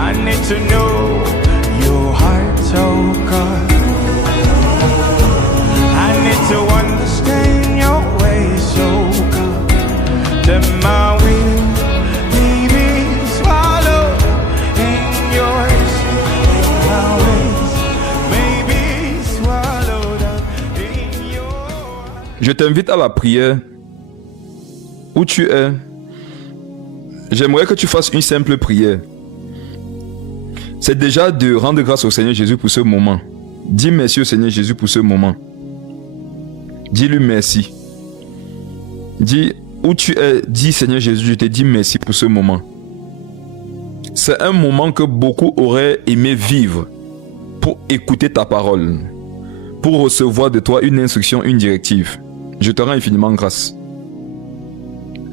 I need to know your heart, oh God. I need to understand your ways, oh God. That my will may be swallowed in yours. My ways may be swallowed up in yours. Je t'invite à la prière. Où tu es, j'aimerais que tu fasses une simple prière. C'est déjà de rendre grâce au Seigneur Jésus pour ce moment. Dis merci au Seigneur Jésus pour ce moment. Dis-lui merci. Dis où tu es, dis Seigneur Jésus, je te dis merci pour ce moment. C'est un moment que beaucoup auraient aimé vivre pour écouter ta parole, pour recevoir de toi une instruction, une directive. Je te rends infiniment grâce.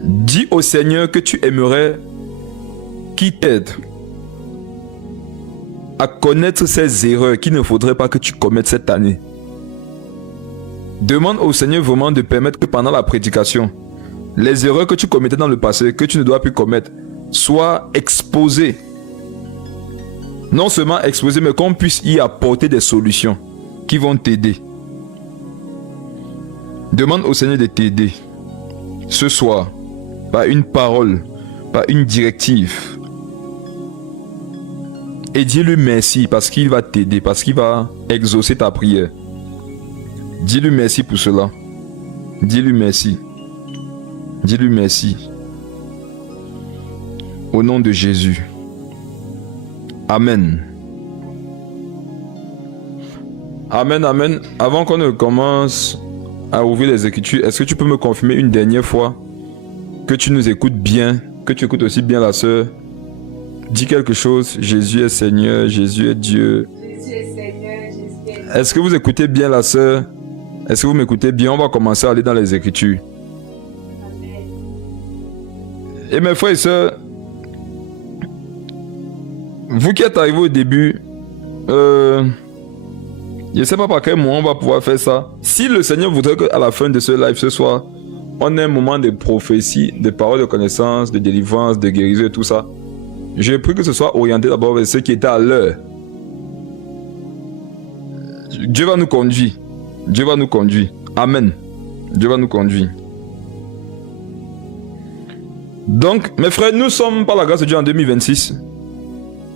Dis au Seigneur que tu aimerais qu'il t'aide à connaître ces erreurs qu'il ne faudrait pas que tu commettes cette année. Demande au Seigneur vraiment de permettre que pendant la prédication, les erreurs que tu commettais dans le passé, que tu ne dois plus commettre, soient exposées. Non seulement exposées, mais qu'on puisse y apporter des solutions qui vont t'aider. Demande au Seigneur de t'aider ce soir, par une parole, par une directive. Et dis-lui merci parce qu'il va t'aider, parce qu'il va exaucer ta prière. Dis-lui merci pour cela. Dis-lui merci. Dis-lui merci. Au nom de Jésus. Amen. Amen, amen. Avant qu'on ne commence à ouvrir les Écritures, est-ce que tu peux me confirmer une dernière fois que tu nous écoutes bien, que tu écoutes aussi bien la sœur? Dis quelque chose. Jésus est Seigneur, Jésus est Dieu. Jésus est Seigneur, Jésus est Dieu. Est-ce que vous écoutez bien la sœur? Est-ce que vous m'écoutez bien? On va commencer à aller dans les Écritures. Amen. Et mes frères et sœurs, vous qui êtes arrivés au début, je ne sais pas par quel moment on va pouvoir faire ça. Si le Seigneur voudrait qu'à la fin de ce live ce soir, on ait un moment de prophétie, de paroles de connaissance, de délivrance, de guérison et tout ça, j'ai pris que ce soit orienté d'abord vers ceux qui étaient à l'heure. Dieu va nous conduire. Dieu va nous conduire. Amen. Dieu va nous conduire. Donc, mes frères, nous sommes par la grâce de Dieu en 2026.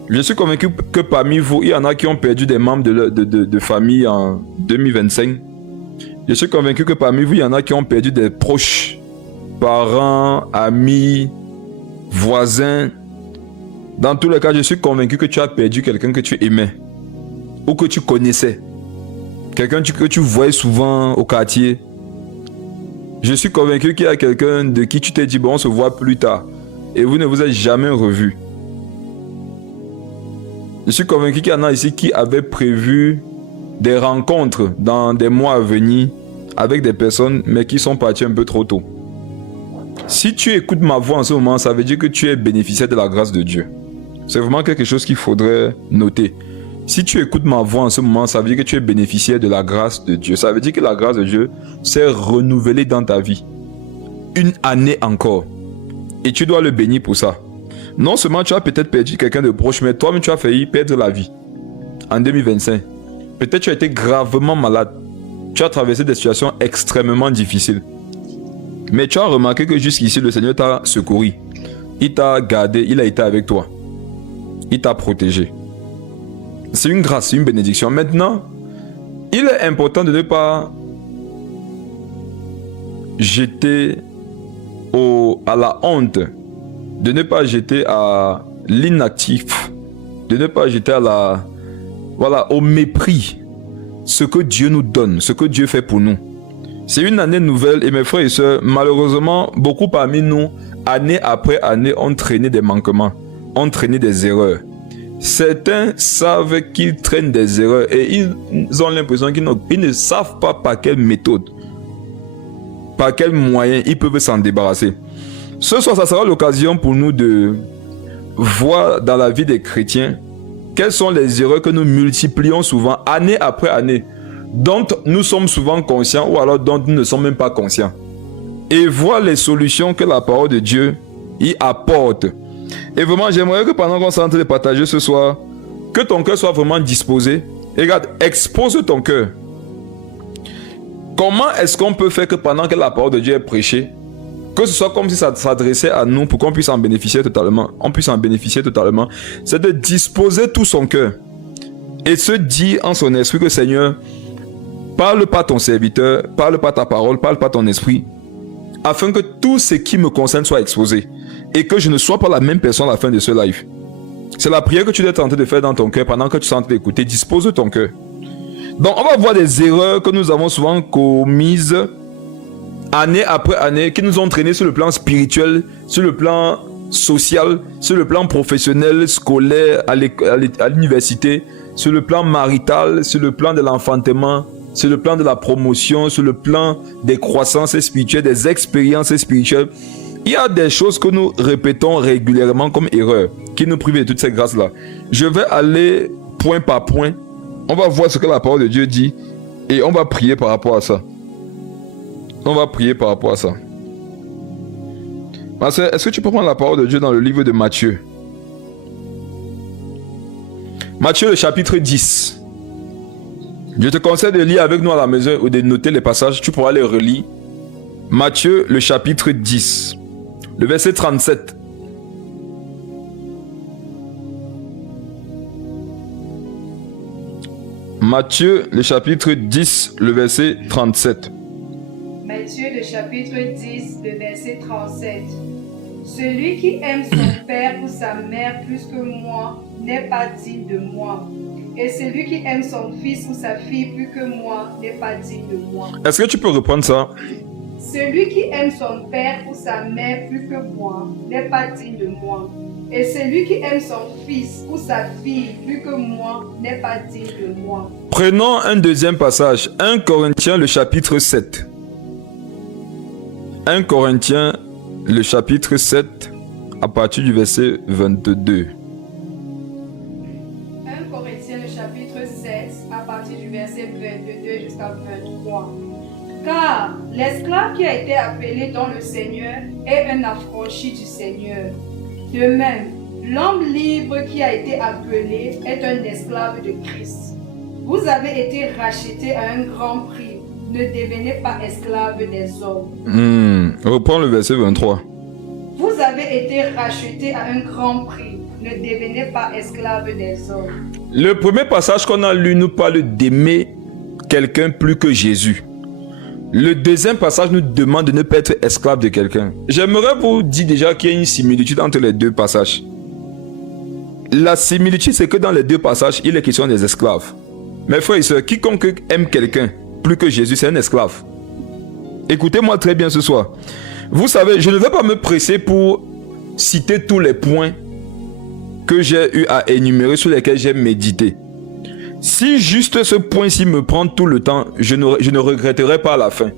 Je suis convaincu que parmi vous, il y en a qui ont perdu des membres de famille en 2025. Je suis convaincu que parmi vous, il y en a qui ont perdu des proches, parents, amis, voisins. Dans tous les cas, je suis convaincu que tu as perdu quelqu'un que tu aimais ou que tu connaissais. Quelqu'un que tu voyais souvent au quartier. Je suis convaincu qu'il y a quelqu'un de qui tu t'es dit, bon, on se voit plus tard. Et vous ne vous êtes jamais revus. Je suis convaincu qu'il y en a ici qui avaient prévu des rencontres dans des mois à venir avec des personnes, mais qui sont parties un peu trop tôt. Si tu écoutes ma voix en ce moment, ça veut dire que tu es bénéficiaire de la grâce de Dieu. C'est vraiment quelque chose qu'il faudrait noter. Si tu écoutes ma voix en ce moment, ça veut dire que tu es bénéficiaire de la grâce de Dieu. Ça veut dire que la grâce de Dieu s'est renouvelée dans ta vie. Une année encore. Et tu dois le bénir pour ça. Non seulement tu as peut-être perdu quelqu'un de proche, mais toi-même tu as failli perdre la vie. En 2025. Peut-être tu as été gravement malade. Tu as traversé des situations extrêmement difficiles. Mais tu as remarqué que jusqu'ici, le Seigneur t'a secouru. Il t'a gardé, il a été avec toi. Il t'a protégé. C'est une grâce, c'est une bénédiction. Maintenant, il est important de ne pas jeter à la honte, de ne pas jeter à l'inactif, de ne pas jeter au mépris ce que Dieu nous donne, ce que Dieu fait pour nous. C'est une année nouvelle et mes frères et sœurs, malheureusement, beaucoup parmi nous, année après année, ont traîné des manquements, ont traîné des erreurs. Certains savent qu'ils traînent des erreurs et ils ont l'impression qu'ils ne savent pas par quelle méthode, par quel moyen ils peuvent s'en débarrasser. Ce soir, ça sera l'occasion pour nous de voir dans la vie des chrétiens quelles sont les erreurs que nous multiplions souvent, année après année, dont nous sommes souvent conscients ou alors dont nous ne sommes même pas conscients. Et voir les solutions que la parole de Dieu y apporte. Et vraiment, j'aimerais que pendant qu'on s'est en train de partager ce soir, que ton cœur soit vraiment disposé. Et regarde, expose ton cœur. Comment est-ce qu'on peut faire que pendant que la parole de Dieu est prêchée, que ce soit comme si ça s'adressait à nous pour qu'on puisse en bénéficier totalement, c'est de disposer tout son cœur et se dire en son esprit que Seigneur, parle pas ton serviteur, parle pas ta parole, parle pas ton esprit, afin que tout ce qui me concerne soit exposé et que je ne sois pas la même personne à la fin de ce live. C'est la prière que tu dois tenter de faire dans ton cœur pendant que tu es en train d'écouter. Dispose ton cœur. Donc on va voir des erreurs que nous avons souvent commises année après année, qui nous ont traînés sur le plan spirituel, sur le plan social, sur le plan professionnel, scolaire, à l'université, sur le plan marital, sur le plan de l'enfantement, sur le plan de la promotion, sur le plan des croissances spirituelles, des expériences spirituelles. Il y a des choses que nous répétons régulièrement comme erreurs, qui nous privent de toutes ces grâces-là. Je vais aller point par point. On va voir ce que la parole de Dieu dit et on va prier par rapport à ça. Marcel, est-ce que tu peux prendre la parole de Dieu dans le livre de Matthieu? Matthieu, le chapitre 10. Je te conseille de lire avec nous à la maison ou de noter les passages. Tu pourras les relire. Matthieu, le chapitre 10. Le verset 37. Matthieu, le chapitre 10, le verset 37. Matthieu, le chapitre 10, le verset 37. Celui qui aime son père ou sa mère plus que moi n'est pas digne de moi. Et celui qui aime son fils ou sa fille plus que moi n'est pas digne de moi. Est-ce que tu peux reprendre ça? Celui qui aime son père ou sa mère plus que moi n'est pas digne de moi. Et celui qui aime son fils ou sa fille plus que moi n'est pas digne de moi. Prenons un deuxième passage. 1 Corinthiens, le chapitre 7. 1 Corinthiens, le chapitre 7, à partir du verset 22. 1 Corinthiens, le chapitre 7, à partir du verset 22 jusqu'à 23. Car l'esclave qui a été appelé dans le Seigneur est un affranchi du Seigneur. De même, l'homme libre qui a été appelé est un esclave de Christ. Vous avez été rachetés à un grand prix. Ne devenez pas esclaves des hommes. Reprends le verset 23. Vous avez été rachetés à un grand prix. Ne devenez pas esclaves des hommes. Le premier passage qu'on a lu nous parle d'aimer quelqu'un plus que Jésus. Le deuxième passage nous demande de ne pas être esclave de quelqu'un. J'aimerais vous dire déjà qu'il y a une similitude entre les deux passages. La similitude, c'est que dans les deux passages, il est question des esclaves. Mes frères et sœurs, quiconque aime quelqu'un plus que Jésus, c'est un esclave. Écoutez-moi très bien ce soir. Vous savez, je ne vais pas me presser pour citer tous les points que j'ai eu à énumérer, sur lesquels j'ai médité. Si juste ce point-ci me prend tout le temps, je ne regretterai pas à la fin.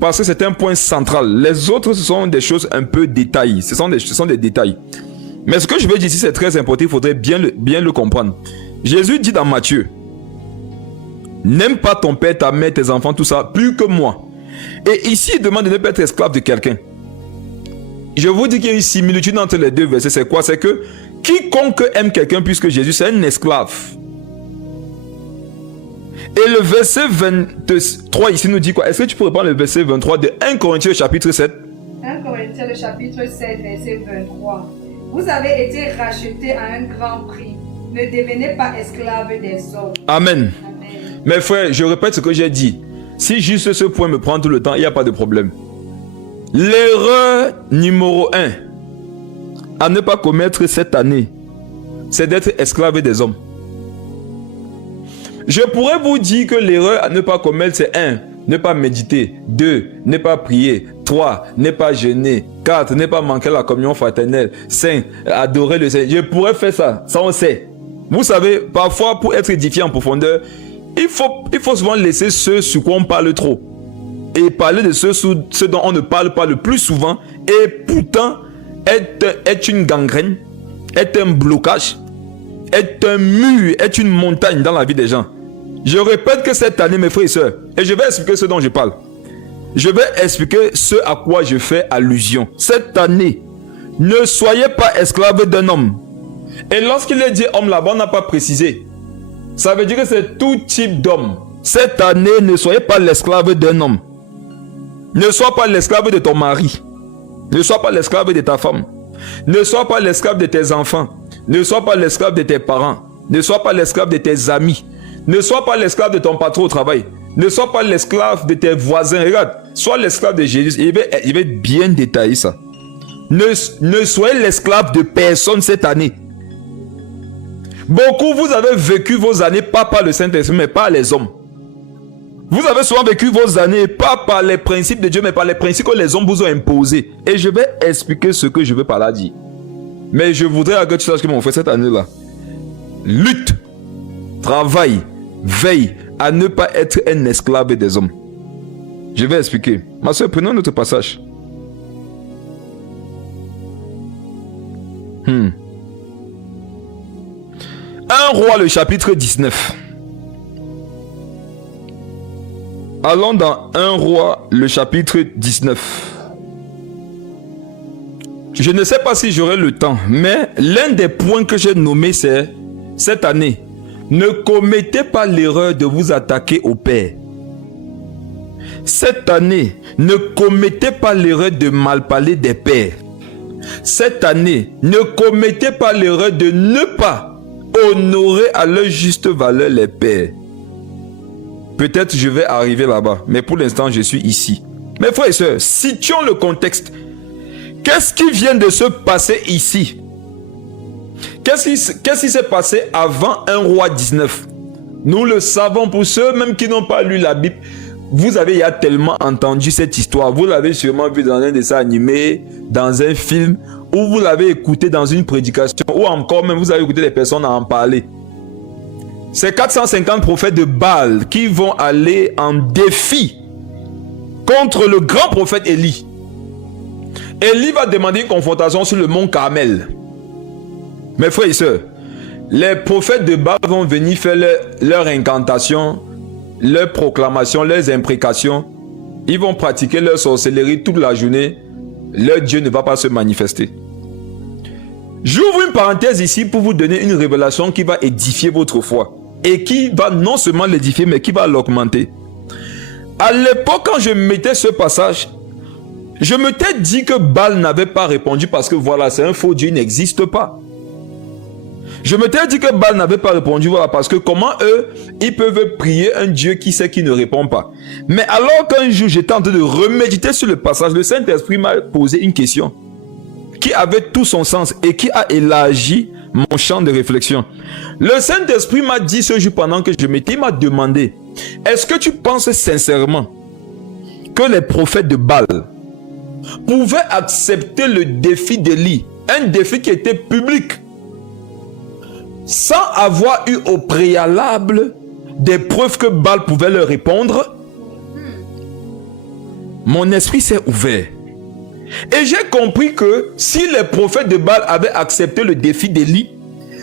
Parce que c'est un point central. Les autres, ce sont des choses un peu détaillées. Ce sont des détails. Mais ce que je veux dire ici, c'est très important. Il faudrait bien le comprendre. Jésus dit dans Matthieu, n'aime pas ton père, ta mère, tes enfants, tout ça, plus que moi. Et ici, il demande de ne pas être esclave de quelqu'un. Je vous dis qu'il y a une similitude entre les deux versets. C'est quoi? C'est que quiconque aime quelqu'un plus que Jésus, c'est un esclave. Et le verset 23 ici nous dit quoi? Est-ce que tu peux reprendre le verset 23 de 1 Corinthiens chapitre 7? 1 Corinthiens le chapitre 7, verset 23. Vous avez été rachetés à un grand prix. Ne devenez pas esclaves des hommes. Amen. Amen. Mes frères, je répète ce que j'ai dit. Si juste ce point me prend tout le temps, il n'y a pas de problème. L'erreur numéro 1 à ne pas commettre cette année, c'est d'être esclave des hommes. Je pourrais vous dire que l'erreur à ne pas commettre, c'est 1. Ne pas méditer. 2. Ne pas prier. 3. Ne pas jeûner. 4. Ne pas manquer la communion fraternelle. 5. Adorer le Seigneur. Je pourrais faire ça. Ça, on sait. Vous savez, parfois, pour être édifié en profondeur, il faut souvent laisser ce sur quoi on parle trop. Et parler de ce dont on ne parle pas le plus souvent. Et pourtant, est une gangrène, est un blocage, est un mur, est une montagne dans la vie des gens. Je répète que cette année, mes frères et sœurs, et je vais expliquer ce dont je parle. Je vais expliquer ce à quoi je fais allusion. Cette année, ne soyez pas esclaves d'un homme. Et lorsqu'il est dit homme là-bas, on n'a pas précisé. Ça veut dire que c'est tout type d'homme. Cette année, ne soyez pas l'esclave d'un homme. Ne sois pas l'esclave de ton mari. Ne sois pas l'esclave de ta femme. Ne sois pas l'esclave de tes enfants. Ne sois pas l'esclave de tes parents. Ne sois pas l'esclave de tes amis. Ne sois pas l'esclave de ton patron au travail. Ne sois pas l'esclave de tes voisins. Regarde, sois l'esclave de Jésus. Il va bien détailler ça. Ne soyez l'esclave de personne cette année. Beaucoup, vous avez vécu vos années pas par le Saint-Esprit, mais par les hommes. Vous avez souvent vécu vos années pas par les principes de Dieu, mais par les principes que les hommes vous ont imposés. Et je vais expliquer ce que je veux par là dire. Mais je voudrais que tu saches que mon frère, cette année-là, lutte, travaille, veille à ne pas être un esclave des hommes. Je vais expliquer. Ma soeur, prenons notre passage. 1 Roi, le chapitre 19. Allons dans 1 Roi, le chapitre 19. Je ne sais pas si j'aurai le temps, mais l'un des points que j'ai nommé, c'est cette année. Ne commettez pas l'erreur de vous attaquer au Père. Cette année, ne commettez pas l'erreur de mal parler des pères. Cette année, ne commettez pas l'erreur de ne pas honorer à leur juste valeur les pères. Peut-être je vais arriver là-bas, mais pour l'instant, je suis ici. Mes frères et sœurs, situons le contexte. Qu'est-ce qui vient de se passer ici? Qu'est-ce qui s'est passé avant 1 Roi 19? Nous le savons pour ceux même qui n'ont pas lu la Bible. Vous avez tellement entendu cette histoire. Vous l'avez sûrement vu dans un dessin animé, dans un film, ou vous l'avez écouté dans une prédication, ou encore même vous avez écouté des personnes en parler. C'est 450 prophètes de Baal qui vont aller en défi contre le grand prophète Élie. Élie va demander une confrontation sur le mont Carmel. Mes frères et sœurs, les prophètes de Baal vont venir faire leur incantation, leurs proclamations, leurs imprécations. Ils vont pratiquer leur sorcellerie toute la journée. Leur Dieu ne va pas se manifester. J'ouvre une parenthèse ici pour vous donner une révélation qui va édifier votre foi. Et qui va non seulement l'édifier, mais qui va l'augmenter. À l'époque, quand je mettais ce passage, je m'étais dit que Baal n'avait pas répondu parce que voilà, c'est un faux Dieu, il n'existe pas. Je m'étais dit que Baal n'avait pas répondu, voilà, parce que comment eux, ils peuvent prier un Dieu qui sait qu'il ne répond pas. Mais alors qu'un jour, j'étais en train de reméditer sur le passage, le Saint-Esprit m'a posé une question qui avait tout son sens et qui a élargi mon champ de réflexion. Le Saint-Esprit m'a dit ce jour pendant que je m'étais, il m'a demandé, est-ce que tu penses sincèrement que les prophètes de Baal pouvaient accepter le défi d'Élie, un défi qui était public, sans avoir eu au préalable des preuves que Baal pouvait leur répondre? Mon esprit s'est ouvert. Et j'ai compris que si les prophètes de Baal avaient accepté le défi d'Élie,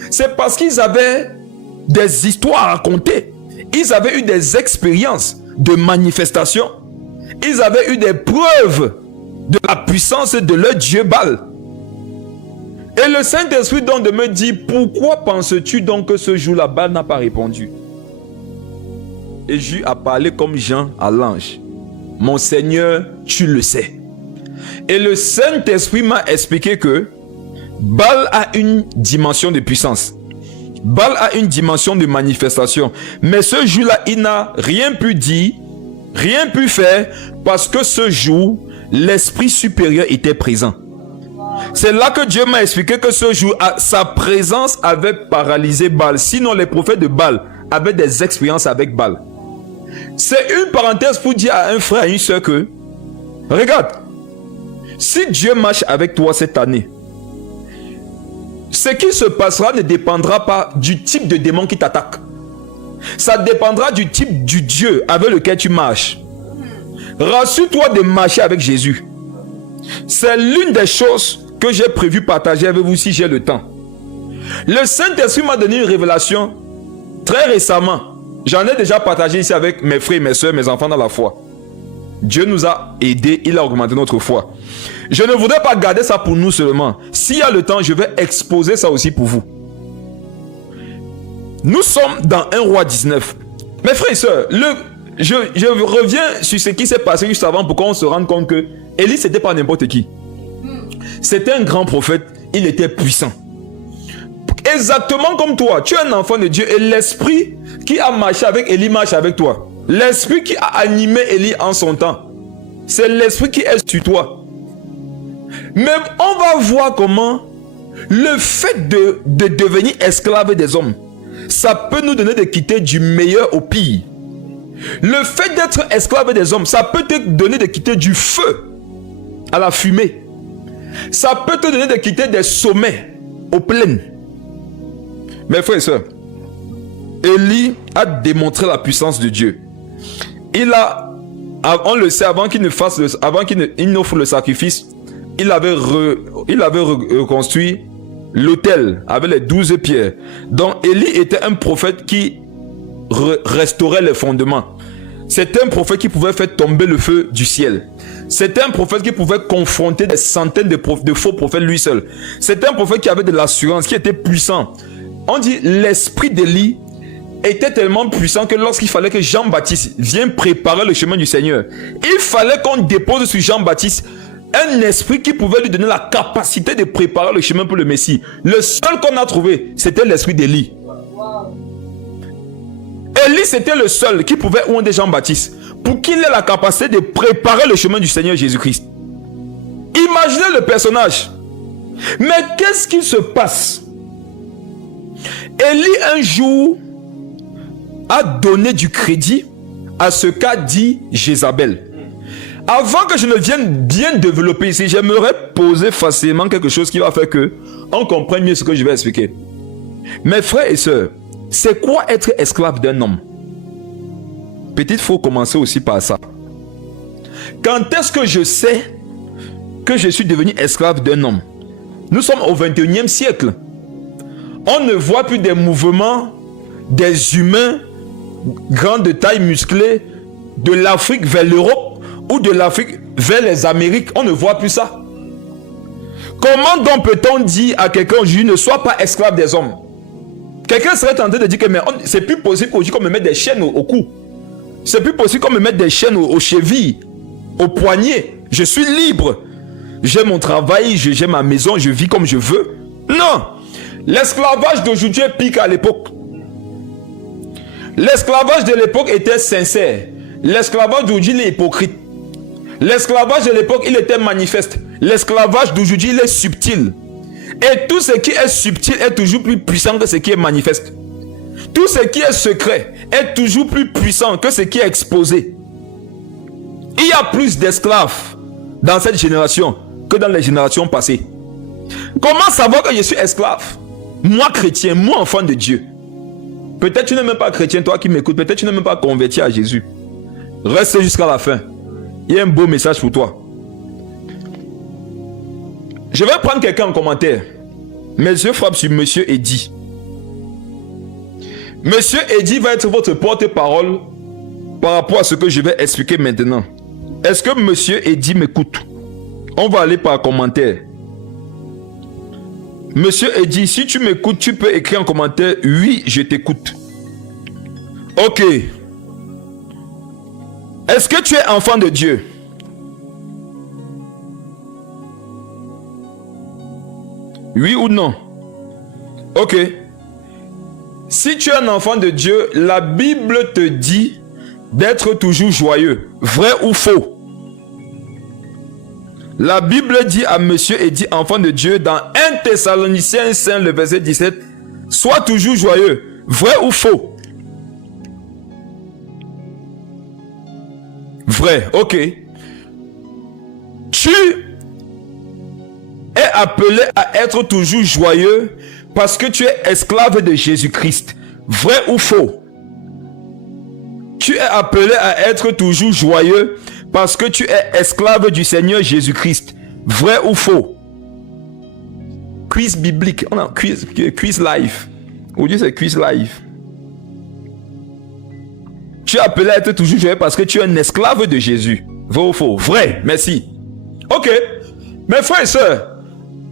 c'est parce qu'ils avaient des histoires à raconter. Ils avaient eu des expériences de manifestation. Ils avaient eu des preuves de la puissance de leur Dieu Baal. Et le Saint-Esprit donc de me dire, pourquoi penses-tu donc que ce jour-là, Baal n'a pas répondu? Et Jésus a parlé comme Jean à l'ange. Mon Seigneur, tu le sais. Et le Saint-Esprit m'a expliqué que Baal a une dimension de puissance. Baal a une dimension de manifestation. Mais ce jour-là, il n'a rien pu dire, rien pu faire, parce que ce jour, l'Esprit supérieur était présent. C'est là que Dieu m'a expliqué que ce jour, sa présence avait paralysé Baal. Sinon, les prophètes de Baal avaient des expériences avec Baal. C'est une parenthèse pour dire à un frère et une soeur que, regarde, si Dieu marche avec toi cette année, ce qui se passera ne dépendra pas du type de démon qui t'attaque. Ça dépendra du type du Dieu avec lequel tu marches. Rassure-toi de marcher avec Jésus. C'est l'une des choses que j'ai prévu partager avec vous si j'ai le temps. Le Saint-Esprit m'a donné une révélation très récemment. J'en ai déjà partagé ici avec mes frères et mes soeurs, mes enfants dans la foi. Dieu nous a aidés, il a augmenté notre foi. Je ne voudrais pas garder ça pour nous seulement. S'il y a le temps, je vais exposer ça aussi pour vous. Nous sommes dans 1 Roi 19. Mes frères et sœurs, je reviens sur ce qui s'est passé juste avant pour qu'on se rende compte que Élie, c'était pas n'importe qui. C'était un grand prophète, il était puissant. Exactement comme toi, tu es un enfant de Dieu et l'esprit qui a marché avec Élie marche avec toi. L'esprit qui a animé Élie en son temps, c'est l'esprit qui est sur toi. Mais on va voir comment le fait de devenir esclave des hommes, ça peut nous donner de quitter du meilleur au pire. Le fait d'être esclave des hommes, ça peut te donner de quitter du feu à la fumée. Ça peut te donner de quitter des sommets aux plaines. Mes frères et sœurs, Élie a démontré la puissance de Dieu. On le sait, avant qu'il n'offre le sacrifice, il avait reconstruit l'autel avec les 12 pierres. Donc Élie était un prophète qui restaurait les fondements. C'était un prophète qui pouvait faire tomber le feu du ciel. C'était un prophète qui pouvait confronter des centaines de faux prophètes lui seul. C'était un prophète qui avait de l'assurance, qui était puissant. On dit l'esprit d'Élie était tellement puissant que lorsqu'il fallait que Jean-Baptiste vienne préparer le chemin du Seigneur, il fallait qu'on dépose sur Jean-Baptiste un esprit qui pouvait lui donner la capacité de préparer le chemin pour le Messie. Le seul qu'on a trouvé, c'était l'esprit d'Élie. Élie, c'était le seul qui pouvait oindre Jean-Baptiste pour qu'il ait la capacité de préparer le chemin du Seigneur Jésus-Christ. Imaginez le personnage. Mais qu'est-ce qui se passe? Élie, un jour, a donné du crédit à ce qu'a dit Jézabel. Avant que je ne vienne bien développer ici, j'aimerais poser facilement quelque chose qui va faire que on comprenne mieux ce que je vais expliquer. Mes frères et sœurs, c'est quoi être esclave d'un homme? Peut-être faut commencer aussi par ça. Quand est-ce que je sais que je suis devenu esclave d'un homme? Nous sommes au 21e siècle. On ne voit plus des mouvements des humains grands de taille musclée de l'Afrique vers l'Europe ou de l'Afrique vers les Amériques. On ne voit plus ça. Comment donc peut-on dire à quelqu'un aujourd'hui ne sois pas esclave des hommes? Quelqu'un serait tenté de dire que c'est plus possible aujourd'hui qu'on me mette des chaînes au cou. C'est plus possible qu'on me mette des chaînes aux chevilles, aux poignets. Je suis libre. J'ai mon travail, j'ai ma maison, je vis comme je veux. Non. L'esclavage d'aujourd'hui est pire qu'à l'époque. L'esclavage de l'époque était sincère. L'esclavage d'aujourd'hui, il est hypocrite. L'esclavage de l'époque, il était manifeste. L'esclavage d'aujourd'hui, il est subtil. Et tout ce qui est subtil est toujours plus puissant que ce qui est manifeste. Tout ce qui est secret est toujours plus puissant que ce qui est exposé. Il y a plus d'esclaves dans cette génération que dans les générations passées. Comment savoir que je suis esclave? Moi chrétien, moi enfant de Dieu. Peut-être tu n'es même pas chrétien, toi qui m'écoutes. Peut-être tu n'es même pas converti à Jésus. Reste jusqu'à la fin. Il y a un beau message pour toi. Je vais prendre quelqu'un en commentaire. Mes yeux frappent sur Monsieur Eddy. Monsieur Eddy va être votre porte-parole par rapport à ce que je vais expliquer maintenant. Est-ce que Monsieur Eddy m'écoute? On va aller par commentaire. Monsieur Eddy, si tu m'écoutes, tu peux écrire en commentaire « Oui, je t'écoute ». Ok. Est-ce que tu es enfant de Dieu? Oui ou non? Ok. Si tu es un enfant de Dieu, la Bible te dit d'être toujours joyeux. Vrai ou faux? La Bible dit à Monsieur Eddy, enfant de Dieu, dans 1 Thessaloniciens 5, le verset 17, sois toujours joyeux. Vrai ou faux? Vrai, ok. Tu es appelé à être toujours joyeux parce que tu es esclave de Jésus-Christ. Vrai ou faux? Tu es appelé à être toujours joyeux parce que tu es esclave du Seigneur Jésus-Christ. Vrai ou faux? Quiz biblique. On a quiz live. Aujourd'hui c'est quiz live. Tu es appelé à être toujours joyeux parce que tu es un esclave de Jésus. Vrai ou faux? Vrai, merci. Ok. Mes frères et sœurs,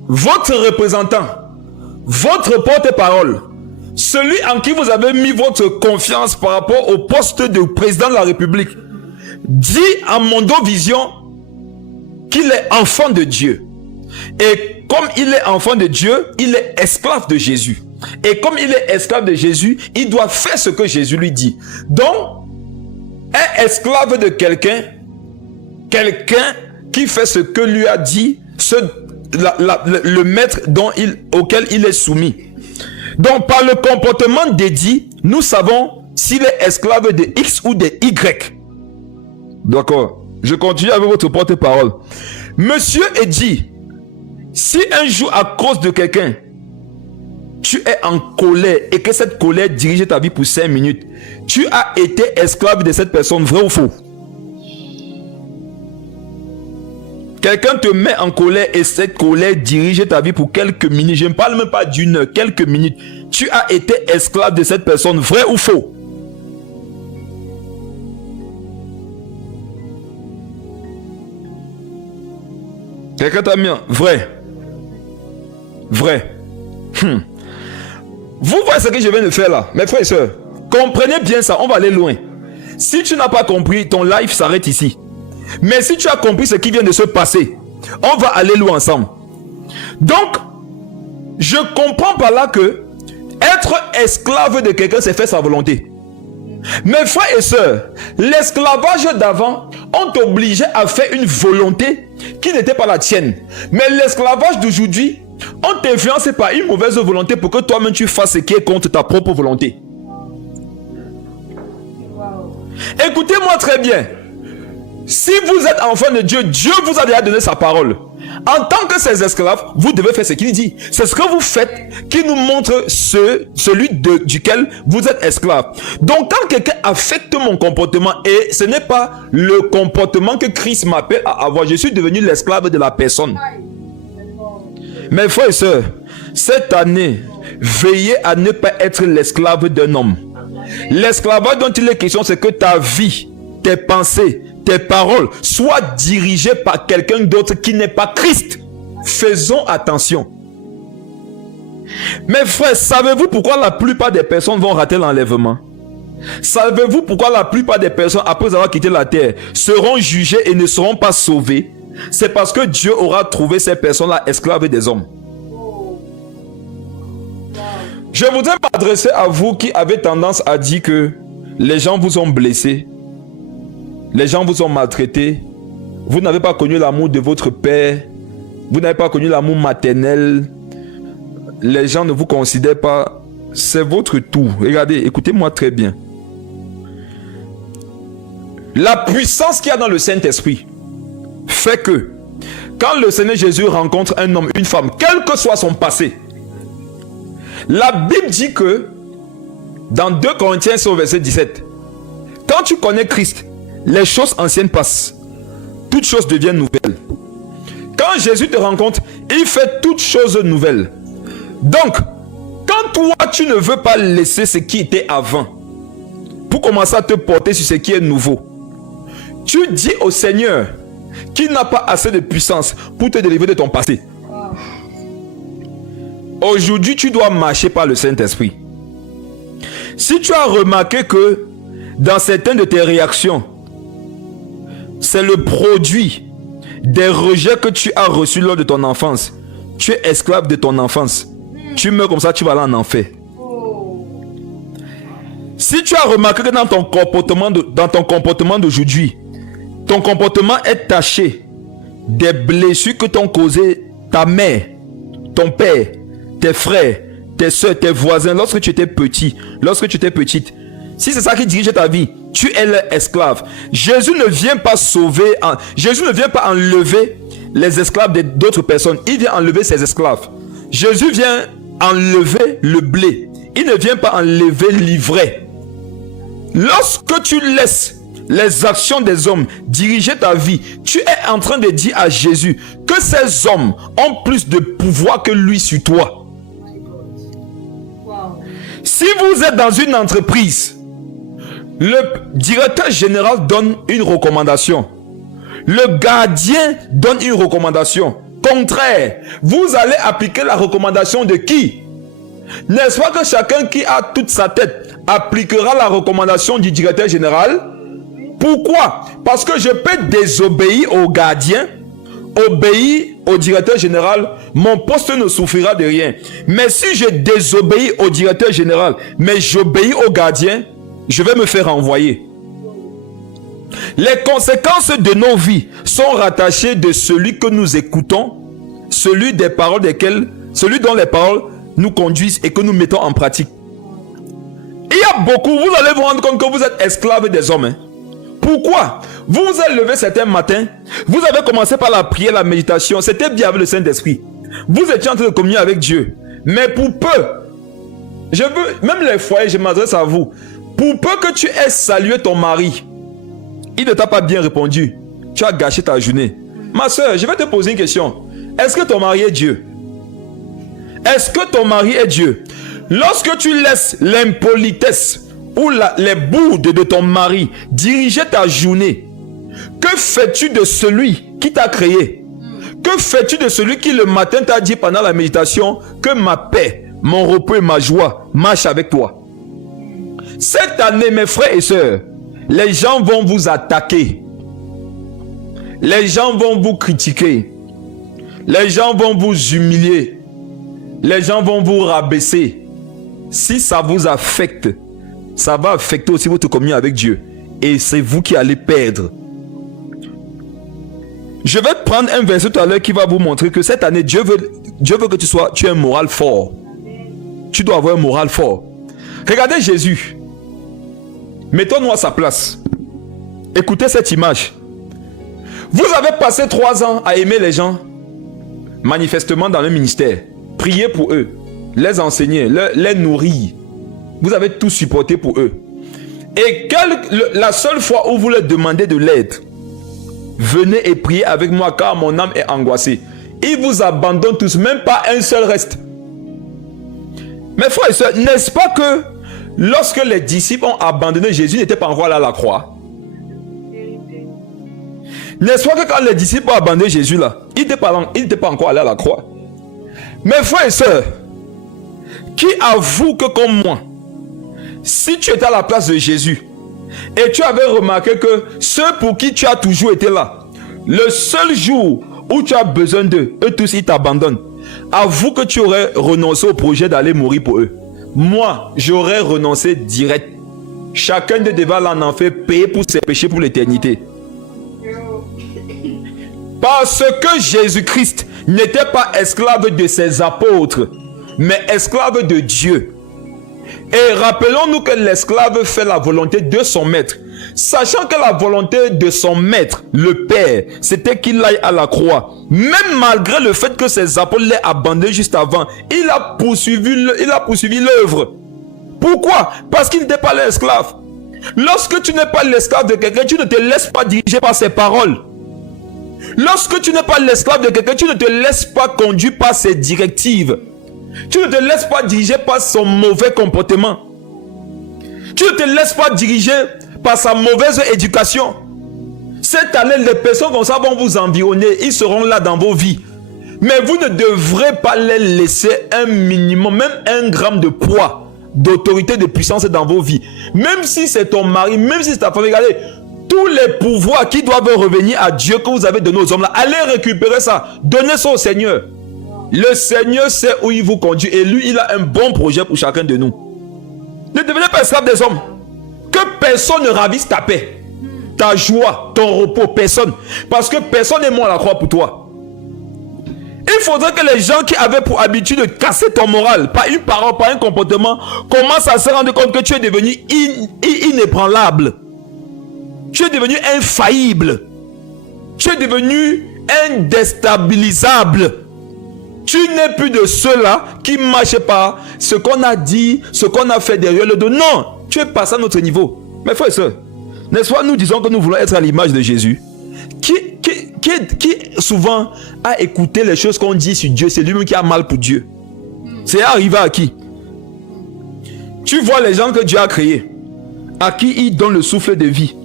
votre représentant, votre porte-parole, celui en qui vous avez mis votre confiance par rapport au poste de président de la République, dit à Mondo Vision qu'il est enfant de Dieu. Et comme il est enfant de Dieu, il est esclave de Jésus. Et comme il est esclave de Jésus, il doit faire ce que Jésus lui dit. Donc, un esclave de quelqu'un qui fait ce que lui a dit le maître auquel il est soumis. Donc, par le comportement dédié, nous savons s'il est esclave de X ou de Y. D'accord. Je continue avec votre porte-parole. Monsieur est dit, si un jour à cause de quelqu'un, tu es en colère et que cette colère dirige ta vie pour 5 minutes, tu as été esclave de cette personne, vrai ou faux? Quelqu'un te met en colère et cette colère dirige ta vie pour quelques minutes. Je ne parle même pas d'une heure, quelques minutes. Tu as été esclave de cette personne, vrai ou faux? Quelqu'un t'a mis en... Vrai. Vrai. Vous voyez ce que je viens de faire là, mes frères et sœurs. Comprenez bien ça, on va aller loin. Si tu n'as pas compris, ton live s'arrête ici. Mais si tu as compris ce qui vient de se passer, on va aller loin ensemble. Donc, je comprends par là que être esclave de quelqu'un, c'est faire sa volonté. Mes frères et sœurs, l'esclavage d'avant, on t'obligeait à faire une volonté qui n'était pas la tienne. Mais l'esclavage d'aujourd'hui, on t'influence par une mauvaise volonté pour que toi-même tu fasses ce qui est contre ta propre volonté. Écoutez-moi très bien. Si vous êtes enfant de Dieu, Dieu vous a déjà donné sa parole. En tant que ses esclaves, vous devez faire ce qu'il dit. C'est ce que vous faites qui nous montre celui duquel vous êtes esclave. Donc quand quelqu'un affecte mon comportement, et ce n'est pas le comportement que Christ m'appelle à avoir, je suis devenu l'esclave de la personne. Mes frères et sœurs, cette année, veillez à ne pas être l'esclave d'un homme. L'esclavage dont il est question, c'est que ta vie, tes pensées, tes paroles soient dirigées par quelqu'un d'autre qui n'est pas Christ. Faisons attention. Mes frères, savez-vous pourquoi la plupart des personnes vont rater l'enlèvement? Savez-vous pourquoi la plupart des personnes, après avoir quitté la terre, seront jugées et ne seront pas sauvées? C'est parce que Dieu aura trouvé ces personnes-là esclaves des hommes. Je voudrais m'adresser à vous qui avez tendance à dire que les gens vous ont blessé, les gens vous ont maltraité, vous n'avez pas connu l'amour de votre père, vous n'avez pas connu l'amour maternel, les gens ne vous considèrent pas. C'est votre tour. Regardez, écoutez-moi très bien. La puissance qu'il y a dans le Saint-Esprit fait que quand le Seigneur Jésus rencontre un homme, une femme, quel que soit son passé, la Bible dit que dans 2 Corinthiens au verset 17, quand tu connais Christ, les choses anciennes passent, toutes choses deviennent nouvelles. Quand Jésus te rencontre, il fait toutes choses nouvelles. Donc, quand toi tu ne veux pas laisser ce qui était avant pour commencer à te porter sur ce qui est nouveau, tu dis au Seigneur qu'il n'a pas assez de puissance pour te délivrer de ton passé. Aujourd'hui, tu dois marcher par le Saint-Esprit. Si tu as remarqué que dans certaines de tes réactions, c'est le produit des rejets que tu as reçus lors de ton enfance, tu es esclave de ton enfance. Tu meurs comme ça, tu vas aller en enfer. Si tu as remarqué que dans ton comportement d'aujourd'hui, ton comportement est taché des blessures que t'ont causé ta mère, ton père, tes frères, tes soeurs, tes voisins lorsque tu étais petit, lorsque tu étais petite. Si c'est ça qui dirige ta vie, tu es l'esclave. Jésus ne vient pas sauver, Jésus ne vient pas enlever les esclaves d'autres personnes. Il vient enlever ses esclaves. Jésus vient enlever le blé. Il ne vient pas enlever l'ivraie. Lorsque tu laisses les actions des hommes diriger ta vie, tu es en train de dire à Jésus que ces hommes ont plus de pouvoir que lui sur toi. Si vous êtes dans une entreprise, le directeur général donne une recommandation. Le gardien donne une recommandation. Contraire, vous allez appliquer la recommandation de qui? N'est-ce pas que chacun qui a toute sa tête appliquera la recommandation du directeur général? Pourquoi? Parce que je peux désobéir au gardien, obéir au directeur général, mon poste ne souffrira de rien. Mais si je désobéis au directeur général, mais j'obéis au gardien, je vais me faire renvoyer. Les conséquences de nos vies sont rattachées de celui que nous écoutons, celui dont les paroles nous conduisent et que nous mettons en pratique. Il y a beaucoup, vous allez vous rendre compte que vous êtes esclaves des hommes. Pourquoi? Vous vous êtes levé certains matins, vous avez commencé par la prière, la méditation, c'était bien avec le Saint-Esprit. Vous étiez en train de communier avec Dieu. Mais pour peu, même les foyers, je m'adresse à vous, pour peu que tu aies salué ton mari, il ne t'a pas bien répondu, tu as gâché ta journée. Ma soeur, je vais te poser une question. Est-ce que ton mari est Dieu? Est-ce que ton mari est Dieu? Lorsque tu laisses l'impolitesse ou les boudes de ton mari diriger ta journée, que fais-tu de celui qui t'a créé? Que fais-tu de celui qui le matin t'a dit pendant la méditation que ma paix, mon repos et ma joie marchent avec toi? Cette année, mes frères et sœurs, les gens vont vous attaquer. Les gens vont vous critiquer. Les gens vont vous humilier. Les gens vont vous rabaisser. Si ça vous affecte, ça va affecter aussi votre communion avec Dieu. Et c'est vous qui allez perdre. Je vais prendre un verset tout à l'heure qui va vous montrer que cette année, Dieu veut que tu aies un moral fort. Tu dois avoir un moral fort. Regardez Jésus. Mettons-nous à sa place. Écoutez cette image. Vous avez passé 3 ans à aimer les gens, manifestement dans le ministère. Prier pour eux, les enseigner, les nourrir. Vous avez tout supporté pour eux. Et la seule fois où vous leur demandez de l'aide, venez et priez avec moi car mon âme est angoissée. Ils vous abandonnent tous, même pas un seul reste. Mes frères et sœurs, n'est-ce pas que lorsque les disciples ont abandonné Jésus, n'était pas encore allé à la croix? N'est-ce pas que quand les disciples ont abandonné Jésus là, il n'était pas encore allé à la croix? Mes frères et sœurs, qui avoue que comme moi, si tu étais à la place de Jésus et tu avais remarqué que ceux pour qui tu as toujours été là, le seul jour où tu as besoin d'eux, eux tous ils t'abandonnent, avoue que tu aurais renoncé au projet d'aller mourir pour eux. Moi, j'aurais renoncé direct. Chacun de devant l'en en fait payer pour ses péchés pour l'éternité. Parce que Jésus-Christ n'était pas esclave de ses apôtres, mais esclave de Dieu. Et rappelons-nous que l'esclave fait la volonté de son maître. Sachant que la volonté de son maître, le Père, c'était qu'il aille à la croix. Même malgré le fait que ses apôtres l'aient abandonné juste avant, il a poursuivi l'œuvre. Pourquoi? Parce qu'il n'était pas l'esclave. Lorsque tu n'es pas l'esclave de quelqu'un, tu ne te laisses pas diriger par ses paroles. Lorsque tu n'es pas l'esclave de quelqu'un, tu ne te laisses pas conduire par ses directives. Tu ne te laisses pas diriger par son mauvais comportement. Tu ne te laisses pas diriger par sa mauvaise éducation. Cette année, les personnes comme ça vont vous environner. Ils seront là dans vos vies. Mais vous ne devrez pas les laisser un minimum, même 1 gramme de poids, d'autorité, de puissance dans vos vies. Même si c'est ton mari, même si c'est ta famille, regardez, tous les pouvoirs qui doivent revenir à Dieu que vous avez donné aux hommes là, allez récupérer ça. Donnez ça au Seigneur. Le Seigneur sait où il vous conduit et lui, il a un bon projet pour chacun de nous. Ne devenez pas esclave des hommes. Que personne ne ravisse ta paix, ta joie, ton repos, personne. Parce que personne n'est mort à la croix pour toi. Il faudrait que les gens qui avaient pour habitude de casser ton moral, par une parole, par un comportement, commencent à se rendre compte que tu es devenu inébranlable. Tu es devenu infaillible. Tu es devenu indéstabilisable. Tu n'es plus de ceux-là qui ne marchent pas ce qu'on a dit, ce qu'on a fait derrière le dos. Non, tu es passé à notre niveau. Mes frères et sœurs, n'est-ce pas, nous disons que nous voulons être à l'image de Jésus. Qui souvent a écouté les choses qu'on dit sur Dieu, c'est lui-même qui a mal pour Dieu. C'est arrivé à qui? Tu vois les gens que Dieu a créés, à qui il donne le souffle de vie.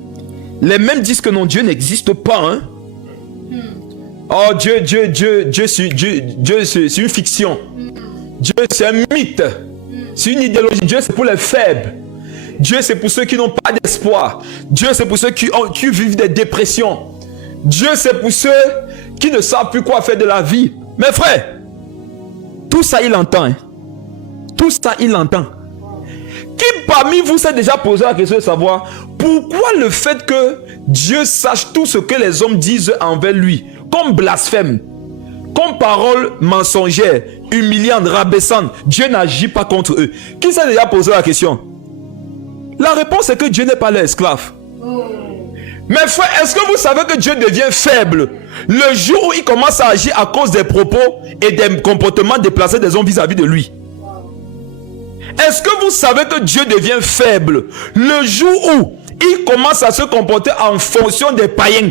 Les mêmes disent que non, Dieu n'existe pas. Oh, Dieu, c'est une fiction. Dieu, c'est un mythe. C'est une idéologie. Dieu, c'est pour les faibles. Dieu, c'est pour ceux qui n'ont pas d'espoir. Dieu, c'est pour ceux qui vivent des dépressions. Dieu, c'est pour ceux qui ne savent plus quoi faire de la vie. Mes frères, tout ça, il entend. Hein. Tout ça, il entend. Qui parmi vous s'est déjà posé la question de savoir pourquoi le fait que Dieu sache tout ce que les hommes disent envers lui, comme blasphème, comme parole mensongère, humiliante, rabaissante, Dieu n'agit pas contre eux? Qui s'est déjà posé la question? La réponse est que Dieu n'est pas leur esclave. Mes frères, est-ce que vous savez que Dieu devient faible le jour où il commence à agir à cause des propos et des comportements déplacés des hommes vis-à-vis de lui? Est-ce que vous savez que Dieu devient faible le jour où il commence à se comporter en fonction des païens?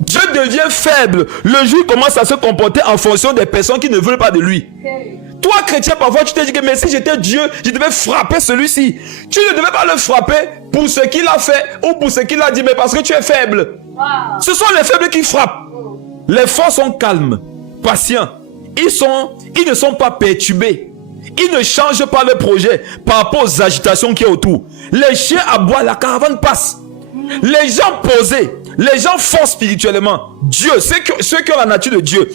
Dieu devient faible le jour où il commence à se comporter en fonction des personnes qui ne veulent pas de lui. Toi, chrétien, parfois tu te dis que mais si j'étais Dieu, je devais frapper celui-ci. Tu ne devais pas le frapper pour ce qu'il a fait ou pour ce qu'il a dit, mais parce que tu es faible. Ce sont les faibles qui frappent. Les forts sont calmes, patients. Ils ne sont pas perturbés. Ils ne changent pas le projet par rapport aux agitations qui est autour. Les chiens aboient, la caravane passe. Les gens posés, les gens forts spirituellement, Dieu, ceux qui ont la nature de Dieu,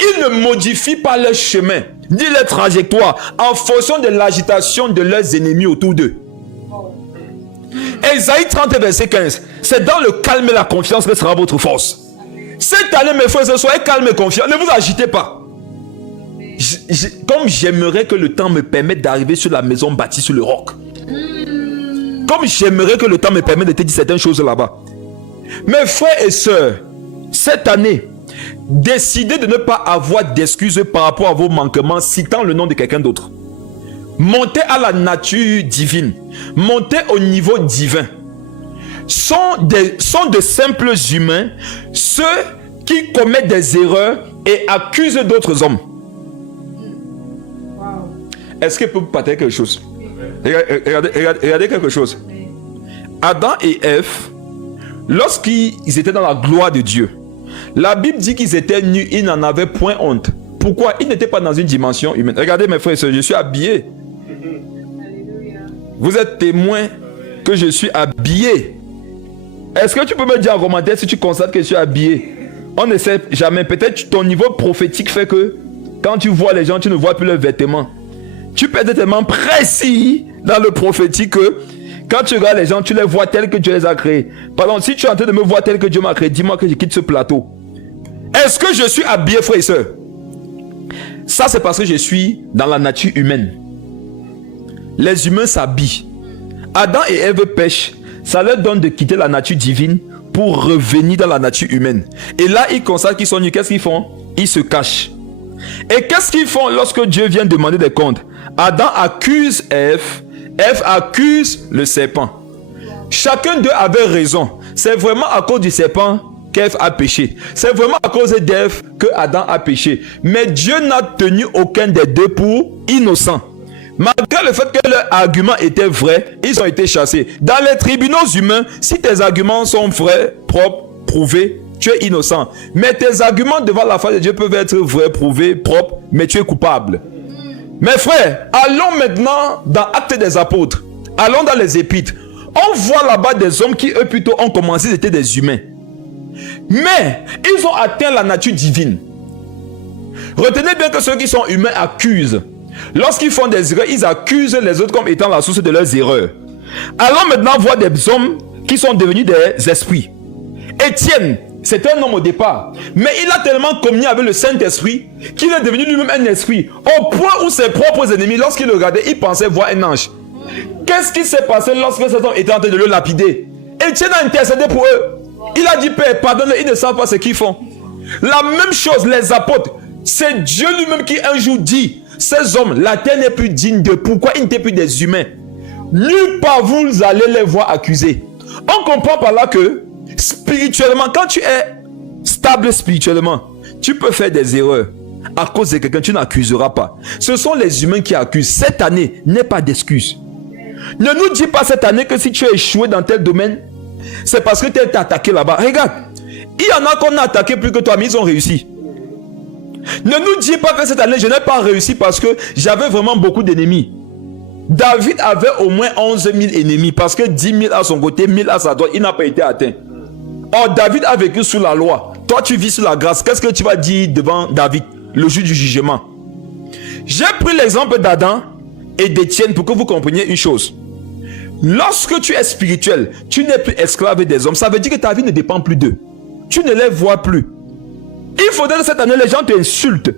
ils ne modifient pas leur chemin, ni leur trajectoire en fonction de l'agitation de leurs ennemis autour d'eux. Ésaïe 30 verset 15, c'est dans le calme et la confiance que sera votre force. Cette année, mes frères, soyez calmes et confiants, ne vous agitez pas. Comme j'aimerais que le temps me permette d'arriver sur la maison bâtie sur le roc. Comme j'aimerais que le temps me permette de te dire certaines choses là-bas. Mes frères et sœurs, cette année, décidez de ne pas avoir d'excuses par rapport à vos manquements citant le nom de quelqu'un d'autre. Montez à la nature divine. Montez au niveau divin. Sont de simples humains ceux qui commettent des erreurs et accusent d'autres hommes. Est-ce qu'il peut vous partager quelque chose? Regardez quelque chose. Adam et Ève, lorsqu'ils étaient dans la gloire de Dieu, la Bible dit qu'ils étaient nus, ils n'en avaient point honte. Pourquoi? Ils n'étaient pas dans une dimension humaine. Regardez mes frères et sœurs, je suis habillé. Vous êtes témoins que je suis habillé. Est-ce que tu peux me dire en commentaire si tu constates que je suis habillé? On ne sait jamais. Peut-être ton niveau prophétique fait que quand tu vois les gens, tu ne vois plus leurs vêtements. Tu peux être tellement précis dans le prophétique que quand tu regardes les gens, tu les vois tels que Dieu les a créés. Pardon, si tu es en train de me voir tel que Dieu m'a créé, dis-moi que je quitte ce plateau. Est-ce que je suis habillé, frère et soeur? Ça, c'est parce que je suis dans la nature humaine. Les humains s'habillent. Adam et Ève pêchent. Ça leur donne de quitter la nature divine pour revenir dans la nature humaine. Et là, ils constatent qu'ils sont nus. Qu'est-ce qu'ils font? Ils se cachent. Et qu'est-ce qu'ils font lorsque Dieu vient demander des comptes? Adam accuse Ève. Ève accuse le serpent. Chacun d'eux avait raison. C'est vraiment à cause du serpent qu'Ève a péché. C'est vraiment à cause d'Ève que Adam a péché. Mais Dieu n'a tenu aucun des deux pour innocent. Malgré le fait que leur argument était vrai, ils ont été chassés. Dans les tribunaux humains, si tes arguments sont vrais, propres, prouvés, tu es innocent. Mais tes arguments devant la face de Dieu peuvent être vrais, prouvés, propres, mais tu es coupable. Mes frères, allons maintenant dans Actes des Apôtres. Allons dans les Épîtres. On voit là-bas des hommes qui, eux, plutôt ont commencé, c'était des humains. Mais ils ont atteint la nature divine. Retenez bien que ceux qui sont humains accusent. Lorsqu'ils font des erreurs, ils accusent les autres comme étant la source de leurs erreurs. Allons maintenant voir des hommes qui sont devenus des esprits. Étienne, c'était un homme au départ, mais il a tellement communié avec le Saint-Esprit qu'il est devenu lui-même un esprit, au point où ses propres ennemis, lorsqu'ils le regardaient, ils pensaient voir un ange. Qu'est-ce qui s'est passé lorsque cet homme était en train de le lapider? Étienne a intercédé pour eux. Il a dit, Père, pardonne-les, ils ne savent pas ce qu'ils font. La même chose, les apôtres, c'est Dieu lui-même qui un jour dit, ces hommes, la terre n'est plus digne d'eux. Pourquoi ils n'étaient plus des humains? Nulle part vous allez les voir accusés. On comprend par là que spirituellement, quand tu es stable spirituellement, tu peux faire des erreurs. À cause de quelqu'un, tu n'accuseras pas. Ce sont les humains qui accusent. Cette année, n'est pas d'excuse. Ne nous dis pas cette année que si tu as échoué dans tel domaine, c'est parce que tu as été attaqué là-bas. Regarde, Il y en a qu'on a attaqué plus que toi, mais ils ont réussi. Ne nous dis pas que cette année, je n'ai pas réussi parce que j'avais vraiment beaucoup d'ennemis. David avait au moins 11 000 ennemis parce que 10 000 à son côté, 1000 à sa droite, il n'a pas été atteint. Or, David a vécu sous la loi. Toi, tu vis sous la grâce. Qu'est-ce que tu vas dire devant David, le jour du jugement? J'ai pris l'exemple d'Adam et d'Étienne pour que vous compreniez une chose. Lorsque tu es spirituel, tu n'es plus esclave des hommes. Ça veut dire que ta vie ne dépend plus d'eux. Tu ne les vois plus. Il faudrait que cette année, les gens t'insultent,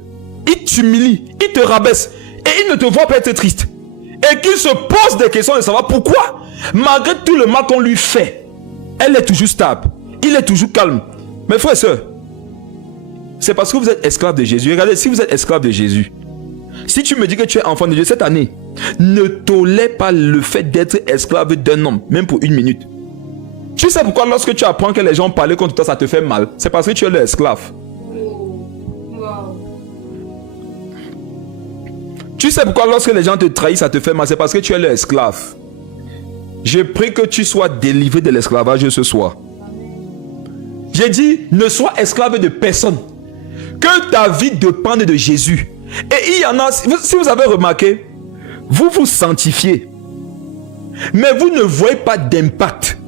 ils t'humilient, ils te rabaissent et ils ne te voient pas être triste. Et qu'ils se posent des questions de savoir pourquoi, malgré tout le mal qu'on lui fait, elle est toujours stable, il est toujours calme. Mes frères et sœurs, c'est parce que vous êtes esclave de Jésus. Regardez, si vous êtes esclave de Jésus, si tu me dis que tu es enfant de Dieu cette année, ne tolère pas le fait d'être esclave d'un homme, même pour une minute. Tu sais pourquoi lorsque tu apprends que les gens parlent contre toi, ça te fait mal? C'est parce que tu es leur esclave. Tu sais pourquoi lorsque les gens te trahissent, ça te fait mal? C'est parce que tu es leur esclave. Je prie que tu sois délivré de l'esclavage ce soir. J'ai dit, ne sois esclave de personne. Que ta vie dépende de Jésus. Et il y en a, si vous avez remarqué, vous vous sanctifiez. Mais vous ne voyez pas d'impact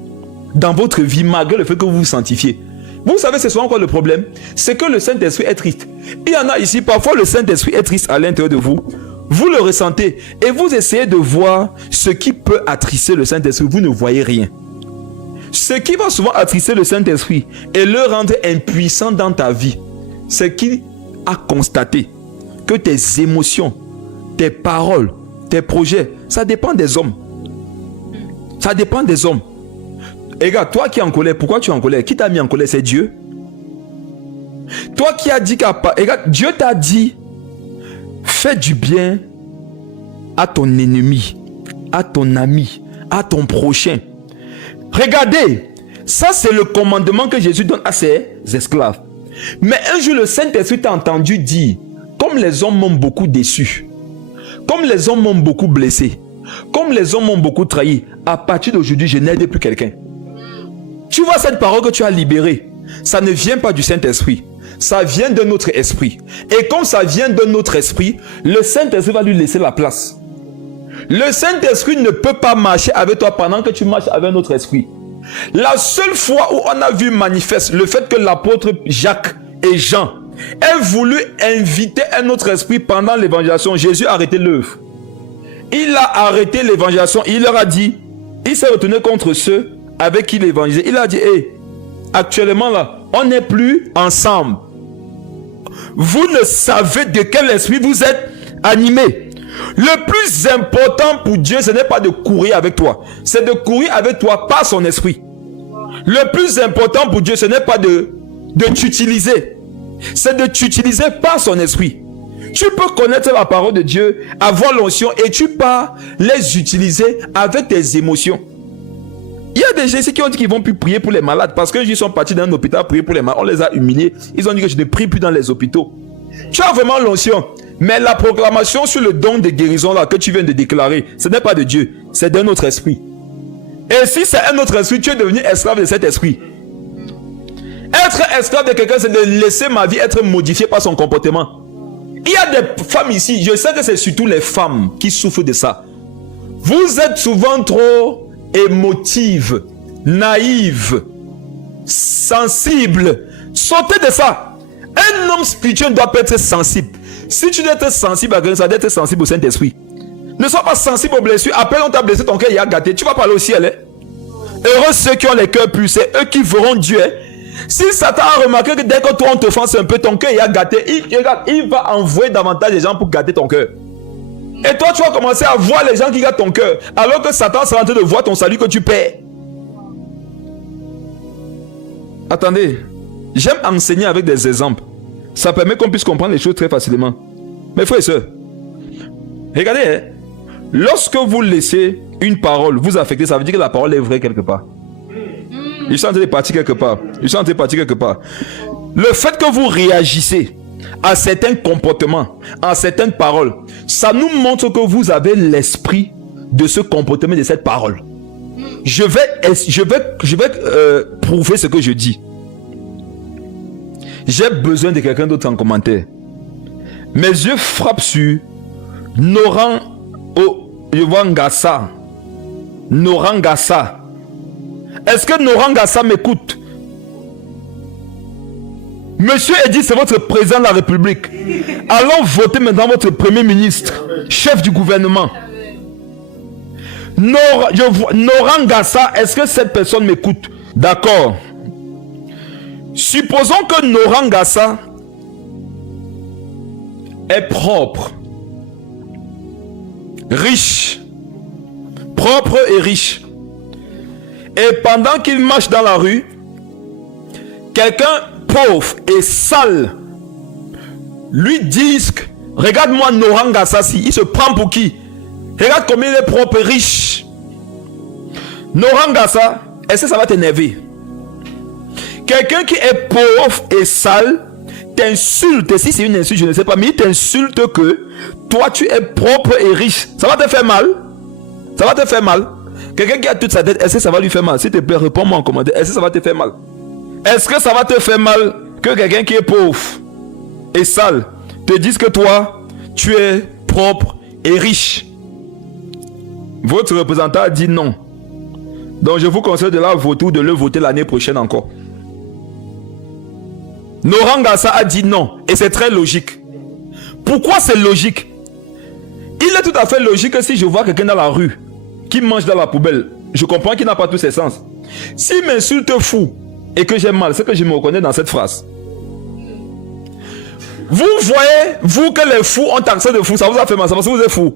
dans votre vie malgré le fait que vous vous sanctifiez. Vous savez, c'est souvent quoi le problème? C'est que le Saint-Esprit est triste. Il y en a ici, parfois le Saint-Esprit est triste à l'intérieur de vous. Vous le ressentez et vous essayez de voir ce qui peut attrister le Saint-Esprit. Vous ne voyez rien. Ce qui va souvent attrister le Saint-Esprit et le rendre impuissant dans ta vie, c'est qu'il a constaté que tes émotions, tes paroles, tes projets, ça dépend des hommes. Ça dépend des hommes. Et regarde, toi qui es en colère, pourquoi tu es en colère? Qui t'a mis en colère? C'est Dieu. Toi qui as dit regarde, Dieu t'a dit, fais du bien à ton ennemi, à ton ami, à ton prochain. Regardez, ça c'est le commandement que Jésus donne à ses esclaves. Mais un jour le Saint-Esprit t'a entendu dire, comme les hommes m'ont beaucoup déçu, comme les hommes m'ont beaucoup blessé, comme les hommes m'ont beaucoup trahi, à partir d'aujourd'hui je n'aide plus quelqu'un. Tu vois cette parole que tu as libérée, ça ne vient pas du Saint-Esprit. Ça vient d'un autre esprit. Et comme ça vient d'un autre esprit, le Saint-Esprit va lui laisser la place. Le Saint-Esprit ne peut pas marcher avec toi pendant que tu marches avec un autre esprit. La seule fois où on a vu manifeste le fait que l'apôtre Jacques et Jean aient voulu inviter un autre esprit pendant l'évangélisation, Jésus a arrêté l'œuvre. Il a arrêté l'évangélisation. Il leur a dit, il s'est retourné contre ceux avec qui il évangélisait. Il a dit, actuellement là, on n'est plus ensemble. Vous ne savez de quel esprit vous êtes animé. Le plus important pour Dieu, ce n'est pas de courir avec toi. C'est de courir avec toi par son esprit. Le plus important pour Dieu, ce n'est pas de t'utiliser. C'est de t'utiliser par son esprit. Tu peux connaître la parole de Dieu, avoir l'onction et tu peux les utiliser avec tes émotions. Il y a des gens ici qui ont dit qu'ils vont plus prier pour les malades parce qu'ils sont partis dans un hôpital prier pour les malades. On les a humiliés. Ils ont dit que je ne prie plus dans les hôpitaux. Tu as vraiment l'onction. Mais la proclamation sur le don de guérison là que tu viens de déclarer, ce n'est pas de Dieu. C'est d'un autre esprit. Et si c'est un autre esprit, tu es devenu esclave de cet esprit. Être esclave de quelqu'un, c'est de laisser ma vie être modifiée par son comportement. Il y a des femmes ici, je sais que c'est surtout les femmes qui souffrent de ça. Vous êtes souvent trop émotive, naïve, sensible. Sortez de ça. Un homme spirituel ne doit pas être sensible. Si tu dois être sensible à quelqu'un, ça doit être sensible au Saint-Esprit. Ne sois pas sensible aux blessures. Après, on t'a blessé, ton cœur il a gâté. Tu vas parler au ciel. Heureux ceux qui ont les cœurs purs, c'est eux qui verront Dieu. Si Satan a remarqué que dès que toi on t'offense un peu, ton cœur il a gâté, il va envoyer davantage de gens pour gâter ton cœur. Et toi, tu vas commencer à voir les gens qui gâtent ton cœur, alors que Satan sera en train de voir ton salut que tu perds. Attendez, j'aime enseigner avec des exemples. Ça permet qu'on puisse comprendre les choses très facilement. Mes frères et sœurs, regardez, lorsque vous laissez une parole vous affecter, ça veut dire que la parole est vraie quelque part. Je suis en train de partir quelque part. Le fait que vous réagissez à certains comportements, à certaines paroles, ça nous montre que vous avez l'esprit de ce comportement, de cette parole. Je vais prouver ce que je dis. J'ai besoin de quelqu'un d'autre en commentaire. Mes yeux frappent sur Noran Ngassa. Noran Ngassa. Est-ce que Noran Ngassa m'écoute? Monsieur Eddy, c'est votre président de la République. Allons voter maintenant votre premier ministre, chef du gouvernement. Noran Ngassa, est-ce que cette personne m'écoute? D'accord. Supposons que Noran Ngassa est propre, riche, propre et riche. Et pendant qu'il marche dans la rue, quelqu'un pauvre et sale lui dit: regarde-moi Noran Ngassa, il se prend pour qui? Regarde comme il est propre et riche. Noran Ngassa, est-ce que ça va t'énerver? Quelqu'un qui est pauvre et sale t'insulte. Si c'est une insulte, je ne sais pas, mais il t'insulte que toi tu es propre et riche. Ça va te faire mal? Ça va te faire mal? Quelqu'un qui a toute sa tête, est-ce que ça va lui faire mal? S'il te plaît, réponds-moi en commentaire. Est-ce que ça va te faire mal? Est-ce que ça va te faire mal que quelqu'un qui est pauvre et sale te dise que toi tu es propre et riche? Votre représentant a dit non. Donc je vous conseille de la voter ou de le voter l'année prochaine encore. Noran Ngassa a dit non. Et c'est très logique. Pourquoi c'est logique? Il est tout à fait logique que si je vois quelqu'un dans la rue qui mange dans la poubelle, je comprends qu'il n'a pas tous ses sens. S'il m'insulte fou et que j'ai mal, c'est que je me reconnais dans cette phrase. Vous voyez, vous, que les fous ont accès de fou, ça vous a fait mal, ça parce que vous êtes fou.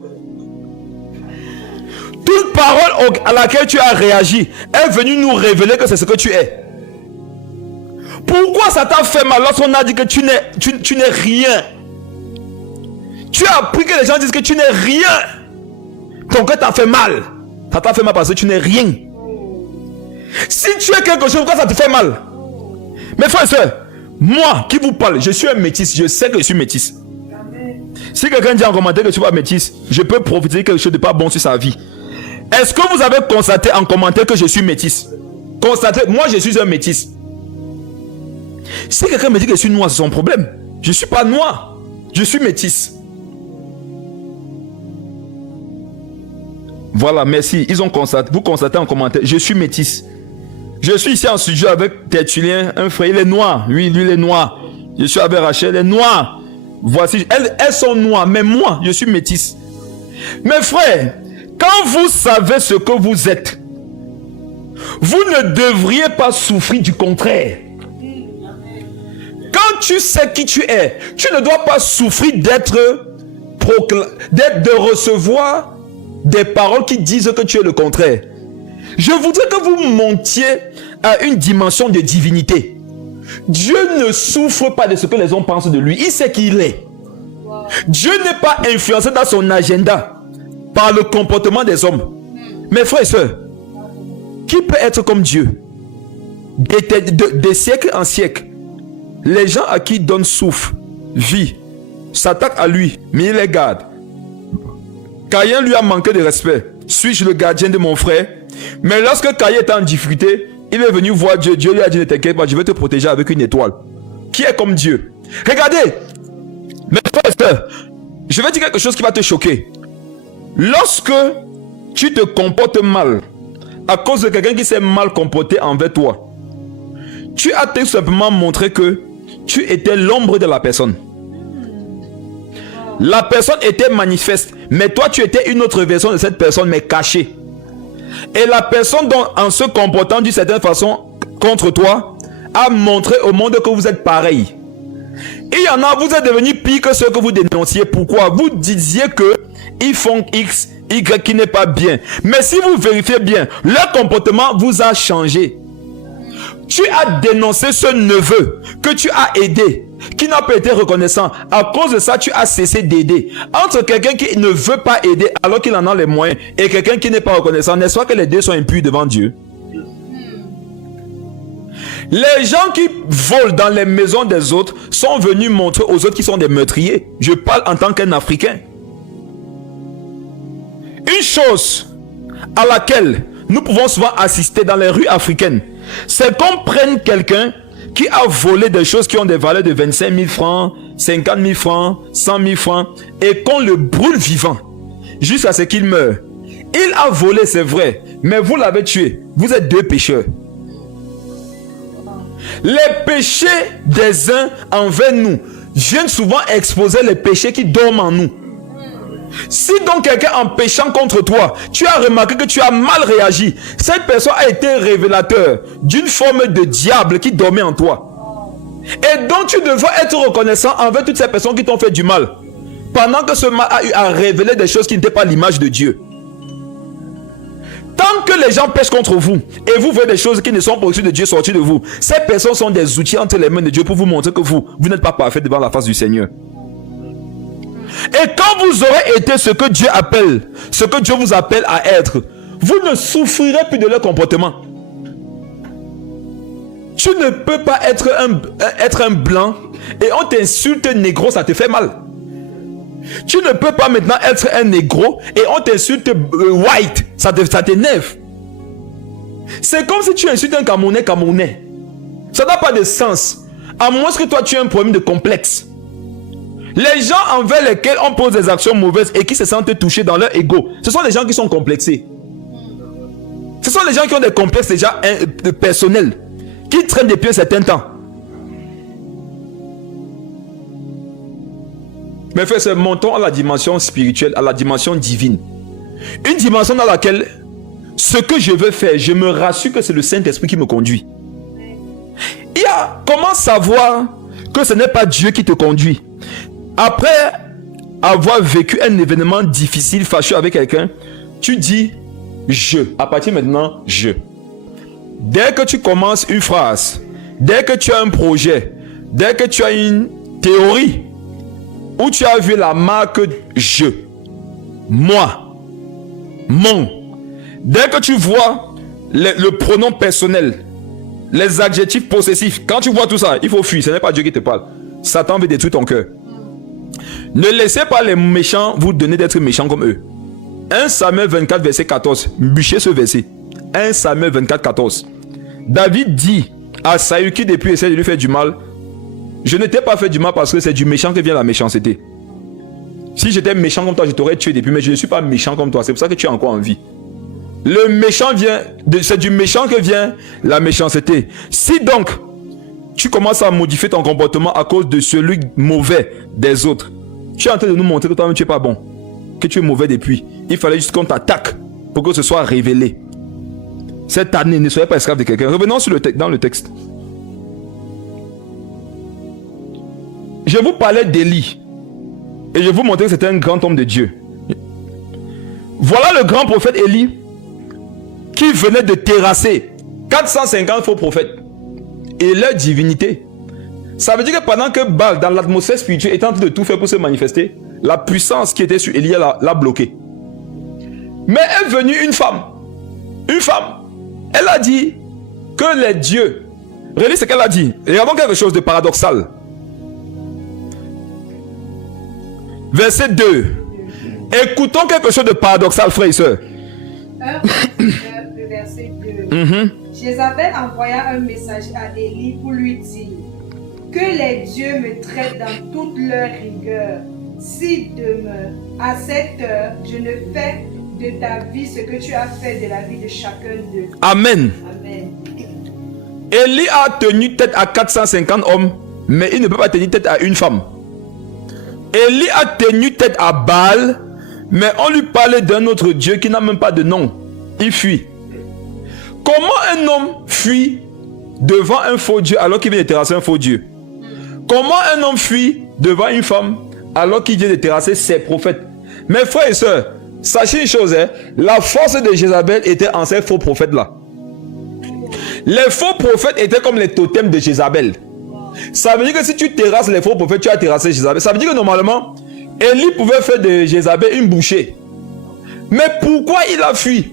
Toute parole à laquelle tu as réagi est venue nous révéler que c'est ce que tu es. Pourquoi ça t'a fait mal lorsqu'on a dit que tu n'es rien? Tu as appris que les gens disent que tu n'es rien. Ton cœur t'a fait mal. Ça t'a fait mal parce que tu n'es rien. Si tu es quelque chose, pourquoi ça te fait mal? Mes frères et sœurs, moi qui vous parle, je suis un métis. Je sais que je suis métis. Si quelqu'un dit en commentaire que tu es métis, je peux profiter de quelque chose de pas bon sur sa vie. Est-ce que vous avez constaté en commentaire que je suis métis? Constatez, moi je suis un métis. Si quelqu'un me dit que je suis noir, c'est son problème. Je ne suis pas noir, je suis métis. Voilà, merci. Ils ont constaté, vous constatez en commentaire, je suis métis. Je suis ici en studio avec Tertullien, un frère, il est noir. Oui, lui il est noir. Je suis avec Rachel, elle est noire. Voici, elles sont noires, mais moi, je suis métis. Mes frères, quand vous savez ce que vous êtes, vous ne devriez pas souffrir du contraire. Quand tu sais qui tu es, tu ne dois pas souffrir de recevoir des paroles qui disent que tu es le contraire. Je voudrais que vous montiez à une dimension de divinité. Dieu ne souffre pas de ce que les hommes pensent de lui. Il sait qui il est. Dieu n'est pas influencé dans son agenda par le comportement des hommes. Mes frères et sœurs, qui peut être comme Dieu? De siècle en siècle, les gens à qui il donne souffle, vie, s'attaquent à lui, mais il les garde. Caïn lui a manqué de respect. Suis-je le gardien de mon frère? Mais lorsque Caïn était en difficulté, il est venu voir Dieu. Dieu lui a dit: ne t'inquiète pas, je vais te protéger avec une étoile. Qui est comme Dieu? Regardez, mes frères et sœurs, je vais dire quelque chose qui va te choquer. Lorsque tu te comportes mal à cause de quelqu'un qui s'est mal comporté envers toi, tu as tout simplement montré que tu étais l'ombre de la personne. La personne était manifeste, mais toi tu étais une autre version de cette personne, mais cachée. Et la personne, en se comportant d'une certaine façon contre toi, a montré au monde que vous êtes pareil. Il y en a, vous êtes devenus pire que ceux que vous dénonciez. Pourquoi? Vous disiez que ils font X, Y qui n'est pas bien. Mais si vous vérifiez bien, leur comportement vous a changé. Tu as dénoncé ce neveu que tu as aidé, qui n'a pas été reconnaissant. À cause de ça, tu as cessé d'aider. Entre quelqu'un qui ne veut pas aider alors qu'il en a les moyens et quelqu'un qui n'est pas reconnaissant, n'est-ce pas que les deux sont impurs devant Dieu? Les gens qui volent dans les maisons des autres sont venus montrer aux autres qui sont des meurtriers. Je parle en tant qu'un Africain. Une chose à laquelle nous pouvons souvent assister dans les rues africaines, c'est qu'on prenne quelqu'un qui a volé des choses qui ont des valeurs de 25 000 francs, 50 000 francs, 100 000 francs, et qu'on le brûle vivant, jusqu'à ce qu'il meure. Il a volé, c'est vrai, mais vous l'avez tué. Vous êtes deux pécheurs. Les péchés des uns envers nous viennent souvent exposer les péchés qui dorment en nous. Si donc quelqu'un en péchant contre toi, tu as remarqué que tu as mal réagi, cette personne a été révélateur d'une forme de diable qui dormait en toi. Et donc tu devrais être reconnaissant envers toutes ces personnes qui t'ont fait du mal, pendant que ce mal a eu à révéler des choses qui n'étaient pas l'image de Dieu. Tant que les gens pêchent contre vous et vous voyez des choses qui ne sont pas au-dessus de Dieu sortir de vous, ces personnes sont des outils entre les mains de Dieu pour vous montrer que vous n'êtes pas parfait devant la face du Seigneur. Et quand vous aurez été ce que Dieu appelle, ce que Dieu vous appelle à être, vous ne souffrirez plus de leur comportement. Tu ne peux pas être un blanc et on t'insulte négro, ça te fait mal. Tu ne peux pas maintenant être un négro et on t'insulte white, ça t'énerve. C'est comme si tu insultes un Camerounais. Ça n'a pas de sens. À moins que toi tu aies un problème de complexe. Les gens envers lesquels on pose des actions mauvaises et qui se sentent touchés dans leur ego, ce sont les gens qui sont complexés. Ce sont les gens qui ont des complexes déjà personnels, qui traînent depuis un certain temps. Mes frères, montons à la dimension spirituelle, à la dimension divine. Une dimension dans laquelle ce que je veux faire, je me rassure que c'est le Saint-Esprit qui me conduit. Comment savoir que ce n'est pas Dieu qui te conduit? Après avoir vécu un événement difficile, fâcheux avec quelqu'un, tu dis je. À partir de maintenant, je. Dès que tu commences une phrase, dès que tu as un projet, dès que tu as une théorie, où tu as vu la marque je, moi, mon, dès que tu vois le pronom personnel, les adjectifs possessifs, quand tu vois tout ça, il faut fuir, ce n'est pas Dieu qui te parle. Satan veut détruire ton cœur. Ne laissez pas les méchants vous donner d'être méchants comme eux. 1 Samuel 24 verset 14, bûchez ce verset. 1 Samuel 24 14. David dit à Saül qui depuis essaie de lui faire du mal, je ne t'ai pas fait du mal parce que c'est du méchant que vient la méchanceté. Si j'étais méchant comme toi, je t'aurais tué depuis, mais je ne suis pas méchant comme toi. C'est pour ça que tu es encore en vie. Le méchant vient, c'est du méchant que vient la méchanceté. Si donc, tu commences à modifier ton comportement à cause de celui mauvais des autres, tu es en train de nous montrer que toi-même tu n'es pas bon, que tu es mauvais depuis. Il fallait juste qu'on t'attaque pour que ce soit révélé. Cette année, ne soyez pas esclave de quelqu'un. Revenons dans le texte. Je vous parlais d'Élie et je vous montrais que c'était un grand homme de Dieu. Voilà le grand prophète Élie qui venait de terrasser 450 faux prophètes et leur divinité. Ça veut dire que pendant que Baal, dans l'atmosphère spirituelle, était en train de tout faire pour se manifester, la puissance qui était sur Élie l'a bloqué. Mais est venue une femme. Une femme. Elle a dit que les dieux... Relis ce qu'elle a dit. Regardons quelque chose de paradoxal. Verset 2. Écoutons quelque chose de paradoxal, frères et sœurs. 1 le verset 2. Jézabel envoya un messager à Élie pour lui dire que les dieux me traitent dans toute leur rigueur. Si demeure à cette heure, je ne fais de ta vie ce que tu as fait de la vie de chacun d'eux. Amen. Amen. Élie a tenu tête à 450 hommes, mais il ne peut pas tenir tête à une femme. Élie a tenu tête à Baal, mais on lui parlait d'un autre Dieu qui n'a même pas de nom. Il fuit. Comment un homme fuit devant un faux Dieu alors qu'il vient de terrasser un faux Dieu? Comment un homme fuit devant une femme alors qu'il vient de terrasser ses prophètes? Mes frères et sœurs, sachez une chose, la force de Jézabel était en ces faux prophètes-là. Les faux prophètes étaient comme les totems de Jézabel. Ça veut dire que si tu terrasses les faux prophètes, tu as terrassé Jézabel. Ça veut dire que normalement, Élie pouvait faire de Jézabel une bouchée. Mais pourquoi il a fui?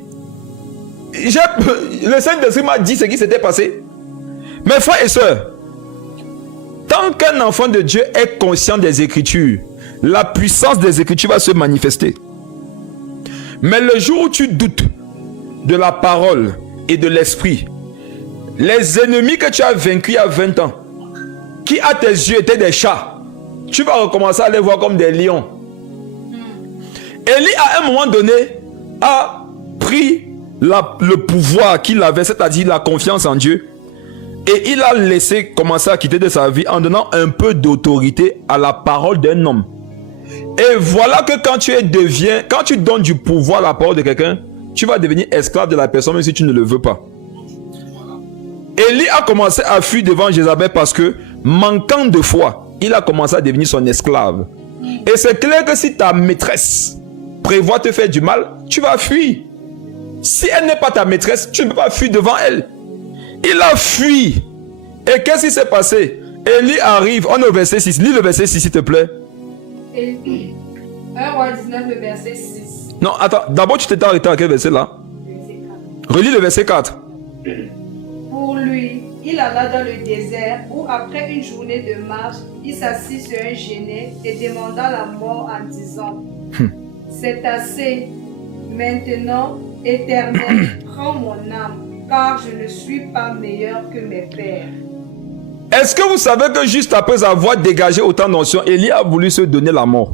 Le Saint-Esprit m'a dit ce qui s'était passé. Mes frères et sœurs, tant qu'un enfant de Dieu est conscient des Écritures, la puissance des Écritures va se manifester. Mais le jour où tu doutes de la parole et de l'esprit, les ennemis que tu as vaincus il y a 20 ans, qui à tes yeux étaient des chats, tu vas recommencer à les voir comme des lions. Élie, à un moment donné, a pris le pouvoir qu'il avait, c'est-à-dire la confiance en Dieu, et il a laissé commencer à quitter de sa vie en donnant un peu d'autorité à la parole d'un homme. Et voilà que quand tu donnes du pouvoir à la parole de quelqu'un, tu vas devenir esclave de la personne même si tu ne le veux pas. Élie a commencé à fuir devant Jézabel parce que, manquant de foi, il a commencé à devenir son esclave. Et c'est clair que si ta maîtresse prévoit te faire du mal, tu vas fuir. Si elle n'est pas ta maîtresse, tu ne peux pas fuir devant elle. Il a fui. Et qu'est-ce qui s'est passé? Élie arrive, on est au verset 6. Lis le verset 6 s'il te plaît. 1 Roi 19, le verset 6. Non, attends, d'abord tu t'étais arrêté à quel verset là? Relis le verset 4. Pour lui, il alla dans le désert où, après une journée de marche, il s'assit sur un genêt et demanda la mort en disant: C'est assez. Maintenant, Éternel, prends mon âme, car je ne suis pas meilleur que mes pères. Est-ce que vous savez que juste après avoir dégagé autant d'onction, Élie a voulu se donner la mort?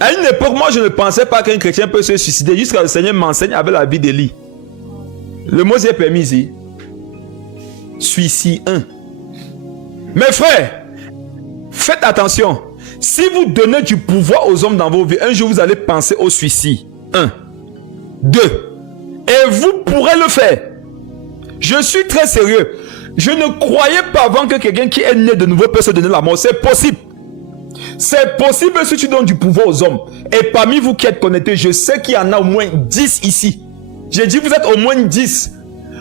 À une époque, moi je ne pensais pas qu'un chrétien peut se suicider jusqu'à ce que le Seigneur m'enseigne avec la vie d'Élie. Le mot est permis ici. Suicide 1. Mes frères, faites attention. Si vous donnez du pouvoir aux hommes dans vos vies, un jour vous allez penser au suicide. 1. 2. Et vous pourrez le faire. Je suis très sérieux. Je ne croyais pas avant que quelqu'un qui est né de nouveau peut se donner la mort. C'est possible. C'est possible si tu donnes du pouvoir aux hommes. Et parmi vous qui êtes connectés, je sais qu'il y en a au moins 10 ici. J'ai dit vous êtes au moins 10.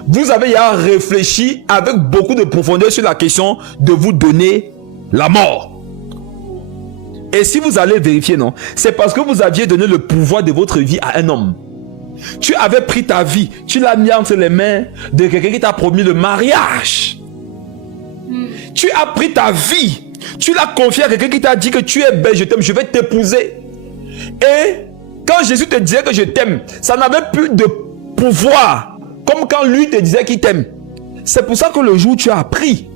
Vous avez à réfléchir avec beaucoup de profondeur sur la question de vous donner la mort. Et si vous allez vérifier, non, c'est parce que vous aviez donné le pouvoir de votre vie à un homme. Tu avais pris ta vie, tu l'as mis entre les mains de quelqu'un qui t'a promis le mariage. Tu as pris ta vie, tu l'as confié à quelqu'un qui t'a dit que tu es belle, je t'aime, je vais t'épouser. Et quand Jésus te disait que je t'aime, ça n'avait plus de pouvoir, comme quand lui te disait qu'il t'aime. C'est pour ça que le jour où tu as appris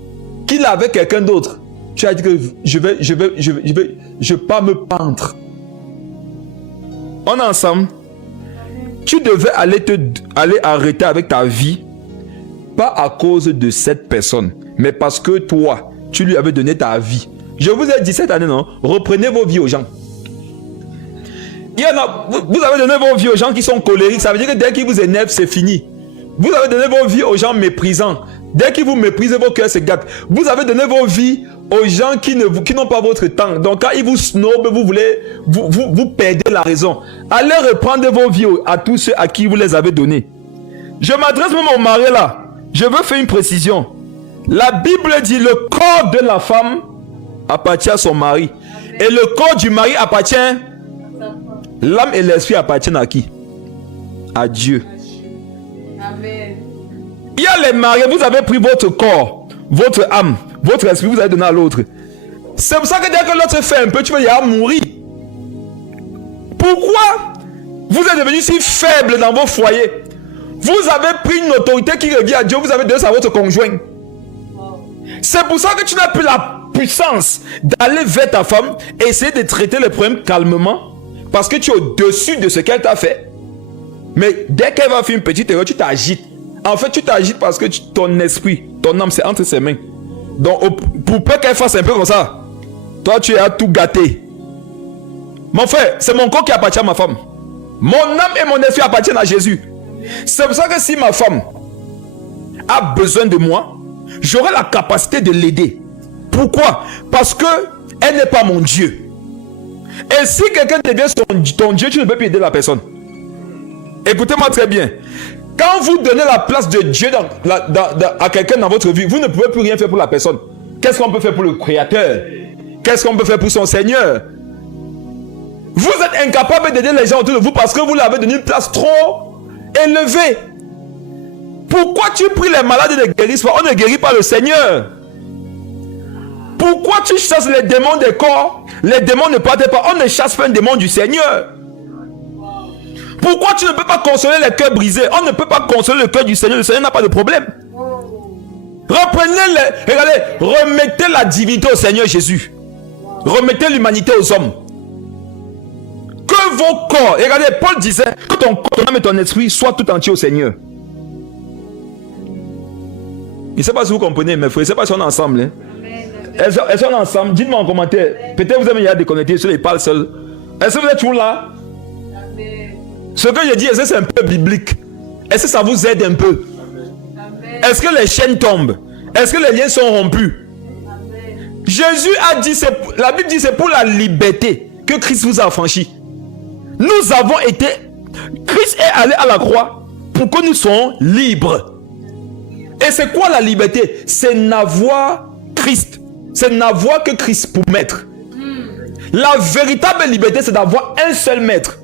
qu'il avait quelqu'un d'autre, tu as dit que je vais pas me pendre. On est ensemble. Tu devais aller arrêter avec ta vie, pas à cause de cette personne, mais parce que toi, tu lui avais donné ta vie. Je vous ai dit cette année, non? Reprenez vos vies aux gens. Il y en a, vous avez donné vos vies aux gens qui sont colériques. Ça veut dire que dès qu'ils vous énervent, c'est fini. Vous avez donné vos vies aux gens méprisants. Dès qu'ils vous méprisent, vos cœurs se gâtent. Vous avez donné vos vies aux gens qui n'ont pas votre temps. Donc quand ils vous snobent, vous perdez la raison. Allez reprendre vos vies à tous ceux à qui vous les avez donnés. Je m'adresse même au mari là. Je veux faire une précision. La Bible dit le corps de la femme appartient à son mari. Et le corps du mari appartient. L'âme et l'esprit appartiennent à qui? À Dieu. Amen. Il y a les mariés, vous avez pris votre corps, votre âme, votre esprit, vous avez donné à l'autre. C'est pour ça que dès que l'autre fait un peu, tu vas y aller mourir. Pourquoi vous êtes devenus si faibles dans vos foyers? Vous avez pris une autorité qui revient à Dieu, vous avez donné ça à votre conjoint. C'est pour ça que tu n'as plus la puissance d'aller vers ta femme et essayer de traiter le problème calmement parce que tu es au-dessus de ce qu'elle t'a fait. Mais dès qu'elle va faire une petite erreur, tu t'agites. En fait, tu t'agites parce que ton esprit, ton âme, c'est entre ses mains. Donc, pour peu qu'elle fasse un peu comme ça, toi, tu es à tout gâter. Mon frère, c'est mon corps qui appartient à ma femme. Mon âme et mon esprit appartiennent à Jésus. C'est pour ça que si ma femme a besoin de moi, j'aurai la capacité de l'aider. Pourquoi? Parce que elle n'est pas mon Dieu. Et si quelqu'un devient ton Dieu, tu ne peux plus aider la personne. Écoutez-moi très bien. Quand vous donnez la place de Dieu à quelqu'un dans votre vie, vous ne pouvez plus rien faire pour la personne. Qu'est-ce qu'on peut faire pour le Créateur? Qu'est-ce qu'on peut faire pour son Seigneur? Vous êtes incapable d'aider les gens autour de vous parce que vous leur avez donné une place trop élevée. Pourquoi tu pries les malades et ne guérissent pas? On ne guérit pas le Seigneur. Pourquoi tu chasses les démons des corps? Les démons ne partent pas. On ne chasse pas un démon du Seigneur. Pourquoi tu ne peux pas consoler les cœurs brisés? On ne peut pas consoler le cœur du Seigneur. Le Seigneur n'a pas de problème. Reprenez-les. Regardez, remettez la divinité au Seigneur Jésus. Remettez l'humanité aux hommes. Que vos corps, regardez, Paul disait que ton corps, ton âme et ton esprit soient tout entiers au Seigneur. Je ne sais pas si vous comprenez, mes frères. Je ne sais pas si on est ensemble. Hein. Elles sont ensemble. Dites-moi en commentaire. Peut-être vous avez déjà déconnecté, ceux qui parlent seuls. Est-ce que vous êtes toujours là? Ce que je dis, est-ce que c'est un peu biblique? Est-ce que ça vous aide un peu? Est-ce que les chaînes tombent? Est-ce que les liens sont rompus? Jésus a dit, la Bible dit, c'est pour la liberté que Christ vous a affranchi. Nous avons été... Christ est allé à la croix pour que nous soyons libres. Et c'est quoi la liberté? C'est n'avoir Christ. C'est n'avoir que Christ pour maître. La véritable liberté, c'est d'avoir un seul maître.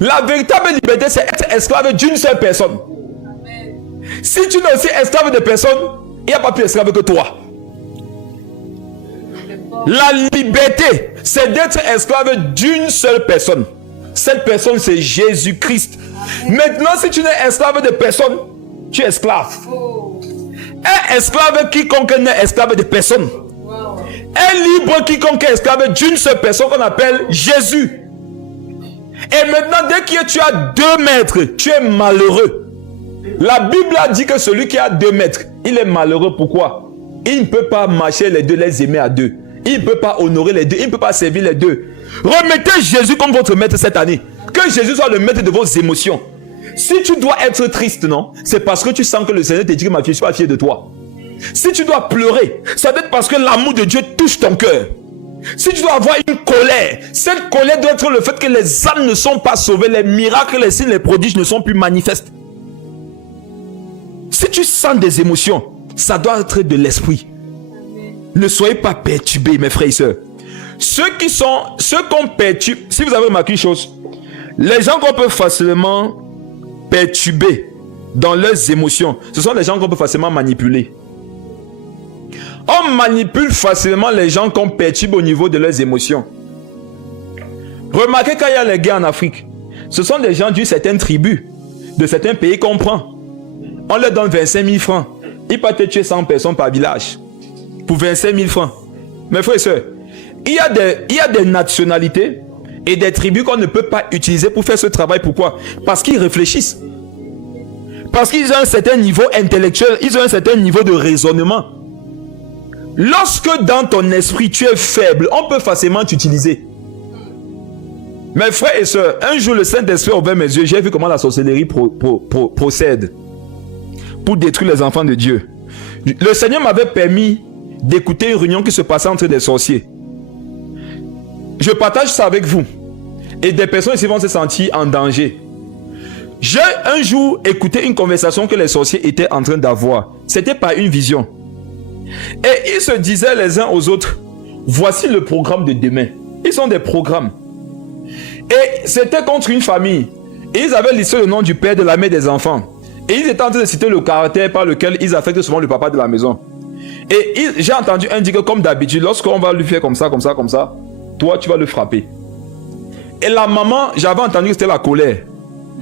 La véritable liberté, c'est être esclave d'une seule personne. Si tu n'es aussi esclave de personne, il n'y a pas plus esclave que toi. La liberté, c'est d'être esclave d'une seule personne. Cette personne, c'est Jésus-Christ. Maintenant, si tu n'es esclave de personne, tu es esclave. Un esclave quiconque n'est esclave de personne. Un libre quiconque est esclave d'une seule personne qu'on appelle Jésus. Et maintenant, dès que tu as 2 maîtres, tu es malheureux. La Bible a dit que celui qui a 2 maîtres, il est malheureux. Pourquoi? Il ne peut pas marcher les deux, les aimer à deux. Il ne peut pas honorer les deux. Il ne peut pas servir les deux. Remettez Jésus comme votre maître cette année. Que Jésus soit le maître de vos émotions. Si tu dois être triste, non? C'est parce que tu sens que le Seigneur te dit que ma fille, je ne suis pas fier de toi. Si tu dois pleurer, ça doit être parce que l'amour de Dieu touche ton cœur. Si tu dois avoir une colère, cette colère doit être le fait que les âmes ne sont pas sauvées, les miracles, les signes, les prodiges ne sont plus manifestes. Si tu sens des émotions, ça doit être de l'esprit. Ne soyez pas perturbés, mes frères et sœurs. Ceux qu'on perturbe, si vous avez remarqué une chose, les gens qu'on peut facilement perturber dans leurs émotions, ce sont les gens qu'on peut facilement manipuler. On manipule facilement les gens qu'on perturbe au niveau de leurs émotions. Remarquez quand il y a les guerres en Afrique, ce sont des gens d'une certaine tribu, de certains pays qu'on prend. On leur donne 25 000 francs. Ils peuvent tuer 100 personnes par village. Pour 25 000 francs. Mes frères et sœurs, il y a des nationalités et des tribus qu'on ne peut pas utiliser pour faire ce travail. Pourquoi? Parce qu'ils réfléchissent. Parce qu'ils ont un certain niveau intellectuel, ils ont un certain niveau de raisonnement. Lorsque dans ton esprit tu es faible, on peut facilement t'utiliser. Mes frères et sœurs, un jour le Saint-Esprit a ouvert mes yeux, j'ai vu comment la sorcellerie procède pour détruire les enfants de Dieu. Le Seigneur m'avait permis d'écouter une réunion qui se passait entre des sorciers. Je partage ça avec vous. Et des personnes ici vont se sentir en danger. J'ai un jour écouté une conversation que les sorciers étaient en train d'avoir. C'était pas une vision. Et ils se disaient les uns aux autres, voici le programme de demain. Ils ont des programmes. Et c'était contre une famille. Et ils avaient listé le nom du père, de la mère, des enfants. Et ils étaient en train de citer le caractère par lequel ils affectent souvent le papa de la maison. Et j'ai entendu un dire que comme d'habitude, lorsqu'on va lui faire comme ça, toi tu vas le frapper. Et la maman, j'avais entendu que c'était la colère.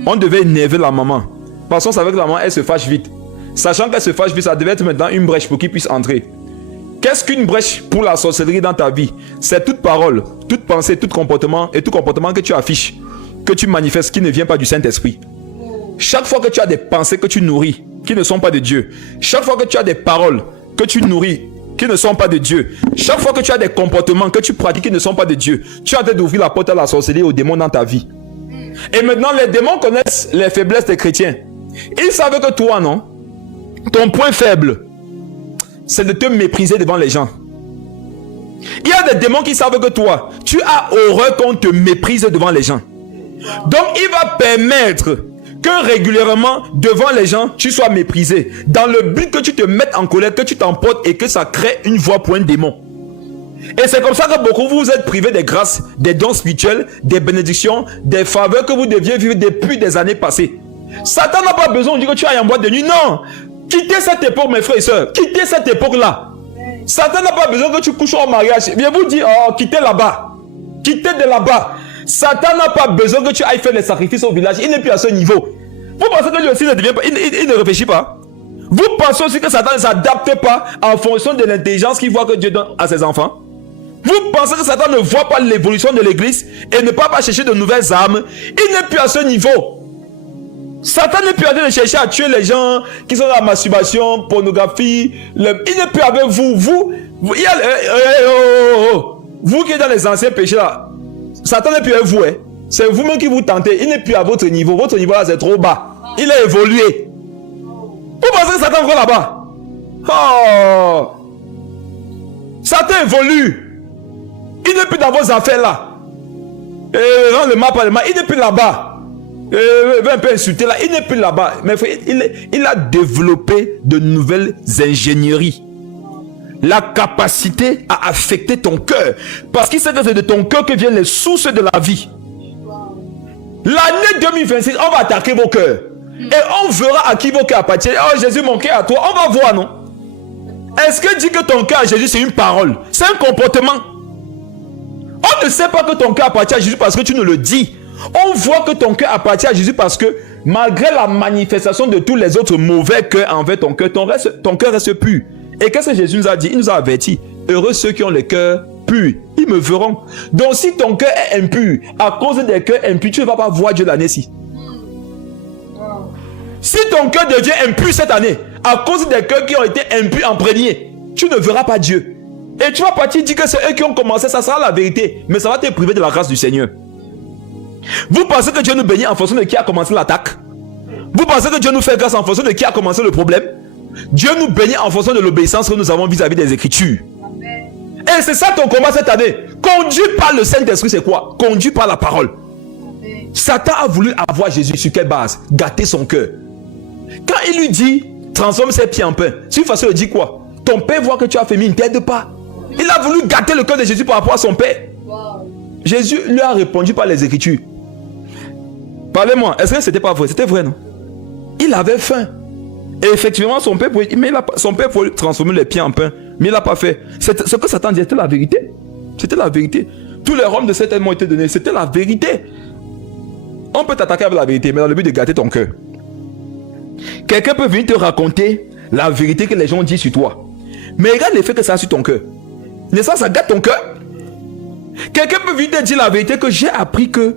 On devait énerver la maman. Parce qu'on savait que la maman, elle se fâche vite. Sachant qu'elle se fâche vite, ça devait être maintenant une brèche pour qu'il puisse entrer. Qu'est-ce qu'une brèche pour la sorcellerie dans ta vie? C'est toute parole, toute pensée, tout comportement et tout comportement que tu affiches, que tu manifestes, qui ne vient pas du Saint-Esprit. Chaque fois que tu as des pensées que tu nourris, qui ne sont pas de Dieu, chaque fois que tu as des paroles que tu nourris, qui ne sont pas de Dieu, chaque fois que tu as des comportements que tu pratiques qui ne sont pas de Dieu, tu as en train d'ouvrir la porte à la sorcellerie, aux démons dans ta vie. Et maintenant, les démons connaissent les faiblesses des chrétiens. Ils savent que toi, non? Ton point faible, c'est de te mépriser devant les gens. Il y a des démons qui savent que toi, tu as horreur qu'on te méprise devant les gens. Donc, il va permettre que régulièrement, devant les gens, tu sois méprisé. Dans le but que tu te mettes en colère, que tu t'emportes et que ça crée une voie pour un démon. Et c'est comme ça que beaucoup vous êtes privés des grâces, des dons spirituels, des bénédictions, des faveurs que vous deviez vivre depuis des années passées. Satan n'a pas besoin de dire que tu ailles en boîte de nuit. Non! Quittez cette époque, mes frères et sœurs. Quittez cette époque-là. Satan n'a pas besoin que tu couches au mariage. Viens vous dire, oh, quittez là-bas. Quittez de là-bas. Satan n'a pas besoin que tu ailles faire les sacrifices au village. Il n'est plus à ce niveau. Vous pensez que lui aussi ne devient pas, il ne réfléchit pas. Vous pensez aussi que Satan ne s'adapte pas en fonction de l'intelligence qu'il voit que Dieu donne à ses enfants. Vous pensez que Satan ne voit pas l'évolution de l'église et ne peut pas chercher de nouvelles âmes. Il n'est plus à ce niveau. Satan n'est plus en train de chercher à tuer les gens qui sont dans la masturbation, pornographie. Il n'est plus avec vous. Vous qui êtes dans les anciens péchés là, Satan n'est plus avec vous. C'est vous-même qui vous tentez. Il n'est plus à votre niveau. Votre niveau là c'est trop bas. Il a évolué. Vous pensez que Satan est encore là-bas? Oh! Satan évolue. Il n'est plus dans vos affaires là. Rends le mal par le mal. Il n'est plus là-bas. Un peu insulté là. Il n'est plus là-bas. Mais il a développé de nouvelles ingénieries. La capacité à affecter ton cœur. Parce qu'il sait que c'est de ton cœur que viennent les sources de la vie. L'année 2026, on va attaquer vos cœurs. Et on verra à qui vos cœurs appartiennent. Oh Jésus, mon cœur à toi. On va voir, non? Est-ce que dit que ton cœur à Jésus, c'est une parole? C'est un comportement. On ne sait pas que ton cœur appartient à Jésus parce que tu ne le dis. On voit que ton cœur appartient à Jésus parce que malgré la manifestation de tous les autres mauvais cœurs envers ton cœur, ton cœur reste pur. Et qu'est-ce que Jésus nous a dit? Il nous a averti. Heureux ceux qui ont le cœur pur, ils me verront. Donc si ton cœur est impur, à cause des cœurs impurs, tu ne vas pas voir Dieu l'année-ci. Si ton cœur devient impur cette année, à cause des cœurs qui ont été impurs en premier, tu ne verras pas Dieu. Et tu vas partir dire que c'est eux qui ont commencé, ça sera la vérité. Mais ça va te priver de la grâce du Seigneur. Vous pensez que Dieu nous bénit en fonction de qui a commencé l'attaque? Vous pensez que Dieu nous fait grâce en fonction de qui a commencé le problème? Dieu nous bénit en fonction de l'obéissance que nous avons vis-à-vis des Écritures. Amen. Et c'est ça ton combat cette année. Conduit par le Saint-Esprit, c'est quoi? Conduit par la parole. Amen. Satan a voulu avoir Jésus sur quelle base? Gâter son cœur. Quand il lui dit, transforme ses pieds en pain, si une façon de dire quoi? Ton père voit que tu as fait une tête de pas. Il a voulu gâter le cœur de Jésus par rapport à son père. Wow. Jésus lui a répondu par les Écritures. Parlez-moi, est-ce que c'était pas vrai? C'était vrai, non? Il avait faim. Et effectivement, son père pouvait transformer les pieds en pain. Mais il n'a pas fait. Ce que Satan disait, c'était la vérité. C'était la vérité. Tous les roms de cet homme ont été donnés. C'était la vérité. On peut t'attaquer avec la vérité, mais dans le but de gâter ton cœur. Quelqu'un peut venir te raconter la vérité que les gens disent sur toi. Mais regarde l'effet que ça a sur ton cœur. N'est-ce pas, ça gâte ton cœur? Quelqu'un peut venir te dire la vérité que j'ai appris que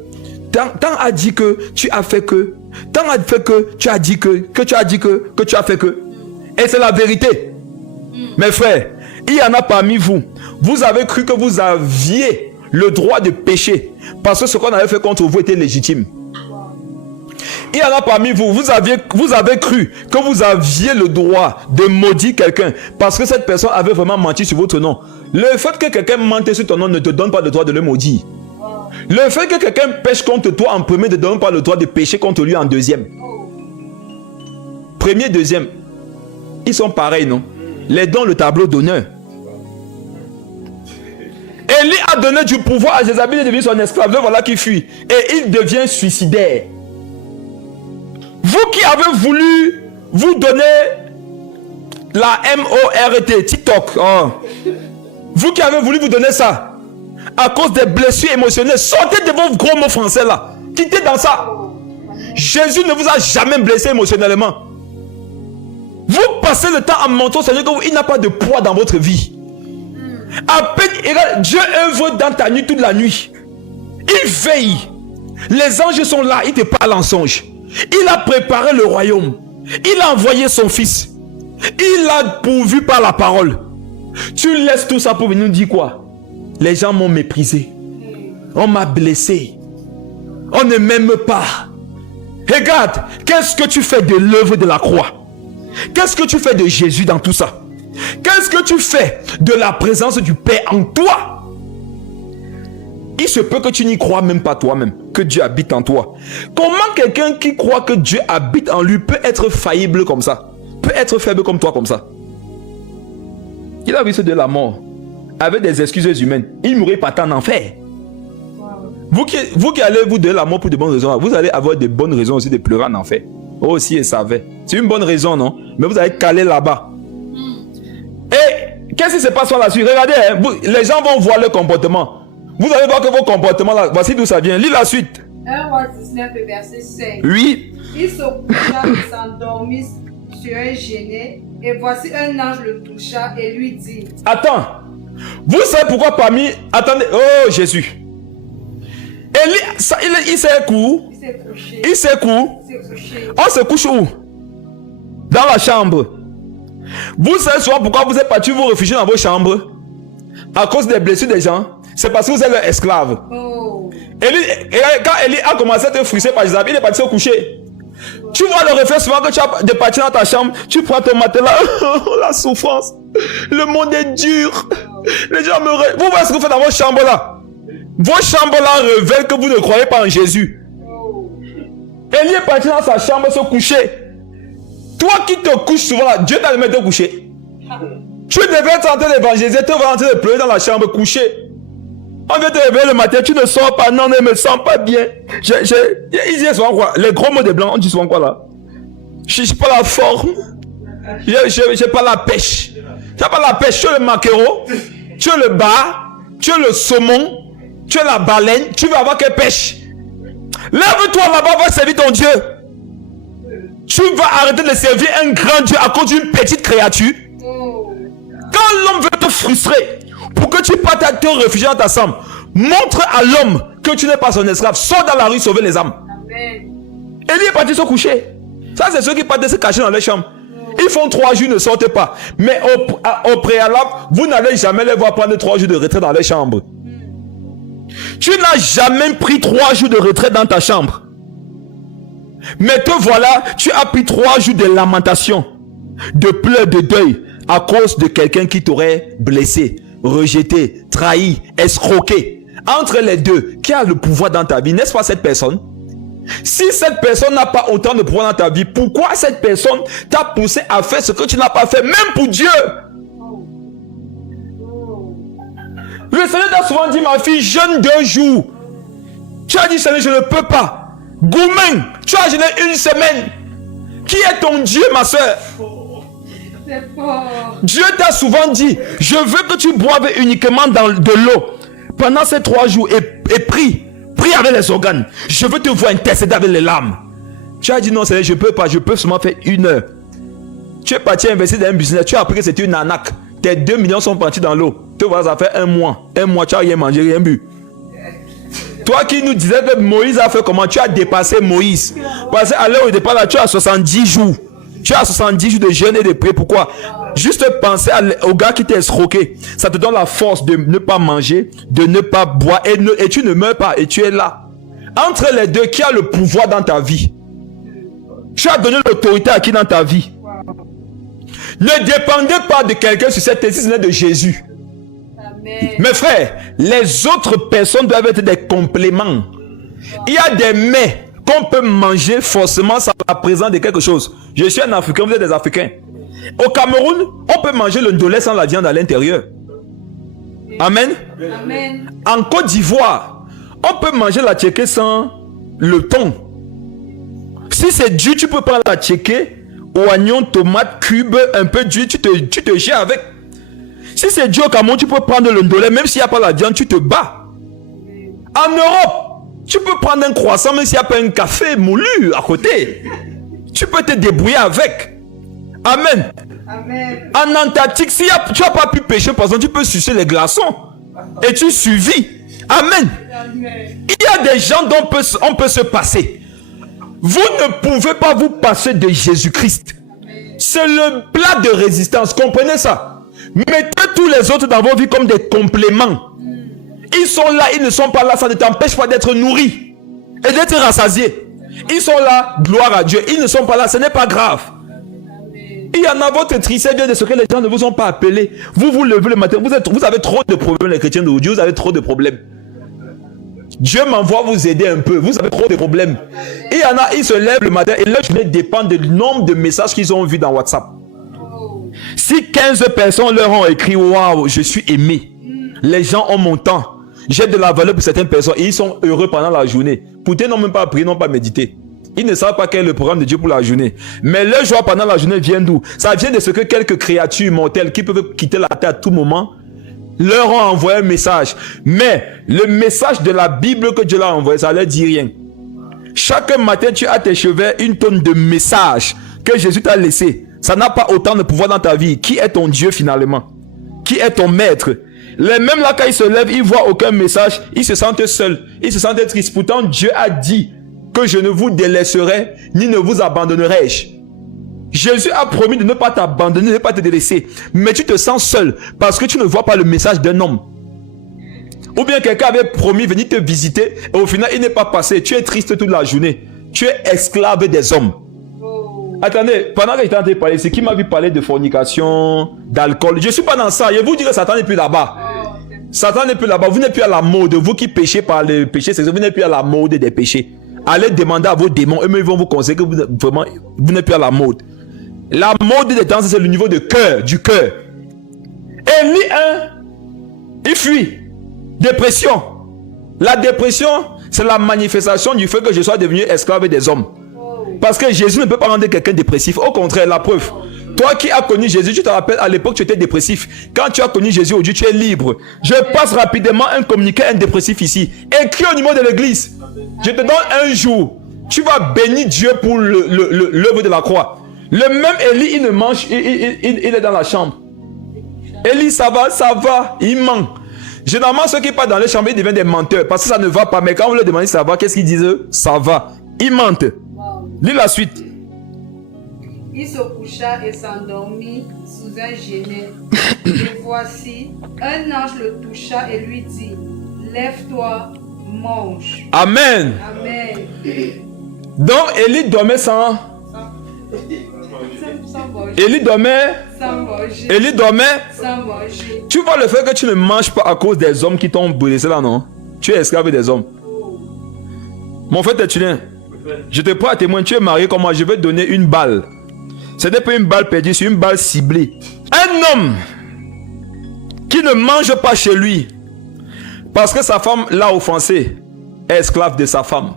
tant a dit que tu as fait que. Tant a fait que tu as dit que tu as dit que tu as fait que. Et c'est la vérité. Mes frères, il y en a parmi vous. Vous avez cru que vous aviez le droit de pécher parce que ce qu'on avait fait contre vous était légitime. Il y en a parmi vous. Vous avez cru que vous aviez le droit de maudire quelqu'un parce que cette personne avait vraiment menti sur votre nom. Le fait que quelqu'un mente sur ton nom ne te donne pas le droit de le maudire. Le fait que quelqu'un pêche contre toi en premier ne te donne pas le droit de pécher contre lui en deuxième. Premier, deuxième. Ils sont pareils, non? Les dons, le tableau d'honneur. Élie a donné du pouvoir à Jézabel de devenir son esclave. Le voilà qui fuit. Et il devient suicidaire. Vous qui avez voulu vous donner la MORT, TikTok. Oh. Vous qui avez voulu vous donner ça. À cause des blessures émotionnelles, sortez de vos gros mots français là. Quittez dans ça. Jésus ne vous a jamais blessé émotionnellement. Vous passez le temps à mentir au Seigneur qu'il n'a pas de poids dans votre vie. À peine, Dieu œuvre dans ta nuit toute la nuit. Il veille. Les anges sont là, ils te parlent en songe. Il a préparé le royaume. Il a envoyé son fils. Il a pourvu par la parole. Tu laisses tout ça pour venir nous dire quoi? Les gens m'ont méprisé. On m'a blessé. On ne m'aime pas. Regarde, qu'est-ce que tu fais de l'œuvre de la croix? Qu'est-ce que tu fais de Jésus dans tout ça? Qu'est-ce que tu fais de la présence du Père en toi? Il se peut que tu n'y crois même pas toi-même, que Dieu habite en toi. Comment quelqu'un qui croit que Dieu habite en lui peut être faillible comme ça? Peut être faible comme toi comme ça? Il a vu ce de la mort avec des excuses humaines. Il mourrait pas en enfer. Vous qui allez vous donner la mort pour de bonnes raisons, vous allez avoir de bonnes raisons aussi de pleurer en enfer. Oh, aussi, il savait. C'est une bonne raison, non? Mais vous allez caler là-bas. Et qu'est-ce qui se passe par la suite? Regardez, hein, les gens vont voir le comportement. Vous allez voir que vos comportements là, voici d'où ça vient. Lis la suite. 1 Roi 19, verset 5. Oui. Il se coucha et s'endormit sur un genet, et voici un ange le toucha et lui dit. Attends. Vous savez pourquoi parmi... Attendez. Oh Jésus. Élie, il s'est couché. Il s'est couché. Il s'est couché. Il s'est couché. On se couche où? Dans la chambre. Vous savez souvent pourquoi vous êtes partis vous réfugier dans vos chambres? À cause des blessures des gens. C'est parce que vous êtes leur esclave. Oh. Quand Élie a commencé à te frustrer par Jézabel, il est parti se coucher. Tu vois le réflexe souvent que tu as de partir dans ta chambre, tu prends ton matelas, la souffrance, le monde est dur, les gens me... Vous voyez ce que vous faites dans vos chambres là? Vos chambres là révèlent que vous ne croyez pas en Jésus. Élie est parti dans sa chambre se coucher. Toi qui te couches souvent là, Dieu t'a demandé de te coucher. Tu devais être en train d'évangéliser, tu vas en train de pleurer dans la chambre couché. On vient te réveiller le matin, tu ne sors pas, non, ne me sens pas bien. Ils disent souvent quoi? Les gros mots de blanc, on dit souvent quoi là? Je n'ai pas la forme. Je n'ai pas la pêche. Tu n'as pas la pêche, tu es le maquereau, tu es le bar, tu es le saumon, tu es la baleine, tu veux avoir quelle pêche? Lève-toi là-bas, va servir ton Dieu. Tu vas arrêter de servir un grand Dieu à cause d'une petite créature. Quand l'homme veut te frustrer, pour que tu partes te réfugier dans ta chambre, montre à l'homme que tu n'es pas son esclave. Sors dans la rue sauver les âmes. Amen. Élie est parti se coucher. Ça, c'est ceux qui partent se cacher dans les chambres. Ils font 3 jours, ne sortent pas. Mais au préalable, vous n'allez jamais les voir prendre 3 jours de retrait dans les chambres. Tu n'as jamais pris 3 jours de retrait dans ta chambre. Mais te voilà, tu as pris 3 jours de lamentation, de pleurs, de deuil, à cause de quelqu'un qui t'aurait blessé, rejeté, trahi, escroqué. Entre les deux, qui a le pouvoir dans ta vie? N'est-ce pas cette personne? Si cette personne n'a pas autant de pouvoir dans ta vie, pourquoi cette personne t'a poussé à faire ce que tu n'as pas fait, même pour Dieu? Le Seigneur t'a souvent dit, ma fille, jeûne 2 jours. Tu as dit, Seigneur, je ne peux pas. Goumen, tu as jeûné 1 semaine. Qui est ton Dieu, ma soeur? C'est fort. Dieu t'a souvent dit, je veux que tu boives uniquement de l'eau pendant ces 3 jours et prie avec les organes. Je veux te voir intercéder avec les larmes. Tu as dit non, Seigneur, je peux pas, je peux seulement faire 1 heure. Tu es parti investir dans un business, tu as appris que c'était une arnaque. Tes 2 millions sont partis dans l'eau. Tu vois, ça fait 1 mois. 1 mois, tu n'as rien mangé, rien bu. Toi qui nous disais que Moïse a fait comment? Tu as dépassé Moïse. Parce qu'à l'heure au départ, là, tu as 70 jours. Tu as 70 jours de jeûne et de prière. Pourquoi? Juste penser au gars qui t'a escroqué. Ça te donne la force de ne pas manger, de ne pas boire. Et tu ne meurs pas. Et tu es là. Entre les deux, qui a le pouvoir dans ta vie? Tu as donné l'autorité à qui dans ta vie? Ne dépendez pas de quelqu'un sur cette terre, si ce n'est de Jésus. Amen. Mes frères, les autres personnes doivent être des compléments. Il y a des mets qu'on peut manger forcément sans la présence de quelque chose. Je suis un Africain, vous êtes des Africains. Au Cameroun, on peut manger le ndolé sans la viande à l'intérieur. Amen. Amen. En Côte d'Ivoire, on peut manger la tchéké sans le thon. Si c'est dur, tu peux prendre la tchéké, oignon, tomate, cube, un peu d'huile, tu te jettes avec. Si c'est dur au Cameroun, tu peux prendre le ndolé, même s'il n'y a pas la viande, tu te bats. En Europe, tu peux prendre un croissant, même s'il n'y a pas un café moulu à côté. Tu peux te débrouiller avec. Amen. Amen. En Antarctique, si tu n'as pas pu pêcher, par exemple, tu peux sucer les glaçons. Et tu survis. Amen. Amen. Il y a des gens dont on peut se passer. Vous ne pouvez pas vous passer de Jésus-Christ. C'est le plat de résistance. Comprenez ça? Mettez tous les autres dans vos vies comme des compléments. Ils sont là, ils ne sont pas là. Ça ne t'empêche pas d'être nourri et d'être rassasié. Ils sont là, gloire à Dieu. Ils ne sont pas là, ce n'est pas grave. Il y en a, votre tristesse vient de ce que les gens ne vous ont pas appelé. Vous vous levez le matin, vous avez trop de problèmes, les chrétiens d'aujourd'hui, vous avez trop de problèmes. Dieu m'envoie vous aider un peu, vous avez trop de problèmes. Il y en a, ils se lèvent le matin et leur journée dépend du nombre de messages qu'ils ont vus dans WhatsApp. Si 15 personnes leur ont écrit, waouh, je suis aimé, les gens ont mon temps, j'ai de la valeur pour certaines personnes et ils sont heureux pendant la journée. Pourtant, ils n'ont même pas prié, n'ont pas médité. Ils ne savent pas quel est le programme de Dieu pour la journée. Mais leur joie pendant la journée vient d'où? Ça vient de ce que quelques créatures mortelles qui peuvent quitter la terre à tout moment leur ont envoyé un message. Mais le message de la Bible que Dieu leur a envoyé, ça ne leur dit rien. Chaque matin, tu as à tes cheveux une tonne de messages que Jésus t'a laissé. Ça n'a pas autant de pouvoir dans ta vie. Qui est ton Dieu finalement? Qui est ton maître? Les mêmes là, quand ils se lèvent, ils ne voient aucun message. Ils se sentent seuls. Ils se sentent tristes. Pourtant, Dieu a dit que je ne vous délaisserai, ni ne vous abandonnerai-je. Jésus a promis de ne pas t'abandonner, de ne pas te délaisser. Mais tu te sens seul parce que tu ne vois pas le message d'un homme. Ou bien quelqu'un avait promis de venir te visiter et au final, il n'est pas passé. Tu es triste toute la journée. Tu es esclave des hommes. Attendez, pendant que j'étais en train de parler, c'est qui m'a vu parler de fornication, d'alcool. Je ne suis pas dans ça. Je vous dis que Satan n'est plus là-bas. Satan n'est plus là-bas. Vous n'êtes plus à la mode. Vous qui péchez par le péché, c'est que vous n'êtes plus à la mode des péchés. Allez demander à vos démons. Eux-mêmes vont vous conseiller que vous n'êtes plus à la mode. La mode des temps, c'est le niveau de cœur, du cœur. Élie 1, il fuit. Dépression. La dépression, c'est la manifestation du fait que je sois devenu esclave des hommes. Parce que Jésus ne peut pas rendre quelqu'un dépressif. Au contraire, la preuve. Toi qui as connu Jésus, tu te rappelles, à l'époque, tu étais dépressif. Quand tu as connu Jésus aujourd'hui, tu es libre. Je passe rapidement un communiqué à un dépressif ici. Écris au niveau de l'église. Je te donne un jour. Tu vas bénir Dieu pour l'œuvre de la croix. Le même Élie, il ne mange, il est dans la chambre. Élie, ça va, il ment. Généralement, ceux qui partent dans les chambres, ils deviennent des menteurs parce que ça ne va pas. Mais quand on leur demande ça va, qu'est-ce qu'ils disent? Ça va. Ils mentent. Lis la suite. Il se coucha et s'endormit sous un genêt. Et voici, un ange le toucha et lui dit, lève-toi, mange. Amen. Amen. Donc, Élie dormait sans manger. Élie dormait sans manger. Tu vois le fait que tu ne manges pas à cause des hommes qui t'ont blessé là, non? Tu es esclave des hommes. Mon frère Tétulien, je te prends à témoin, tu es marié comme moi, je vais te donner une balle. Ce n'est pas une balle perdue, c'est une balle ciblée. Un homme qui ne mange pas chez lui parce que sa femme l'a offensé est esclave de sa femme.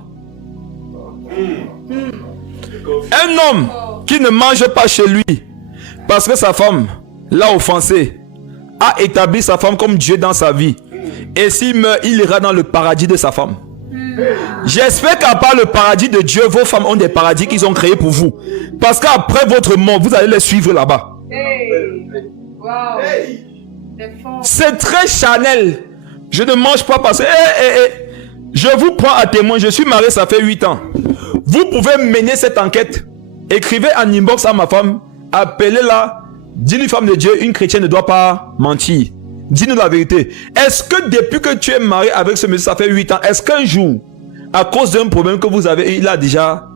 Un homme qui ne mange pas chez lui parce que sa femme l'a offensé a établi sa femme comme Dieu dans sa vie. Et s'il meurt, il ira dans le paradis de sa femme. J'espère qu'à part le paradis de Dieu, vos femmes ont des paradis qu'ils ont créés pour vous. Parce qu'après votre mort, vous allez les suivre là-bas. C'est très charnel. Je ne mange pas parce que... Je vous prends à témoin, je suis marié, ça fait 8 ans. Vous pouvez mener cette enquête. Écrivez en inbox à ma femme. Appelez-la. Dis-lui, femme de Dieu, une chrétienne ne doit pas mentir. Dis-nous la vérité. Est-ce que depuis que tu es marié avec ce monsieur, ça fait 8 ans, est-ce qu'un jour, à cause d'un problème que vous avez, il a déjà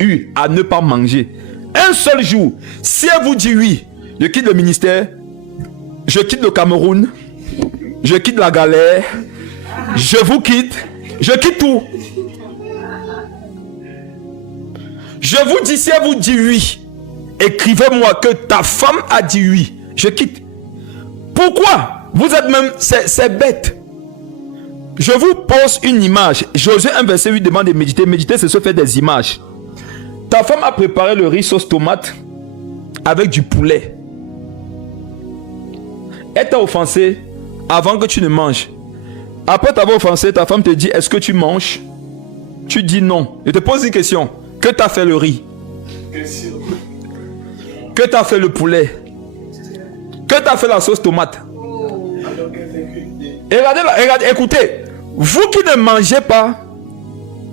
eu à ne pas manger? Un seul jour, si elle vous dit oui, je quitte le ministère, je quitte le Cameroun, je quitte la galère, je vous quitte, je quitte tout. Je vous dis, si elle vous dit oui, écrivez-moi que ta femme a dit oui, je quitte. Pourquoi? Vous êtes même, c'est bête. Je vous pose une image. Josué 1 verset 8 demande de méditer. Méditer, c'est se faire des images. Ta femme a préparé le riz sauce tomate avec du poulet. Elle t'a offensé avant que tu ne manges. Après t'avoir offensé, ta femme te dit, est-ce que tu manges? Tu dis non. Je te pose une question. Que t'a fait le riz? Que t'a fait le poulet? Que t'a fait la sauce tomate? Et regardez, écoutez, vous qui ne mangez pas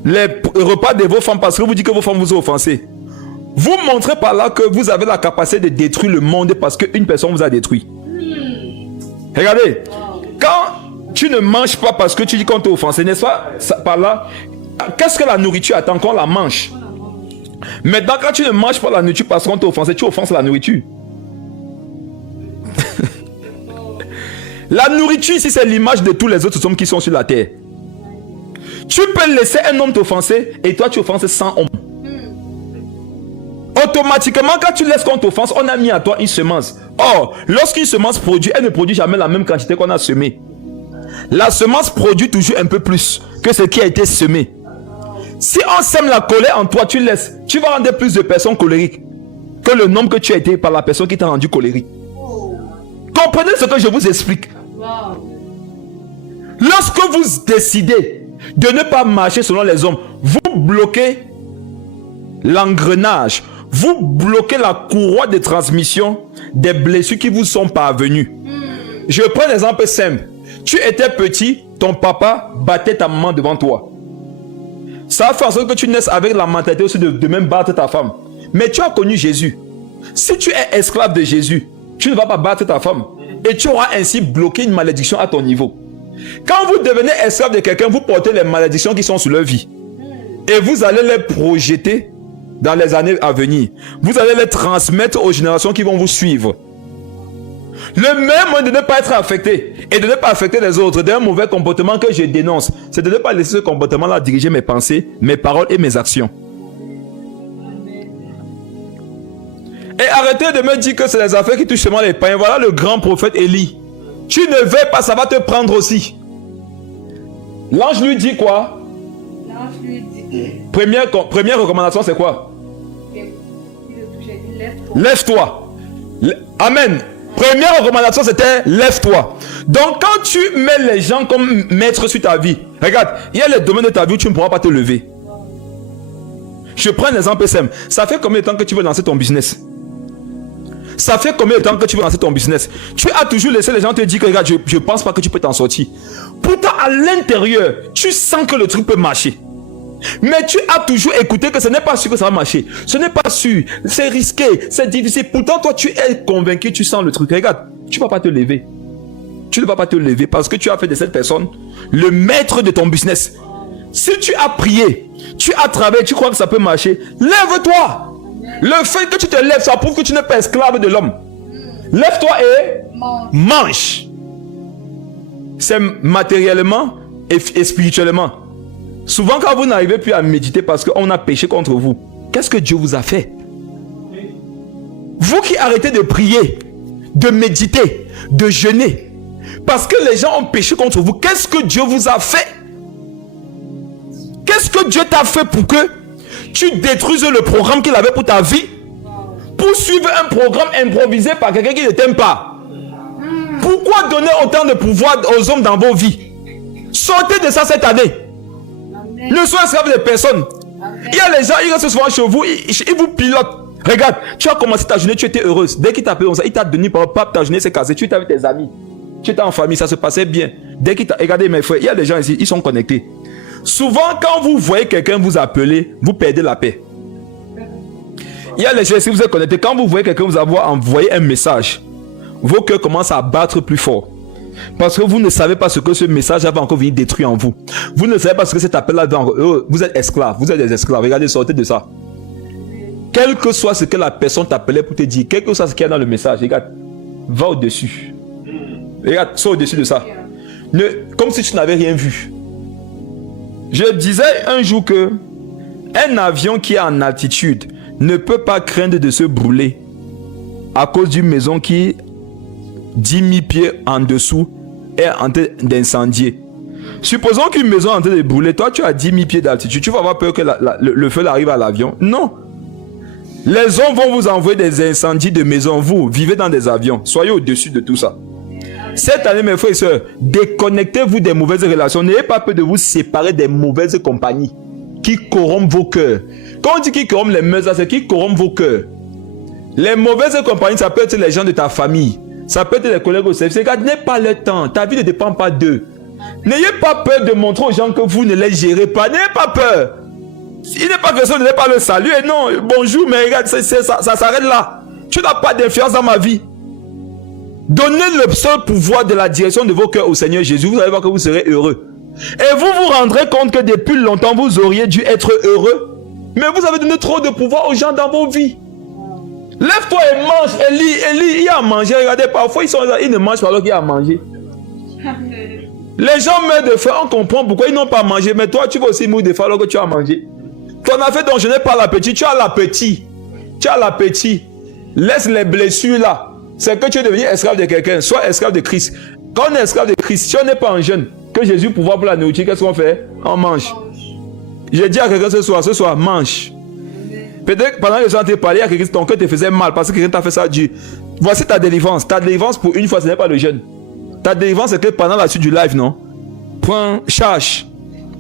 les repas de vos femmes parce que vous dites que vos femmes vous ont offensé, vous montrez par là que vous avez la capacité de détruire le monde parce qu'une personne vous a détruit. Regardez, quand tu ne manges pas parce que tu dis qu'on t'a offensé, n'est-ce pas, par là, qu'est-ce que la nourriture attend qu'on la mange? Maintenant, quand tu ne manges pas la nourriture parce qu'on t'a offensé, tu offenses la nourriture. La nourriture ici, c'est l'image de tous les autres hommes qui sont sur la terre. Tu peux laisser un homme t'offenser et toi tu offenses 100 hommes. Automatiquement, quand tu laisses qu'on t'offense, on a mis à toi une semence. Or, lorsqu'une semence produit, elle ne produit jamais la même quantité qu'on a semé. La semence produit toujours un peu plus que ce qui a été semé. Si on sème la colère en toi, tu laisses, tu vas rendre plus de personnes colériques que le nombre que tu as été par la personne qui t'a rendu colérique. Comprenez ce que je vous explique. Wow. Lorsque vous décidez de ne pas marcher selon les hommes, vous bloquez l'engrenage, vous bloquez la courroie de transmission des blessures qui vous sont parvenues. Je prends un exemple simple. Tu étais petit, ton papa battait ta maman devant toi. Ça fait en sorte que tu naisses avec la mentalité aussi de même battre ta femme. Mais tu as connu Jésus. Si tu es esclave de Jésus, tu ne vas pas battre ta femme. Et tu auras ainsi bloqué une malédiction à ton niveau. Quand vous devenez esclave de quelqu'un, vous portez les malédictions qui sont sur leur vie. Et vous allez les projeter dans les années à venir. Vous allez les transmettre aux générations qui vont vous suivre. Le même moyen de ne pas être affecté et de ne pas affecter les autres d'un mauvais comportement que je dénonce, c'est de ne pas laisser ce comportement-là diriger mes pensées, mes paroles et mes actions. Et arrêtez de me dire que c'est les affaires qui touchent seulement les païens. Voilà le grand prophète Élie. Tu ne veux pas, ça va te prendre aussi. L'ange lui dit quoi? L'ange lui dit. Première recommandation, c'est quoi? Lève-toi. Amen. Première recommandation, c'était lève-toi. Donc, quand tu mets les gens comme maîtres sur ta vie, regarde, il y a les domaines de ta vie où tu ne pourras pas te lever. Je prends un exemple simple. Ça fait combien de temps que tu veux lancer ton business? Ça fait combien de temps que tu veux lancer ton business? Tu as toujours laissé les gens te dire que regarde, je ne pense pas que tu peux t'en sortir. Pourtant, à l'intérieur, tu sens que le truc peut marcher. Mais tu as toujours écouté que ce n'est pas sûr que ça va marcher. Ce n'est pas sûr. C'est risqué. C'est difficile. Pourtant, toi, tu es convaincu, tu sens le truc. Regarde, tu ne vas pas te lever. Tu ne vas pas te lever parce que tu as fait de cette personne le maître de ton business. Si tu as prié, tu as travaillé, tu crois que ça peut marcher, lève-toi. Le fait que tu te lèves, ça prouve que tu n'es pas esclave de l'homme. Lève-toi et mange. C'est matériellement et spirituellement. Souvent, quand vous n'arrivez plus à méditer parce qu'on a péché contre vous, qu'est-ce que Dieu vous a fait? Vous qui arrêtez de prier, de méditer, de jeûner, parce que les gens ont péché contre vous, qu'est-ce que Dieu vous a fait? Qu'est-ce que Dieu t'a fait pour que tu détruises le programme qu'il avait pour ta vie? Pour suivre un programme improvisé par quelqu'un qui ne t'aime pas? Pourquoi donner autant de pouvoir aux hommes dans vos vies? Sortez de ça cette année. Ne soyez esclaves de personne. Il y a les gens, ils restent souvent chez vous, ils vous pilotent. Regarde, tu as commencé ta journée, tu étais heureuse. Dès qu'il t'a appelé comme ça, il t'a donné par pape, ta journée s'est cassée. Tu étais avec tes amis, tu étais en famille, ça se passait bien. Dès qu'il t'a regardé, mes frères, il y a des gens ici, ils sont connectés. Souvent, quand vous voyez quelqu'un vous appeler, vous perdez la paix. Il y a les gens, si vous êtes connectés, quand vous voyez quelqu'un vous avoir envoyé un message, vos cœurs commencent à battre plus fort. Parce que vous ne savez pas ce que ce message va encore venir détruire en vous. Vous ne savez pas ce que cet appel-là va encore... Vous êtes esclaves, vous êtes des esclaves. Regardez, sortez de ça. Quel que soit ce que la personne t'appelait pour te dire, quel que soit ce qu'il y a dans le message, regarde, va au-dessus. Regarde, sors au-dessus de ça. Comme si tu n'avais rien vu. Je disais un jour que un avion qui est en altitude ne peut pas craindre de se brûler à cause d'une maison qui 10 000 pieds en dessous est en train d'incendier. Supposons qu'une maison est en train de brûler, toi tu as 10 000 pieds d'altitude, tu vas avoir peur que le feu arrive à l'avion? Non. Les hommes vont vous envoyer des incendies de maisons. Vous vivez dans des avions, soyez au-dessus de tout ça. Cette année, mes frères et sœurs, déconnectez-vous des mauvaises relations. N'ayez pas peur de vous séparer des mauvaises compagnies qui corrompent vos cœurs. Quand on dit qui corrompent les mœurs, c'est qui corrompent vos cœurs. Les mauvaises compagnies, ça peut être les gens de ta famille. Ça peut être les collègues au service. Regarde, n'ayez pas le temps. Ta vie ne dépend pas d'eux. N'ayez pas peur de montrer aux gens que vous ne les gérez pas. N'ayez pas peur. Il n'est pas question de ne pas le saluer. Non, bonjour, mais regarde, ça s'arrête là. Tu n'as pas d'influence dans ma vie. Donnez le seul pouvoir de la direction de vos cœurs au Seigneur Jésus. Vous allez voir que vous serez heureux. Et vous vous rendrez compte que depuis longtemps, vous auriez dû être heureux. Mais vous avez donné trop de pouvoir aux gens dans vos vies. Lève-toi et mange. Élie, il a à manger. Regardez, parfois ils ne mangent pas alors qu'il y a à manger. Les gens meurent de faim, on comprend pourquoi ils n'ont pas mangé. Mais toi, tu vas aussi mourir de faim alors que tu as mangé. Ton affaire dont je n'ai pas l'appétit, tu as l'appétit. Tu as l'appétit. Laisse les blessures là. C'est que tu es devenu esclave de quelqu'un. Sois esclave de Christ. Quand on est esclave de Christ, si on n'est pas un jeune, que Jésus pouvoir pour la nourriture, qu'est-ce qu'on fait? On mange. J'ai dit à quelqu'un ce soir, mange. Peut-être pendant que les gens t'ont parlé, ton cœur te faisait mal parce que quelqu'un t'a fait ça. Dieu. Voici ta délivrance. Ta délivrance pour une fois, ce n'est pas le jeûne. Ta délivrance, c'est que pendant la suite du live, non? Prends, cherche,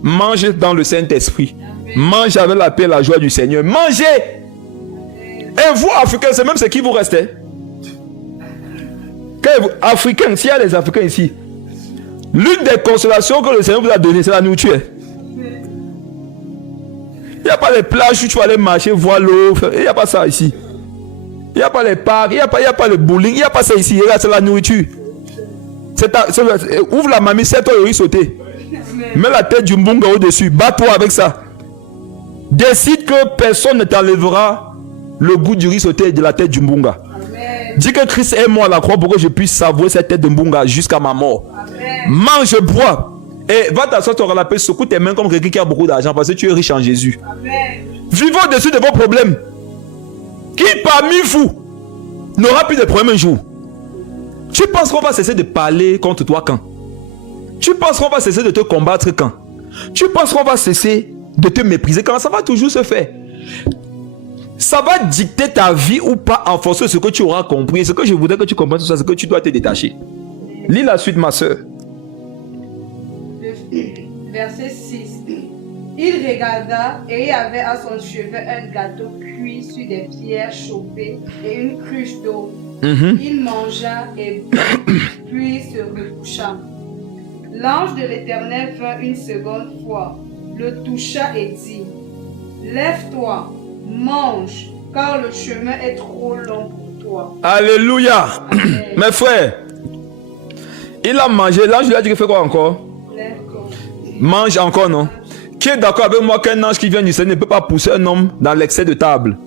mange dans le Saint-Esprit. Mange avec la paix et la joie du Seigneur. Mangez! Et vous, Africains, c'est même ce qui vous reste. Africains, s'il y a des Africains ici, l'une des consolations que le Seigneur vous a données, c'est la nourriture. Il n'y a pas les plages où tu vas aller marcher, voir l'eau. Il n'y a pas ça ici. Il n'y a pas les parcs, il n'y a pas le bowling, il n'y a pas ça ici. Regarde, c'est la nourriture. Ouvre la mamie, c'est-toi le riz sauté. Mets la tête du mbunga au-dessus. Bats-toi avec ça. Décide que personne ne t'enlèvera le goût du riz sauté de la tête du mbunga. Dis que Christ est mort à la croix pour que je puisse savourer cette tête de mbunga jusqu'à ma mort. Amen. Mange, bois. Et va t'asseoir, tu auras la paix, secoue tes mains comme quelqu'un qui a beaucoup d'argent parce que tu es riche en Jésus. Amen. Vivez au-dessus de vos problèmes. Qui parmi vous n'aura plus de problèmes un jour? Tu penses qu'on va cesser de parler contre toi quand? Tu penses qu'on va cesser de te combattre quand? Tu penses qu'on va cesser de te mépriser quand? Ça va toujours se faire. Ça va dicter ta vie ou pas en fonction de ce que tu auras compris. Ce que je voudrais que tu comprennes, c'est que tu dois te détacher. Lis la suite, ma soeur. Verset 6. Il regarda et il y avait à son chevet un gâteau cuit sur des pierres chauffées et une cruche d'eau. Il mangea et puis se recoucha. L'ange de l'Éternel vint une seconde fois, le toucha et dit: Lève-toi, mange, car le chemin est trop long pour toi. Alléluia. Mes frères, il a mangé. L'ange lui a dit qu'il fait quoi encore? Mange encore, non? Qui est d'accord avec moi qu'un ange qui vient du Seigneur ne peut pas pousser un homme dans l'excès de table?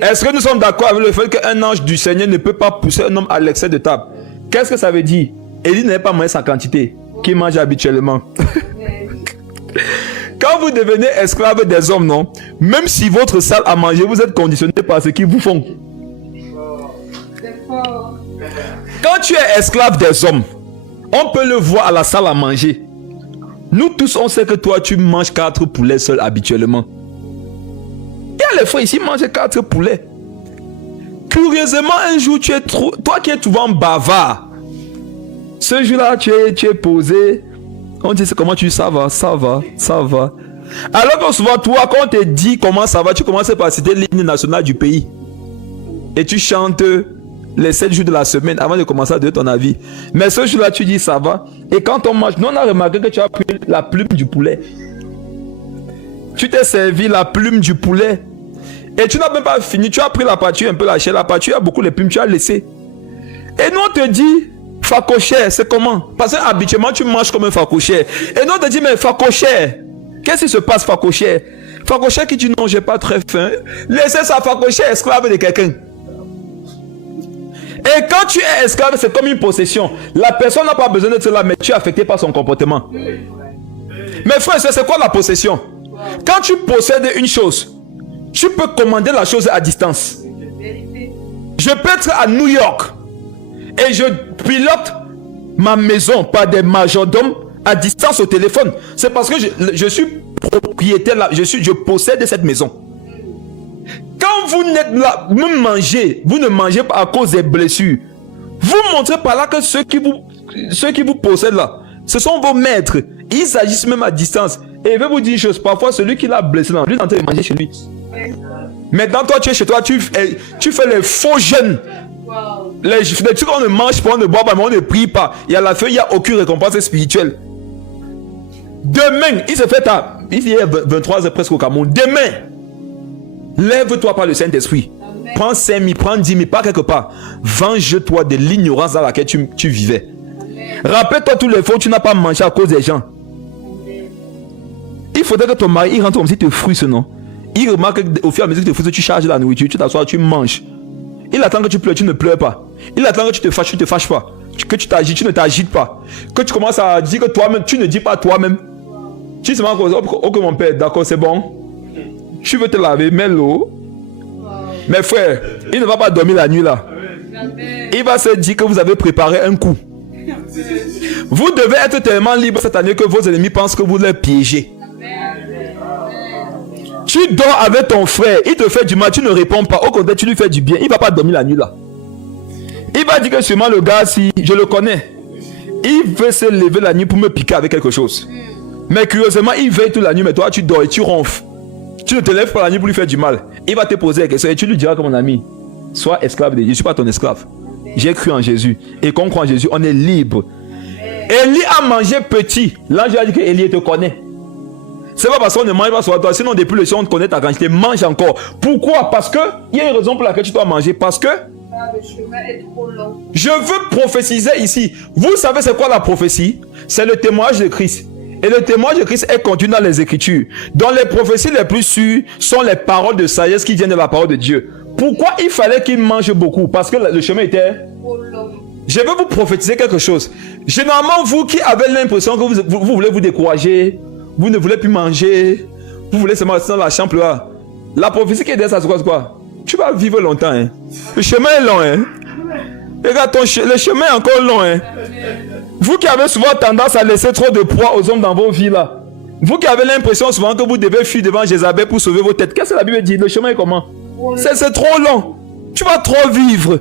Est-ce que nous sommes d'accord avec le fait qu'un ange du Seigneur ne peut pas pousser un homme à l'excès de table? Qu'est-ce que ça veut dire? Élie n'avait pas mangé sa quantité qu'il mange habituellement. Quand vous devenez esclave des hommes, non? Même si votre salle à manger, vous êtes conditionné par ce qu'ils vous font. Quand tu es esclave des hommes, on peut le voir à la salle à manger. Nous tous, on sait que toi, tu manges 4 poulets seuls habituellement. Il y a les frères ici, mangent 4 poulets. Curieusement, un jour, tu es trop... Toi qui es souvent bavard. Ce jour-là, tu es posé. On dit, comment ça va? Ça va, ça va. Alors que souvent, toi, quand on te dit comment ça va, tu commences par citer l'hymne national du pays. Et tu chantes les 7 jours de la semaine avant de commencer à donner ton avis. Mais ce jour-là, tu dis ça va. Et quand on mange, nous on a remarqué que tu as pris la plume du poulet. Tu t'es servi la plume du poulet. Et tu n'as même pas fini. Tu as pris la pâture, un peu la chair. La pâture, il y a beaucoup de plumes, tu as laissé. Et nous on te dit, facochère, c'est comment? Parce que habituellement, tu manges comme un facochère. Et nous on te dit, mais facochère, qu'est-ce qui se passe, facochère? Facochère qui dit, non, j'ai pas très faim. Laissez sa facochère esclave de quelqu'un. Et quand tu es esclave, c'est comme une possession. La personne n'a pas besoin d'être là, mais tu es affecté par son comportement. Mais frère, c'est quoi la possession? Quand tu possèdes une chose, tu peux commander la chose à distance. Je peux être à New York et je pilote ma maison par des majordomes à distance au téléphone. C'est parce que je suis propriétaire là, je possède cette maison. Quand vous n'êtes là, vous ne mangez pas à cause des blessures. Vous montrez par là que ceux qui vous possèdent là, ce sont vos maîtres. Ils agissent même à distance. Et je vais vous dire une chose, parfois celui qui l'a blessé là, lui est en train de manger chez lui. Maintenant toi tu es chez toi, tu fais les faux jeûnes. Les trucs qu'on ne mange pas, on ne boit pas, mais on ne prie pas. Et à la fin, il n'y a aucune récompense spirituelle. Demain, il se fait tard. Il est 23h presque au Cameroun. Demain, lève-toi par le Saint-Esprit. Amen. Prends 5 000, prends 10 000, pas quelque part. Venge-toi de l'ignorance dans laquelle tu vivais. Rappelle-toi tous les fois où tu n'as pas mangé à cause des gens. Amen. Il faudrait que ton mari il rentre comme si tu te frustres, non? Il remarque qu'au fur et à mesure que tu te frustres, tu charges la nourriture, tu t'assois, tu manges. Il attend que tu pleures, tu ne pleures pas. Il attend que tu te fâches, tu ne te fâches pas. Que tu t'agites, tu ne t'agites pas. Que tu commences à dire que toi-même, tu ne dis pas toi-même. Tu te demandes, ok mon père, d'accord, c'est bon. Tu veux te laver, mets l'eau. Mes frères, il ne va pas dormir la nuit là. Il va se dire que vous avez préparé un coup. Vous devez être tellement libre cette année que vos ennemis pensent que vous les piégez. Tu dors avec ton frère, il te fait du mal, tu ne réponds pas. Au contraire, tu lui fais du bien. Il ne va pas dormir la nuit là. Il va dire que sûrement le gars, si je le connais, Il veut se lever la nuit pour me piquer avec quelque chose. Mais curieusement, il veille toute la nuit, mais toi tu dors et tu ronfles. Tu ne te lèves pas la nuit pour lui faire du mal. Il va te poser des questions et tu lui diras comme mon ami, sois esclave de Dieu. Je ne suis pas ton esclave. J'ai cru en Jésus. Et quand on croit en Jésus, on est libre. Élie a mangé petit. L'ange a dit que Élie te connaît. C'est pas parce qu'on ne mange pas sur toi. Sinon, depuis le ciel, on te connaît ta quantité. Mange encore. Pourquoi? Parce que il y a une raison pour laquelle tu dois manger. Parce que Le chemin est trop long. je veux prophétiser ici. Vous savez c'est quoi la prophétie? C'est le témoignage de Christ. Et le témoignage de Christ est contenu dans les Écritures. Dans les prophéties les plus sûres sont les paroles de sagesse qui viennent de la parole de Dieu. Pourquoi il fallait qu'il mange beaucoup? Parce que le chemin était... Trop long. Je veux vous prophétiser quelque chose. Généralement, vous qui avez l'impression que vous voulez vous décourager, vous ne voulez plus manger, vous voulez seulement rester dans la chambre là. La prophétie qui est derrière ça, c'est quoi? Tu vas vivre longtemps. Hein? Le chemin est long. Hein? Regarde, le chemin est encore long. Hein? Vous qui avez souvent tendance à laisser trop de poids aux hommes dans vos vies là. Vous qui avez l'impression souvent que vous devez fuir devant Jézabel pour sauver vos têtes. Qu'est-ce que la Bible dit? Le chemin est comment? C'est trop long. Tu vas trop vivre.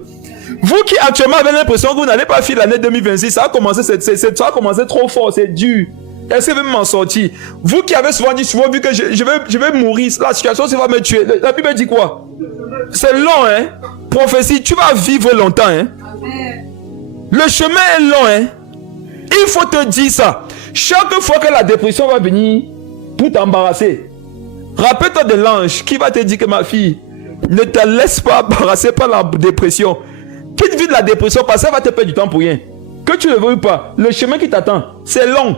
Vous qui actuellement avez l'impression que vous n'allez pas fuir l'année 2026, ça a commencé trop fort, c'est dur. Est-ce que je vais m'en sortir? Vous qui avez souvent dit, souvent vu que je vais mourir, la situation ça va me tuer. La Bible dit quoi? C'est long, hein? Prophétie, tu vas vivre longtemps, hein? Le chemin est long, hein? Il faut te dire ça. Chaque fois que la dépression va venir pour t'embarrasser, rappelle-toi de l'ange qui va te dire que ma fille, ne te laisse pas embarrasser par la dépression. Quitte vite la dépression parce que ça va te perdre du temps pour rien. Que tu ne le veuilles pas, le chemin qui t'attend, c'est long.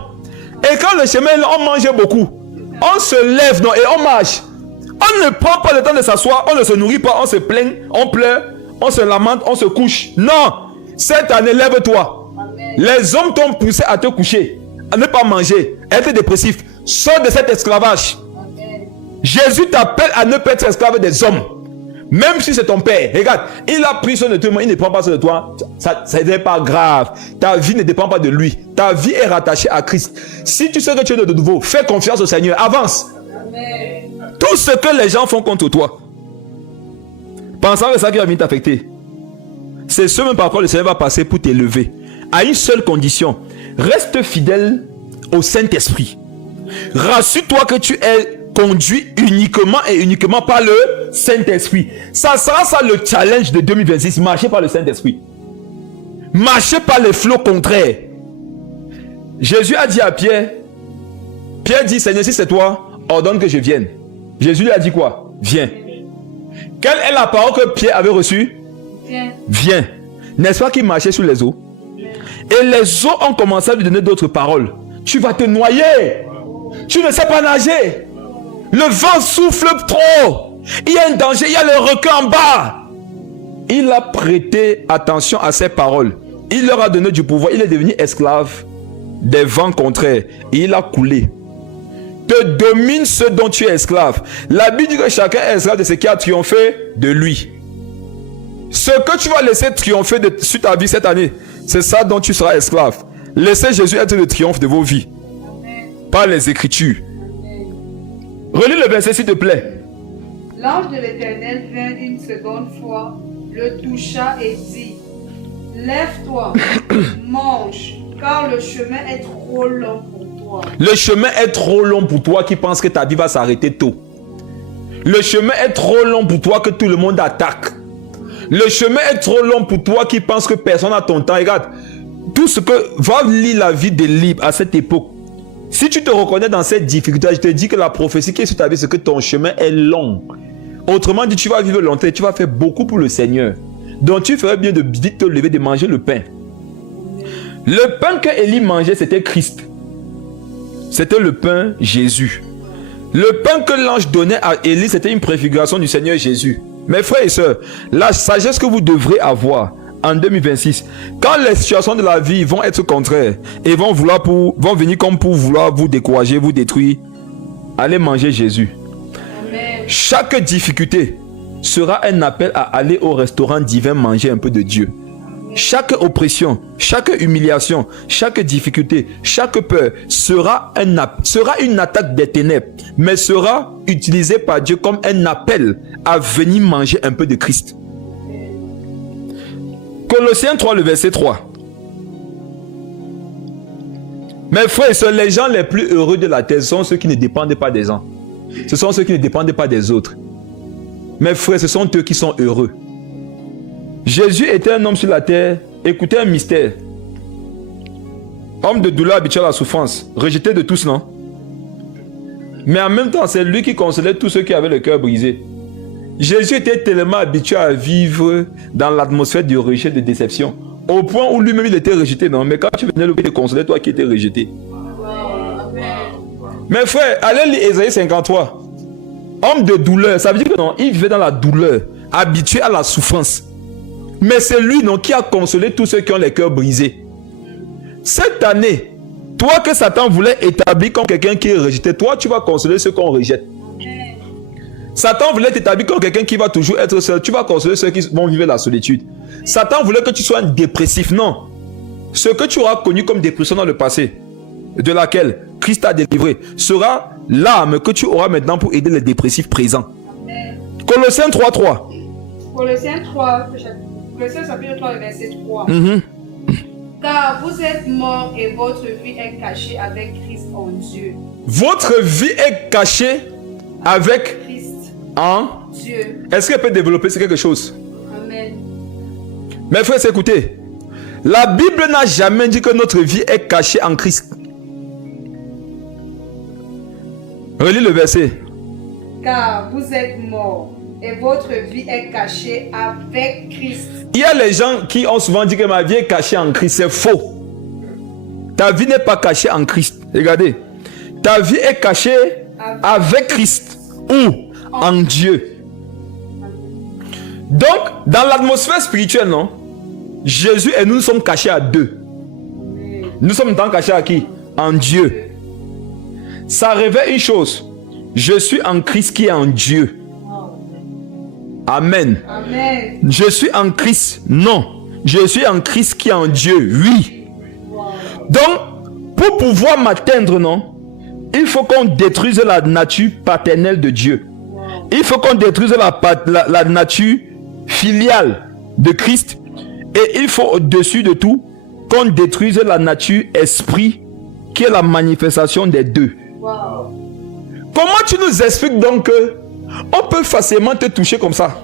Et quand le chemin est long, on mange beaucoup. On se lève non, et on marche. On ne prend pas le temps de s'asseoir, on ne se nourrit pas, on se plaint, on pleure, on se lamente, on se couche. Non, cette année, lève-toi. Les hommes t'ont poussé à te coucher, à ne pas manger, à être dépressif. Sors de cet esclavage. Jésus t'appelle à ne pas être esclave des hommes. Même si c'est ton père, regarde, il a pris soin de toi, il ne prend pas soin de toi, ça n'est pas grave. Ta vie ne dépend pas de lui. Ta vie est rattachée à Christ. Si tu sais que tu es de nouveau, fais confiance au Seigneur, avance. Amen. Tout ce que les gens font contre toi, pensant que ça qui va venir t'affecter, c'est ce même par quoi le Seigneur va passer pour t'élever. À une seule condition, reste fidèle au Saint-Esprit. Rassure-toi que tu es conduit uniquement par le Saint-Esprit. Ça sera ça le challenge de 2026. Marcher par le Saint-Esprit. Marcher par les flots contraires. Jésus a dit à Pierre, Pierre dit, Seigneur, si c'est toi, ordonne que je vienne. Jésus lui a dit quoi? Viens. Quelle est la parole que Pierre avait reçue? Viens. Viens. N'est-ce pas qu'il marchait sur les eaux? Et les eaux ont commencé à lui donner d'autres paroles. Tu vas te noyer. Tu ne sais pas nager. Le vent souffle trop. Il y a un danger, il y a le requin en bas. Il a prêté attention à ces paroles. Il leur a donné du pouvoir. Il est devenu esclave des vents contraires. Et il a coulé. Te domine ce dont tu es esclave. La Bible dit que chacun est esclave de ce qui a triomphé de lui. Ce que tu vas laisser triompher sur ta vie cette année, c'est ça dont tu seras esclave. Laissez Jésus être le triomphe de vos vies. Par les Écritures. Relis le verset s'il te plaît. L'ange de l'Éternel vint une seconde fois, le toucha et dit, lève-toi, mange, car le chemin est trop long pour toi. Le chemin est trop long pour toi qui pense que ta vie va s'arrêter tôt. Le chemin est trop long pour toi que tout le monde attaque. Le chemin est trop long pour toi qui pense que personne n'a ton temps. Regarde, tout ce que va lire la vie des libres à cette époque. Si tu te reconnais dans cette difficulté, je te dis que la prophétie qui est sur ta vie, c'est que ton chemin est long. Autrement dit, tu vas vivre longtemps et tu vas faire beaucoup pour le Seigneur. Donc tu ferais bien de te lever, de manger le pain. Le pain que Élie mangeait, c'était Christ. C'était le pain Jésus. Le pain que l'ange donnait à Élie, c'était une préfiguration du Seigneur Jésus. Mes frères et sœurs, la sagesse que vous devrez avoir en 2026, quand les situations de la vie vont être contraires et vont venir comme pour vouloir vous décourager, vous détruire, allez manger Jésus. Amen. Chaque difficulté sera un appel à aller au restaurant divin manger un peu de Dieu. Chaque oppression, chaque humiliation, chaque difficulté, chaque peur sera une attaque des ténèbres, mais sera utilisée par Dieu comme un appel à venir manger un peu de Christ. Colossiens 3, le verset 3. Mes frères et sœurs, les gens les plus heureux de la terre sont ceux qui ne dépendent pas des gens. Ce sont ceux qui ne dépendent pas des autres. Mes frères, ce sont eux qui sont heureux. Jésus était un homme sur la terre. Écoutez un mystère. Homme de douleur habitué à la souffrance. Rejeté de tous, non? Mais en même temps, c'est lui qui consolait tous ceux qui avaient le cœur brisé. Jésus était tellement habitué à vivre dans l'atmosphère du rejet, de déception. Au point où lui-même il était rejeté, non? Mais quand tu venais le te consoler, toi qui étais rejeté. Mes frères, allez lire Ésaïe 53. Homme de douleur, ça veut dire que non, il vivait dans la douleur, habitué à la souffrance. Mais c'est lui, non, qui a consolé tous ceux qui ont les cœurs brisés. Cette année, toi que Satan voulait établir comme quelqu'un qui est rejeté, toi tu vas consoler ceux qu'on rejette. Satan voulait t'établir comme quelqu'un qui va toujours être seul. Tu vas consoler ceux qui vont vivre la solitude. Satan voulait que tu sois un dépressif. Non. Ce que tu auras connu comme dépression dans le passé, de laquelle Christ t'a délivré, sera l'arme que tu auras maintenant pour aider les dépressifs présents. Amen. Colossiens 3:3. Colossiens 3, Colossiens chapitre 3, verset 3. Car vous êtes morts et votre vie est cachée avec Christ en Dieu. Votre vie est cachée avec Christ en Dieu. Est-ce qu'elle peut développer quelque chose? Amen. Mes frères, écoutez. La Bible n'a jamais dit que notre vie est cachée en Christ. Relis le verset. Car vous êtes morts et votre vie est cachée avec Christ. Il y a les gens qui ont souvent dit que ma vie est cachée en Christ. C'est faux. Ta vie n'est pas cachée en Christ. Regardez. Ta vie est cachée avec Christ. Où? En Dieu. Donc, dans l'atmosphère spirituelle, non? Jésus et nous sommes cachés à deux. Nous sommes tant cachés à qui? En Dieu. Ça révèle une chose. Je suis en Christ qui est en Dieu. Amen. Amen. Je suis en Christ. Non. Je suis en Christ qui est en Dieu. Oui. Donc, pour pouvoir m'atteindre, non, il faut qu'on détruise la nature paternelle de Dieu. Il faut qu'on détruise la nature filiale de Christ. Et il faut au-dessus de tout qu'on détruise la nature esprit qui est la manifestation des deux. Wow. Comment tu nous expliques donc que on peut facilement te toucher comme ça?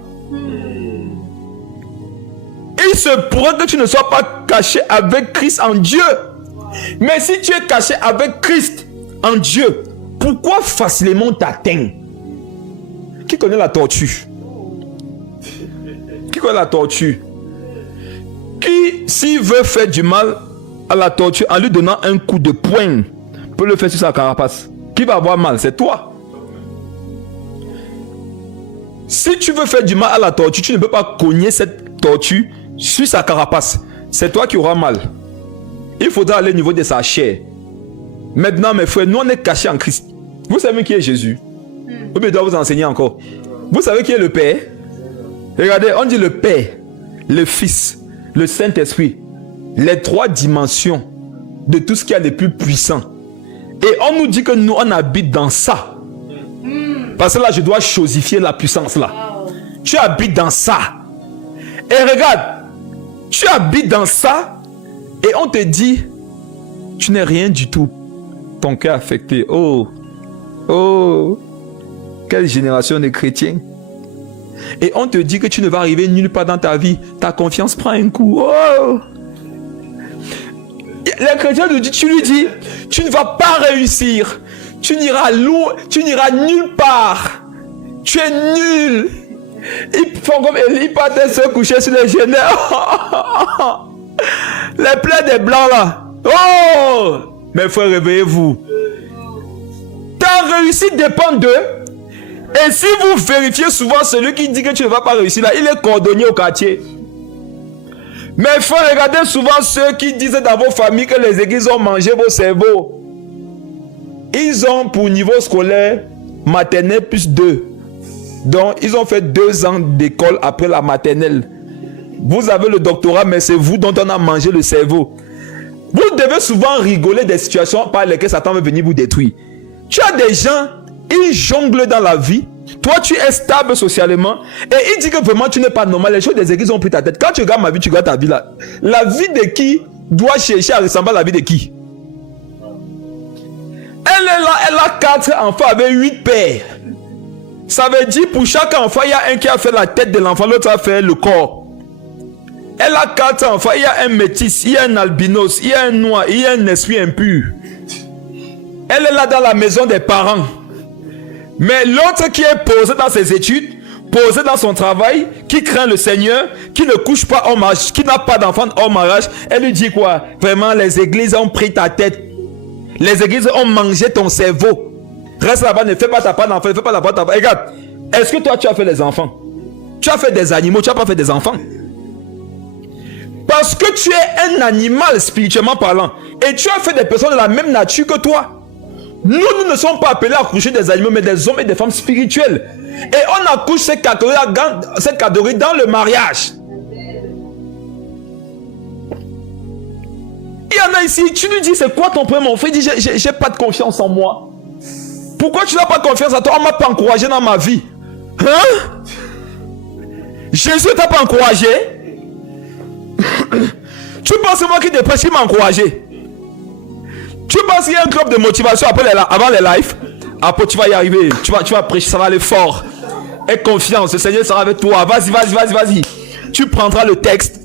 Il se pourrait que tu ne sois pas caché avec Christ en Dieu. Mais si tu es caché avec Christ en Dieu, pourquoi facilement t'atteint? Qui connaît la tortue? Qui connaît la tortue? Qui, s'il veut faire du mal à la tortue en lui donnant un coup de poing, peut le faire sur sa carapace? Qui va avoir mal? C'est toi. Si tu veux faire du mal à la tortue, tu ne peux pas cogner cette tortue sur sa carapace. C'est toi qui auras mal. Il faudra aller au niveau de sa chair. Maintenant, mes frères, nous on est cachés en Christ. Vous savez qui est Jésus? Ou bien je dois vous enseigner encore. Vous savez qui est le Père? Regardez, on dit le Père, le Fils, le Saint-Esprit. Les trois dimensions de tout ce qui est le plus puissant. Et on nous dit que nous, on habite dans ça. Parce que là, je dois chosifier la puissance là. Wow. Tu habites dans ça. Et regarde, tu habites dans ça et on te dit, tu n'es rien du tout. Ton cœur affecté. Oh, oh, quelle génération de chrétiens. Et on te dit que tu ne vas arriver nulle part dans ta vie. Ta confiance prend un coup. Oh. Les chrétiens nous disent, tu lui dis, tu ne vas pas réussir. Tu n'iras nulle part. Tu es nul. Ils font comme Élie, partait se coucher sur les genoux. Les plaies des blancs là. Oh! Mes frères, réveillez-vous. Ta réussite dépend d'eux. Et si vous vérifiez souvent celui qui dit que tu ne vas pas réussir là, il est cordonnier au quartier. Mes frères, regardez souvent ceux qui disent dans vos familles que les églises ont mangé vos cerveaux. Ils ont pour niveau scolaire maternelle plus 2. Donc ils ont fait 2 ans d'école après la maternelle. Vous avez le doctorat, mais c'est vous dont on a mangé le cerveau. Vous devez souvent rigoler des situations par lesquelles Satan veut venir vous détruire. Tu as des gens, ils jonglent dans la vie. Toi, tu es stable socialement. Et il dit que vraiment, tu n'es pas normal. Les choses des églises ont pris ta tête. Quand tu regardes ma vie, tu regardes ta vie là. La vie de qui doit chercher à ressembler à la vie de qui? Elle est là, elle a 4 enfants avec 8 pères. Ça veut dire pour chaque enfant, il y a un qui a fait la tête de l'enfant, l'autre a fait le corps. Elle a 4 enfants, il y a un métis, il y a un albinos, il y a un noir, il y a un esprit impur. Elle est là dans la maison des parents. Mais l'autre qui est posé dans ses études, posé dans son travail, qui craint le Seigneur, qui ne couche pas au mariage, qui n'a pas d'enfant au mariage, elle lui dit quoi? Vraiment, les églises ont pris ta tête. Les églises ont mangé ton cerveau. Reste là-bas, ne fais pas ta part d'enfant, ne fais pas la part d'enfant. Regarde, est-ce que toi tu as fait des enfants? Tu as fait des animaux, tu n'as pas fait des enfants. Parce que tu es un animal spirituellement parlant. Et tu as fait des personnes de la même nature que toi. Nous ne sommes pas appelés à accoucher des animaux, mais des hommes et des femmes spirituels. Et on accouche cette catégorie dans le mariage. Il y en a ici, tu lui dis, c'est quoi ton problème, mon frère? Il dit, j'ai pas de confiance en moi. Pourquoi tu n'as pas confiance en toi? On ne m'a pas encouragé dans ma vie. Hein? Jésus ne t'a pas encouragé? Tu penses que moi qui te prêche, qui m'a encouragé? Tu penses qu'il y a un club de motivation avant les lives? Après tu vas y arriver, tu vas prêcher, ça va aller fort. Aie confiance, le Seigneur sera avec toi. Vas-y. Tu prendras le texte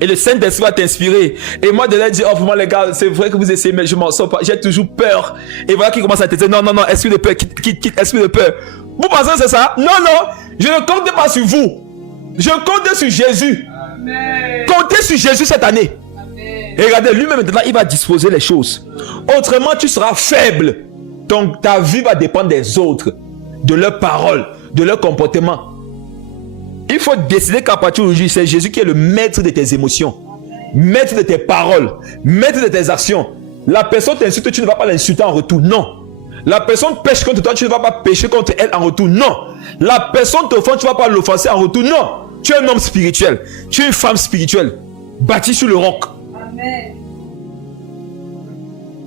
et le Saint-Esprit va t'inspirer. Et moi de leur dire, oh moi les gars, c'est vrai que vous essayez, mais je m'en sors pas, j'ai toujours peur. Et voilà qui commence à te dire, non, esprit de peur, quitte, esprit de peur. Vous pensez que c'est ça? Non, je ne compte pas sur vous. Je compte sur Jésus. Amen. Comptez sur Jésus cette année. Amen. Et regardez, lui-même maintenant, il va disposer les choses. Autrement, tu seras faible. Donc, ta vie va dépendre des autres, de leurs paroles, de leur comportement. Il faut décider qu'à partir d'aujourd'hui, c'est Jésus qui est le maître de tes émotions, maître de tes paroles, maître de tes actions. La personne t'insulte, tu ne vas pas l'insulter en retour. Non. La personne pêche contre toi, tu ne vas pas pécher contre elle en retour. Non. La personne t'offense, tu ne vas pas l'offenser en retour. Non. Tu es un homme spirituel. Tu es une femme spirituelle. Bâtie sur le roc. Amen.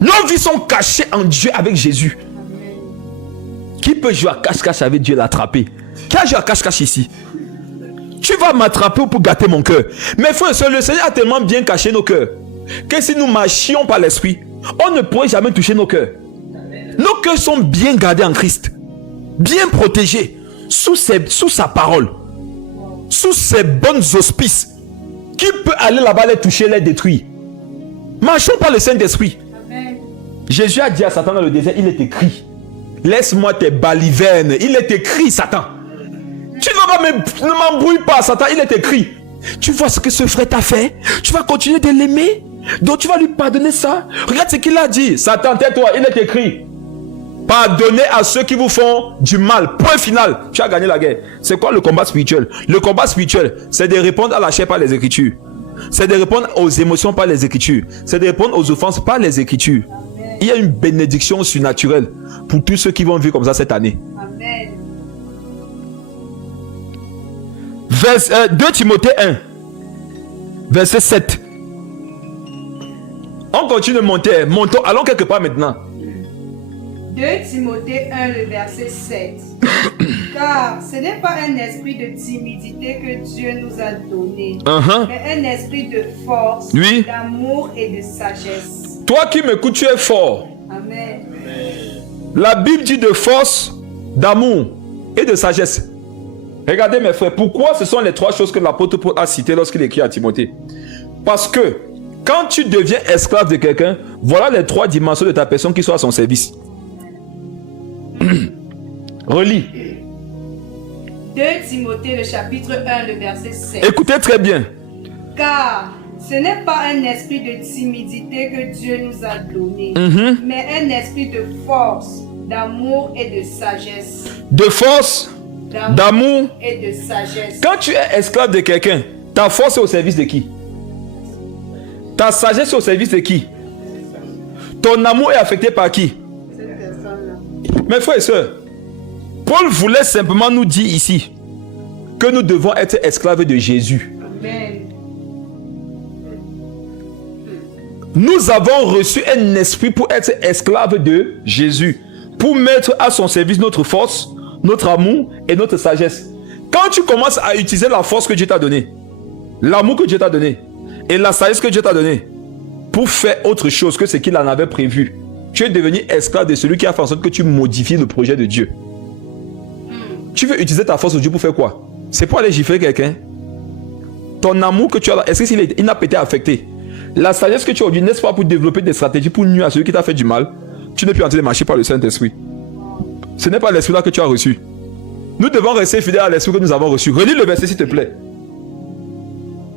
Nos vies sont cachées en Dieu avec Jésus. Amen. Qui peut jouer à cache-cache avec Dieu, l'attraper? Qui a joué à cache-cache ici? Tu vas m'attraper pour gâter mon cœur. Mais frère, le Seigneur a tellement bien caché nos cœurs que si nous marchions par l'esprit, on ne pourrait jamais toucher nos cœurs. Nos cœurs sont bien gardés en Christ, bien protégés sous sa parole, sous ses bonnes auspices. Qui peut aller là-bas les toucher, les détruire? Marchons par le Saint-Esprit. Jésus a dit à Satan dans le désert, il est écrit, laisse-moi tes balivernes. Il est écrit, Satan. Tu ne m'embrouille pas, Satan, il est écrit. Tu vois ce que ce frère t'a fait? Tu vas continuer de l'aimer? Donc tu vas lui pardonner ça? Regarde ce qu'il a dit. Satan, tais-toi, il est écrit. Pardonnez à ceux qui vous font du mal. Point final. Tu as gagné la guerre. C'est quoi le combat spirituel? Le combat spirituel, c'est de répondre à la chair par les Écritures. C'est de répondre aux émotions par les Écritures. C'est de répondre aux offenses par les Écritures. Il y a une bénédiction surnaturelle pour tous ceux qui vont vivre comme ça cette année. Amen. 2 Timothée 1, verset 7. On continue de monter. Montons, allons quelque part maintenant. 2 Timothée 1, le verset 7. Car ce n'est pas un esprit de timidité que Dieu nous a donné, mais un esprit de force, d'amour et de sagesse. Toi qui m'écoutes, tu es fort. Amen. La Bible dit de force, d'amour et de sagesse. Regardez mes frères, pourquoi ce sont les 3 choses que l'apôtre Paul a citées lorsqu'il écrit à Timothée? Parce que quand tu deviens esclave de quelqu'un, voilà les 3 dimensions de ta personne qui sont à son service. Relis. 2 Timothée, le chapitre 1, le verset 7. Écoutez très bien. Car ce n'est pas un esprit de timidité que Dieu nous a donné, mais un esprit de force, d'amour et de sagesse. De force, d'amour et de sagesse. Quand tu es esclave de quelqu'un, ta force est au service de qui? Ta sagesse est au service de qui? Ton amour est affecté par qui? Cette personne-là. Mes frères et sœurs, Paul voulait simplement nous dire ici que nous devons être esclaves de Jésus. Amen. Nous avons reçu un esprit pour être esclaves de Jésus, pour mettre à son service notre force, notre amour et notre sagesse. Quand tu commences à utiliser la force que Dieu t'a donnée, l'amour que Dieu t'a donné et la sagesse que Dieu t'a donnée pour faire autre chose que ce qu'il en avait prévu, tu es devenu esclave de celui qui a fait en sorte que tu modifies le projet de Dieu. Tu veux utiliser ta force au Dieu pour faire quoi? C'est pour aller gifler quelqu'un. Ton amour que tu as là, est-ce qu'il n'a pas été affecté? La sagesse que tu as aujourd'hui, n'est-ce pas pour développer des stratégies pour nuire à celui qui t'a fait du mal? Tu n'es plus en train de marcher par le Saint-Esprit. Ce n'est pas l'esprit là que tu as reçu. Nous devons rester fidèles à l'esprit que nous avons reçu. Relis le verset s'il te plaît.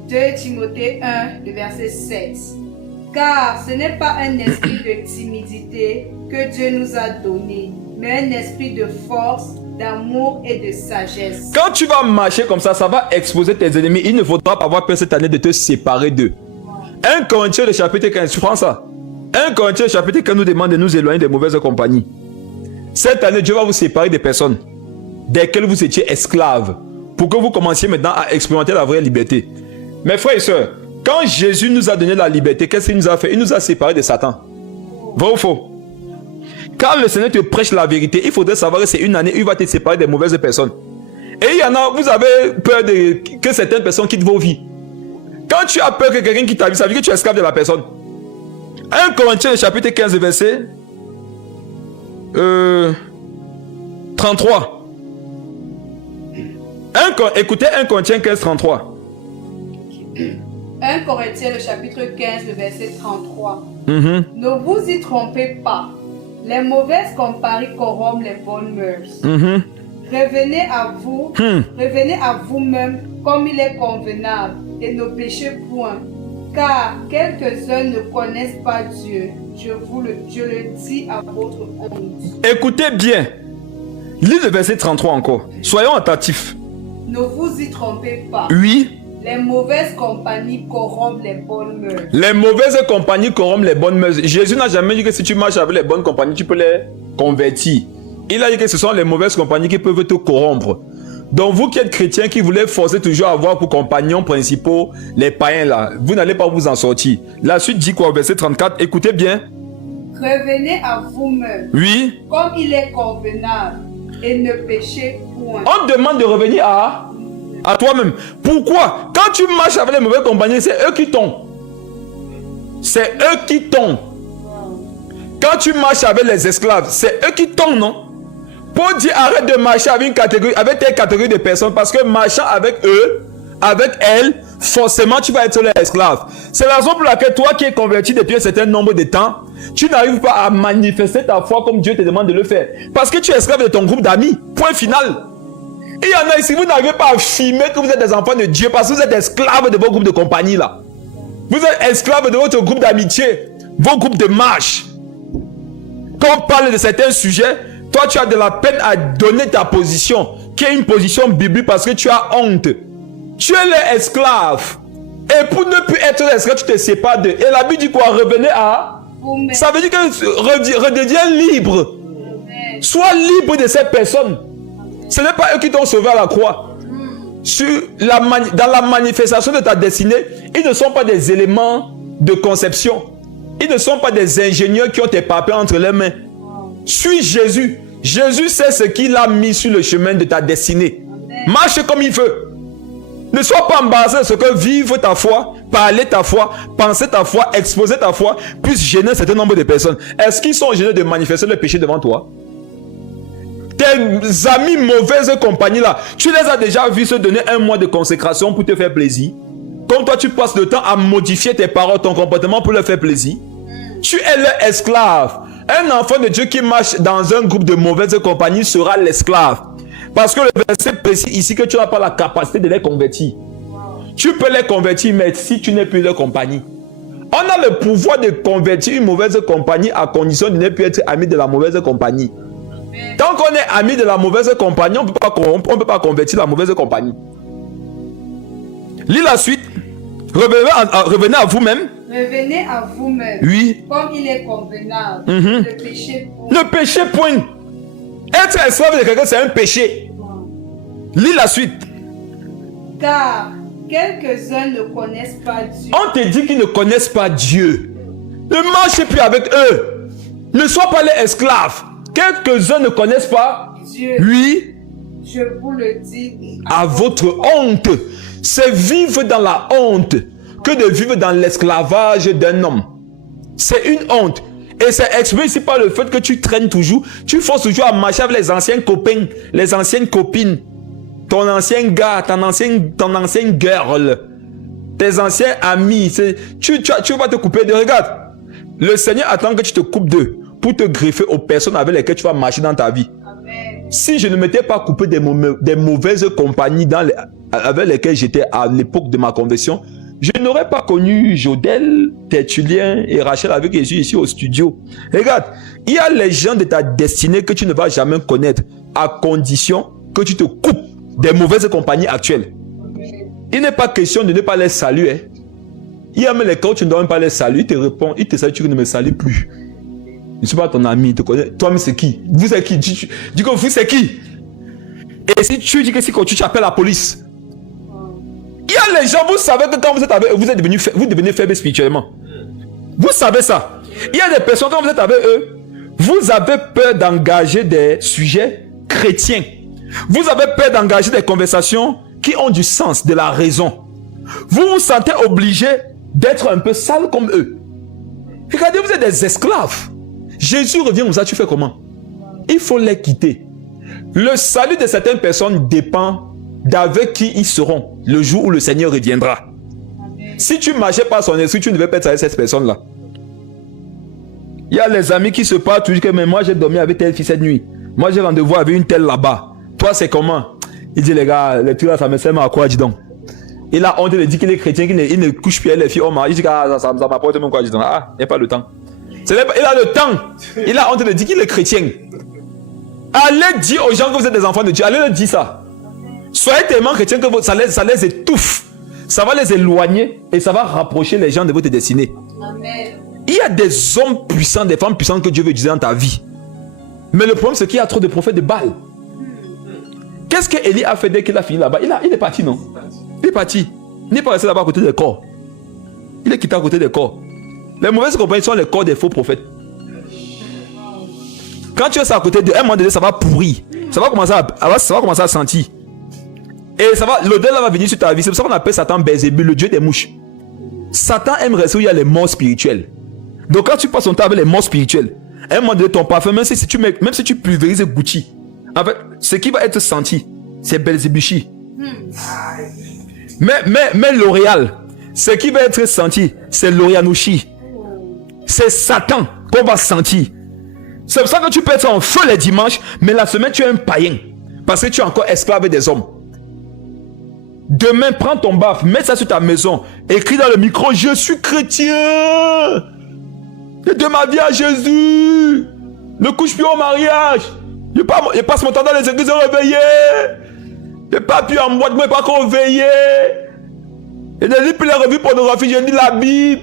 2 Timothée 1, le verset 7. Car ce n'est pas un esprit de timidité que Dieu nous a donné, mais un esprit de force, d'amour et de sagesse. Quand tu vas marcher comme ça va exposer tes ennemis. Il ne faudra pas avoir peur cette année de te séparer d'eux. 1 Corinthiens, le chapitre 15, tu prends ça. 1 Corinthiens, le chapitre 15 nous demande de nous éloigner des mauvaises compagnies. Cette année, Dieu va vous séparer des personnes desquelles vous étiez esclaves, pour que vous commenciez maintenant à expérimenter la vraie liberté. Mes frères et sœurs, quand Jésus nous a donné la liberté, qu'est-ce qu'il nous a fait? Il nous a séparés de Satan. Vrai ou faux? Quand le Seigneur te prêche la vérité, il faudrait savoir que c'est une année où il va te séparer des mauvaises personnes. Et il y en a, vous avez peur que certaines personnes quittent vos vies. Quand tu as peur que quelqu'un quitte ta vie, ça veut dire que tu es esclave de la personne. 1 Corinthiens, le chapitre 15, verset 33. Écoutez 1 Corinthiens 15, 33. 1 Corinthiens, le chapitre 15, le verset 33. Ne vous y trompez pas. Les mauvaises compagnies corrompent les bonnes mœurs. Revenez à vous, revenez à vous-même comme il est convenable et ne péchez point. Car quelques-uns ne connaissent pas Dieu. Je le dis à votre honte. Écoutez bien. Lis le verset 33 encore. Soyons attentifs. Ne vous y trompez pas. Oui. Les mauvaises compagnies corrompent les bonnes mœurs. Les mauvaises compagnies corrompent les bonnes mœurs. Jésus n'a jamais dit que si tu marches avec les bonnes compagnies, tu peux les convertir. Il a dit que ce sont les mauvaises compagnies qui peuvent te corrompre. Donc vous qui êtes chrétiens, qui voulez forcer toujours à avoir pour compagnons principaux les païens là, vous n'allez pas vous en sortir. La suite dit quoi au verset 34? Écoutez bien. Revenez à vous-même. Oui. Comme il est convenable et ne péchez point. On te demande de revenir à toi-même. Pourquoi? Quand tu marches avec les mauvaises compagnies, c'est eux qui tombent. C'est eux qui tombent. Quand tu marches avec les esclaves, c'est eux qui tombent, non? Pour dire arrête de marcher avec une catégorie, avec telle catégorie de personnes, parce que marchant avec eux, avec elles, forcément tu vas être l'esclave. C'est la raison pour laquelle toi qui es converti depuis un certain nombre de temps, tu n'arrives pas à manifester ta foi comme Dieu te demande de le faire. Parce que tu es esclave de ton groupe d'amis. Point final. Il y en a ici, vous n'arrivez pas à affirmer que vous êtes des enfants de Dieu parce que vous êtes esclaves de vos groupes de compagnie là. Vous êtes esclaves de votre groupe d'amitié, vos groupes de marche. Quand on parle de certains sujets, toi tu as de la peine à donner ta position, qui est une position biblique parce que tu as honte. Tu es l'esclave. Et pour ne plus être l'esclave, tu te sépares d'eux. Et la Bible dit quoi? Revenez à... Ça veut dire que redeviens libre. Sois libre de ces personnes. Ce n'est pas eux qui t'ont sauvé à la croix. Dans la manifestation de ta destinée, ils ne sont pas des éléments de conception. Ils ne sont pas des ingénieurs qui ont tes papiers entre les mains. Suis Jésus. Jésus sait ce qu'il a mis sur le chemin de ta destinée. Marche comme il veut. Ne sois pas embarrassé de ce que vivre ta foi, parler ta foi, penser ta foi, exposer ta foi, puisse gêner un certain nombre de personnes. Est-ce qu'ils sont gênés de manifester le péché devant toi? Tes amis mauvaise compagnie là, tu les as déjà vus se donner un mois de consécration pour te faire plaisir? Comme toi tu passes le temps à modifier tes paroles, ton comportement pour leur faire plaisir? Tu es leur esclave. Un enfant de Dieu qui marche dans un groupe de mauvaise compagnie sera l'esclave. Parce que le verset précise ici que tu n'as pas la capacité de les convertir. Tu peux les convertir, mais si tu n'es plus leur compagnie. On a le pouvoir de convertir une mauvaise compagnie à condition de ne plus être ami de la mauvaise compagnie. Tant qu'on est ami de la mauvaise compagnie, on ne peut pas convertir la mauvaise compagnie. Lis la suite. Revenez à vous-même. Revenez à vous-même. Oui. Comme il est convenable. Ne péchez point. Ne péchez point. Être esclave de quelqu'un, c'est un péché. Lis la suite. Car quelques-uns ne connaissent pas Dieu. On te dit qu'ils ne connaissent pas Dieu. Ne marchez plus avec eux. Ne sois pas les esclaves. Quelques-uns ne connaissent pas Dieu. Oui. Je vous le dis. À votre honte. C'est vivre dans la honte que de vivre dans l'esclavage d'un homme. C'est une honte. Et c'est exprimé ici par le fait que tu traînes toujours, tu forces toujours à marcher avec les anciens copains, les anciennes copines, ton ancien gars, ton ancienne girl, tes anciens amis. Tu vas te couper de. Regarde, le Seigneur attend que tu te coupes d'eux pour te greffer aux personnes avec lesquelles tu vas marcher dans ta vie. Amen. Si je ne m'étais pas coupé des mauvaises compagnies avec lesquelles j'étais à l'époque de ma conversion, je n'aurais pas connu Jodel, Tertullien et Rachel avec Jésus ici au studio. Regarde, il y a les gens de ta destinée que tu ne vas jamais connaître à condition que tu te coupes des mauvaises compagnies actuelles. Il n'est pas question de ne pas les saluer. Hein. Il y a même les cas où tu ne dois même pas les saluer. Il te répond, il te salue, tu ne me salues plus. Je ne suis pas ton ami, il te connaît. Toi-même, c'est qui? Vous, c'est qui? Dis que vous, c'est qui? Et si tu dis que si tu appelles la police. Il y a les gens, vous savez que quand vous êtes avec eux, vous devenez faible spirituellement. Vous savez ça. Il y a des personnes, quand vous êtes avec eux, vous avez peur d'engager des sujets chrétiens. Vous avez peur d'engager des conversations qui ont du sens, de la raison. Vous vous sentez obligé d'être un peu sale comme eux. Regardez, vous êtes des esclaves. Jésus revient comme ça, tu fais comment? Il faut les quitter. Le salut de certaines personnes dépend d'avec qui ils seront le jour où le Seigneur reviendra. Amen. Si tu marchais par son esprit, tu ne devais pas être avec cette personne-là. Il y a les amis qui se parlent toujours que mais moi j'ai dormi avec telle fille cette nuit. Moi j'ai rendez-vous avec une telle là-bas. Toi c'est comment? Il dit les gars, les trucs là ça me sert à quoi dis donc? Il a honte de dire qu'il est chrétien, qu'il ne couche plus avec les filles au mari. Il dit que ça m'apporte même quoi dis donc? Ah, il n'y a pas le temps. Il a le temps. Il a honte de dire qu'il est chrétien. Allez dire aux gens que vous êtes des enfants de Dieu. Allez leur dire ça. Soyez tellement chrétiens que ça les étouffe. Ça va les éloigner et ça va rapprocher les gens de votre destinée. Amen. Il y a des hommes puissants, des femmes puissantes que Dieu veut utiliser dans ta vie. Mais le problème, c'est qu'il y a trop de prophètes de Baal. Qu'est-ce que Élie a fait dès qu'il a fini là-bas? Il est parti, non? Il est parti. Il n'est pas resté là-bas à côté des corps. Il est quitté à côté des corps. Les mauvaises compagnies sont les corps des faux prophètes. Quand tu es à côté d'eux, un moment donné, ça va pourrir. Ça va commencer à sentir. Et l'odeur là va venir sur ta vie. C'est pour ça qu'on appelle Satan Belzébul, le dieu des mouches. Satan aime rester où il y a les morts spirituels. Donc quand tu passes ton temps avec les morts spirituels, à un moment donné, ton parfum, même si tu pulvérises Gucci, en fait, ce qui va être senti, c'est Belzébuchi. Mais L'Oréal, ce qui va être senti, c'est Lorianouchi. C'est Satan qu'on va sentir. C'est pour ça que tu peux être en feu les dimanches, mais la semaine tu es un païen. Parce que tu es encore esclave des hommes. Demain, prends ton baffe, mets ça sur ta maison, écris dans le micro, je suis chrétien. De ma vie à Jésus. Ne couche plus au mariage. Je passe mon temps dans les églises réveillées. Je ne pas plus en boîte, mais pas qu'on veillé. Et ne lis plus les revues pornographiques, je lis la Bible.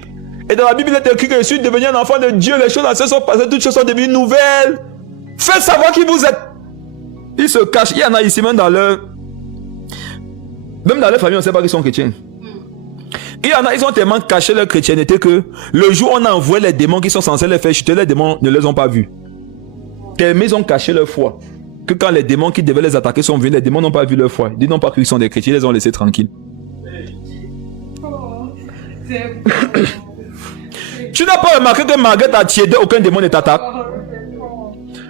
Et dans la Bible, il est écrit que je suis devenu un enfant de Dieu. Les choses anciennes sont passées, toutes choses sont devenues nouvelles. Faites savoir qui vous êtes. Ils se cachent. Il y en a ici, même dans leur famille, on ne sait pas qu'ils sont chrétiens. Il y en a, ils ont tellement caché leur chrétienté que le jour où on a envoyé les démons qui sont censés les faire chuter, les démons ne les ont pas vus. Tellement ils ont caché leur foi. Que quand les démons qui devaient les attaquer sont venus, les démons n'ont pas vu leur foi. Ils n'ont pas cru qu'ils sont des chrétiens, ils les ont laissés tranquilles. Tu n'as pas remarqué que Margaret a tiédé, aucun démon ne t'attaque.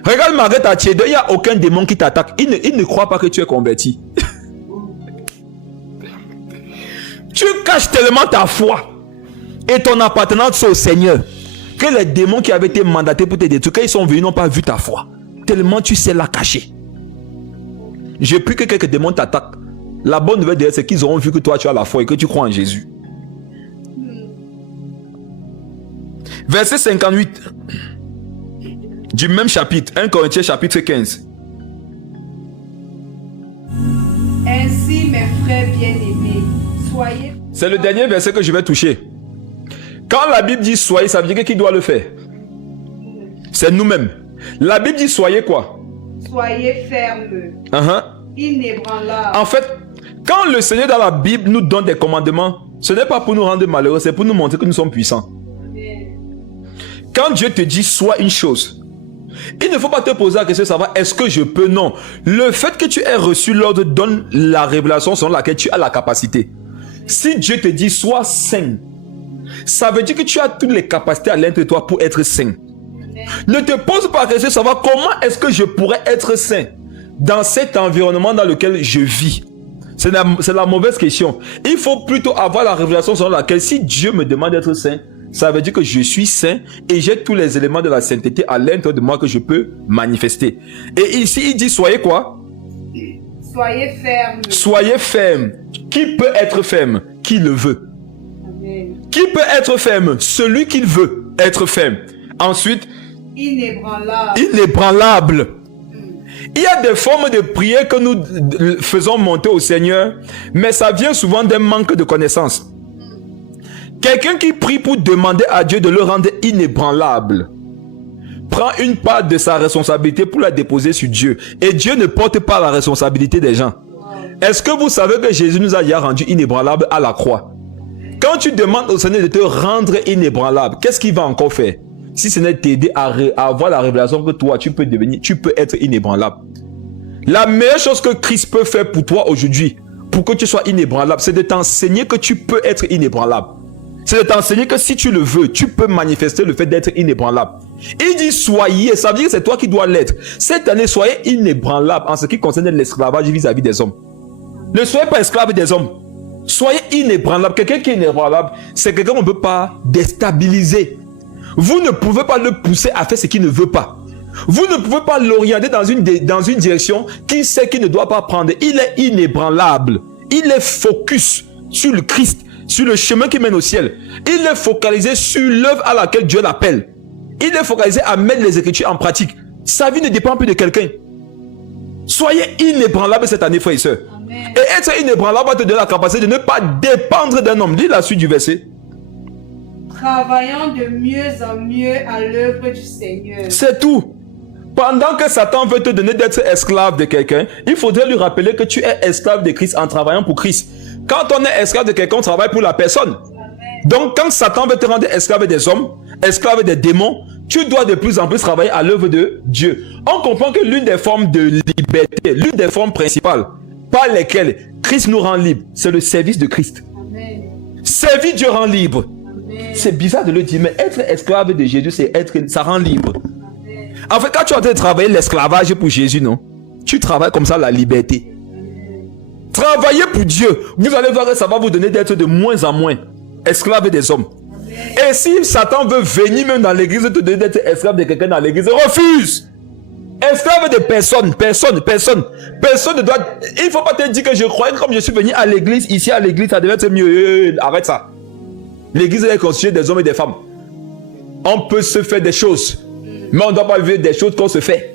Regarde Margaret a tiédé, il n'y a aucun démon qui t'attaque. Il ne croit pas que tu es converti. Tu caches tellement ta foi et ton appartenance au Seigneur que les démons qui avaient été mandatés pour te détruire, quand ils sont venus, n'ont pas vu ta foi. Tellement tu sais la cacher. J'ai pris que quelques démons t'attaquent. La bonne nouvelle derrière, c'est qu'ils auront vu que toi tu as la foi et que tu crois en Jésus. Verset 58 du même chapitre, 1 Corinthiens chapitre 15. Ainsi, mes frères bien-aimés, soyez... C'est le dernier verset que je vais toucher. Quand la Bible dit soyez, ça veut dire que qui doit le faire? C'est nous-mêmes. La Bible dit soyez quoi? Soyez fermes, inébranlables. En fait, quand le Seigneur dans la Bible nous donne des commandements, ce n'est pas pour nous rendre malheureux, c'est pour nous montrer que nous sommes puissants. Quand Dieu te dit sois une chose, il ne faut pas te poser la question, ça va, est-ce que je peux? Non. Le fait que tu aies reçu l'ordre donne la révélation selon laquelle tu as la capacité. Si Dieu te dit sois saint, ça veut dire que tu as toutes les capacités à l'intérieur de toi pour être saint. Ne te pose pas la question de savoir comment est-ce que je pourrais être saint dans cet environnement dans lequel je vis. C'est la mauvaise question. Il faut plutôt avoir la révélation selon laquelle si Dieu me demande d'être saint, ça veut dire que je suis saint et j'ai tous les éléments de la sainteté à l'intérieur de moi que je peux manifester. Et ici, il dit soyez quoi? Soyez ferme. Soyez ferme. Qui peut être ferme? Qui le veut. Amen. Qui peut être ferme? Celui qui veut être ferme. Ensuite, Inébranlable. inébranlable. Il y a des formes de prière que nous faisons monter au Seigneur, mais ça vient souvent d'un manque de connaissance. Quelqu'un qui prie pour demander à Dieu de le rendre inébranlable prend une part de sa responsabilité pour la déposer sur Dieu. Et Dieu ne porte pas la responsabilité des gens. Est-ce que vous savez que Jésus nous a déjà rendu inébranlable à la croix? Quand tu demandes au Seigneur de te rendre inébranlable, qu'est-ce qu'il va encore faire? Si ce n'est t'aider à avoir la révélation que toi, tu peux être inébranlable. La meilleure chose que Christ peut faire pour toi aujourd'hui, pour que tu sois inébranlable, c'est de t'enseigner que tu peux être inébranlable. C'est de t'enseigner que si tu le veux, tu peux manifester le fait d'être inébranlable. Il dit soyez, ça veut dire que c'est toi qui dois l'être. Cette année, soyez inébranlable en ce qui concerne l'esclavage vis-à-vis des hommes. Ne soyez pas esclave des hommes. Soyez inébranlable. Quelqu'un qui est inébranlable, c'est quelqu'un qu'on ne peut pas déstabiliser. Vous ne pouvez pas le pousser à faire ce qu'il ne veut pas. Vous ne pouvez pas l'orienter dans une direction qu'il sait qu'il ne doit pas prendre. Il est inébranlable. Il est focus sur le Christ, sur le chemin qui mène au ciel. Il est focalisé sur l'œuvre à laquelle Dieu l'appelle. Il est focalisé à mettre les Écritures en pratique. Sa vie ne dépend plus de quelqu'un. Soyez inébranlable cette année, frères et sœurs. Amen. Et être inébranlable va te donner la capacité de ne pas dépendre d'un homme. Lis la suite du verset. Travaillant de mieux en mieux à l'œuvre du Seigneur. C'est tout. Pendant que Satan veut te donner d'être esclave de quelqu'un, il faudrait lui rappeler que tu es esclave de Christ en travaillant pour Christ. Quand on est esclave de quelqu'un, on travaille pour la personne. Donc quand Satan veut te rendre esclave des hommes, esclave des démons, tu dois de plus en plus travailler à l'œuvre de Dieu. On comprend que l'une des formes de liberté, l'une des formes principales par lesquelles Christ nous rend libres, c'est le service de Christ. Amen. Servir Dieu rend libre. Amen. C'est bizarre de le dire, mais être esclave de Jésus, ça rend libre. Amen. En fait, quand tu es en train de travailler l'esclavage pour Jésus, non? Tu travailles comme ça la liberté. Travaillez pour Dieu. Vous allez voir que ça va vous donner d'être de moins en moins esclave des hommes. Et si Satan veut venir même dans l'église te donner d'être esclave de quelqu'un dans l'église, refuse. Esclave de personne ne doit. Il ne faut pas te dire que je croyais que comme je suis venu à l'église, ici à l'église, ça devait être mieux. Arrête ça. L'église est constituée des hommes et des femmes. On peut se faire des choses, mais on ne doit pas vivre des choses qu'on se fait.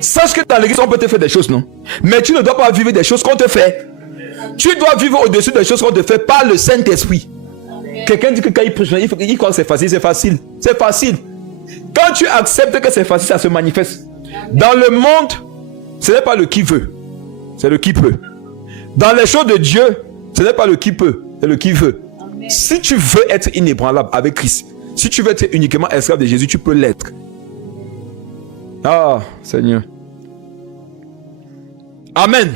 Sache que dans l'église, on peut te faire des choses, non? Mais tu ne dois pas vivre des choses qu'on te fait. Tu dois vivre au-dessus des choses qu'on te fait par le Saint-Esprit. Quelqu'un dit que quand il prêche, il croit que c'est facile. C'est facile. C'est facile. Quand tu acceptes que c'est facile, ça se manifeste. Dans le monde, ce n'est pas le qui veut, c'est le qui peut. Dans les choses de Dieu, ce n'est pas le qui peut, c'est le qui veut. Amen. Si tu veux être inébranlable avec Christ, si tu veux être uniquement esclave de Jésus, tu peux l'être. Ah, Seigneur. Amen.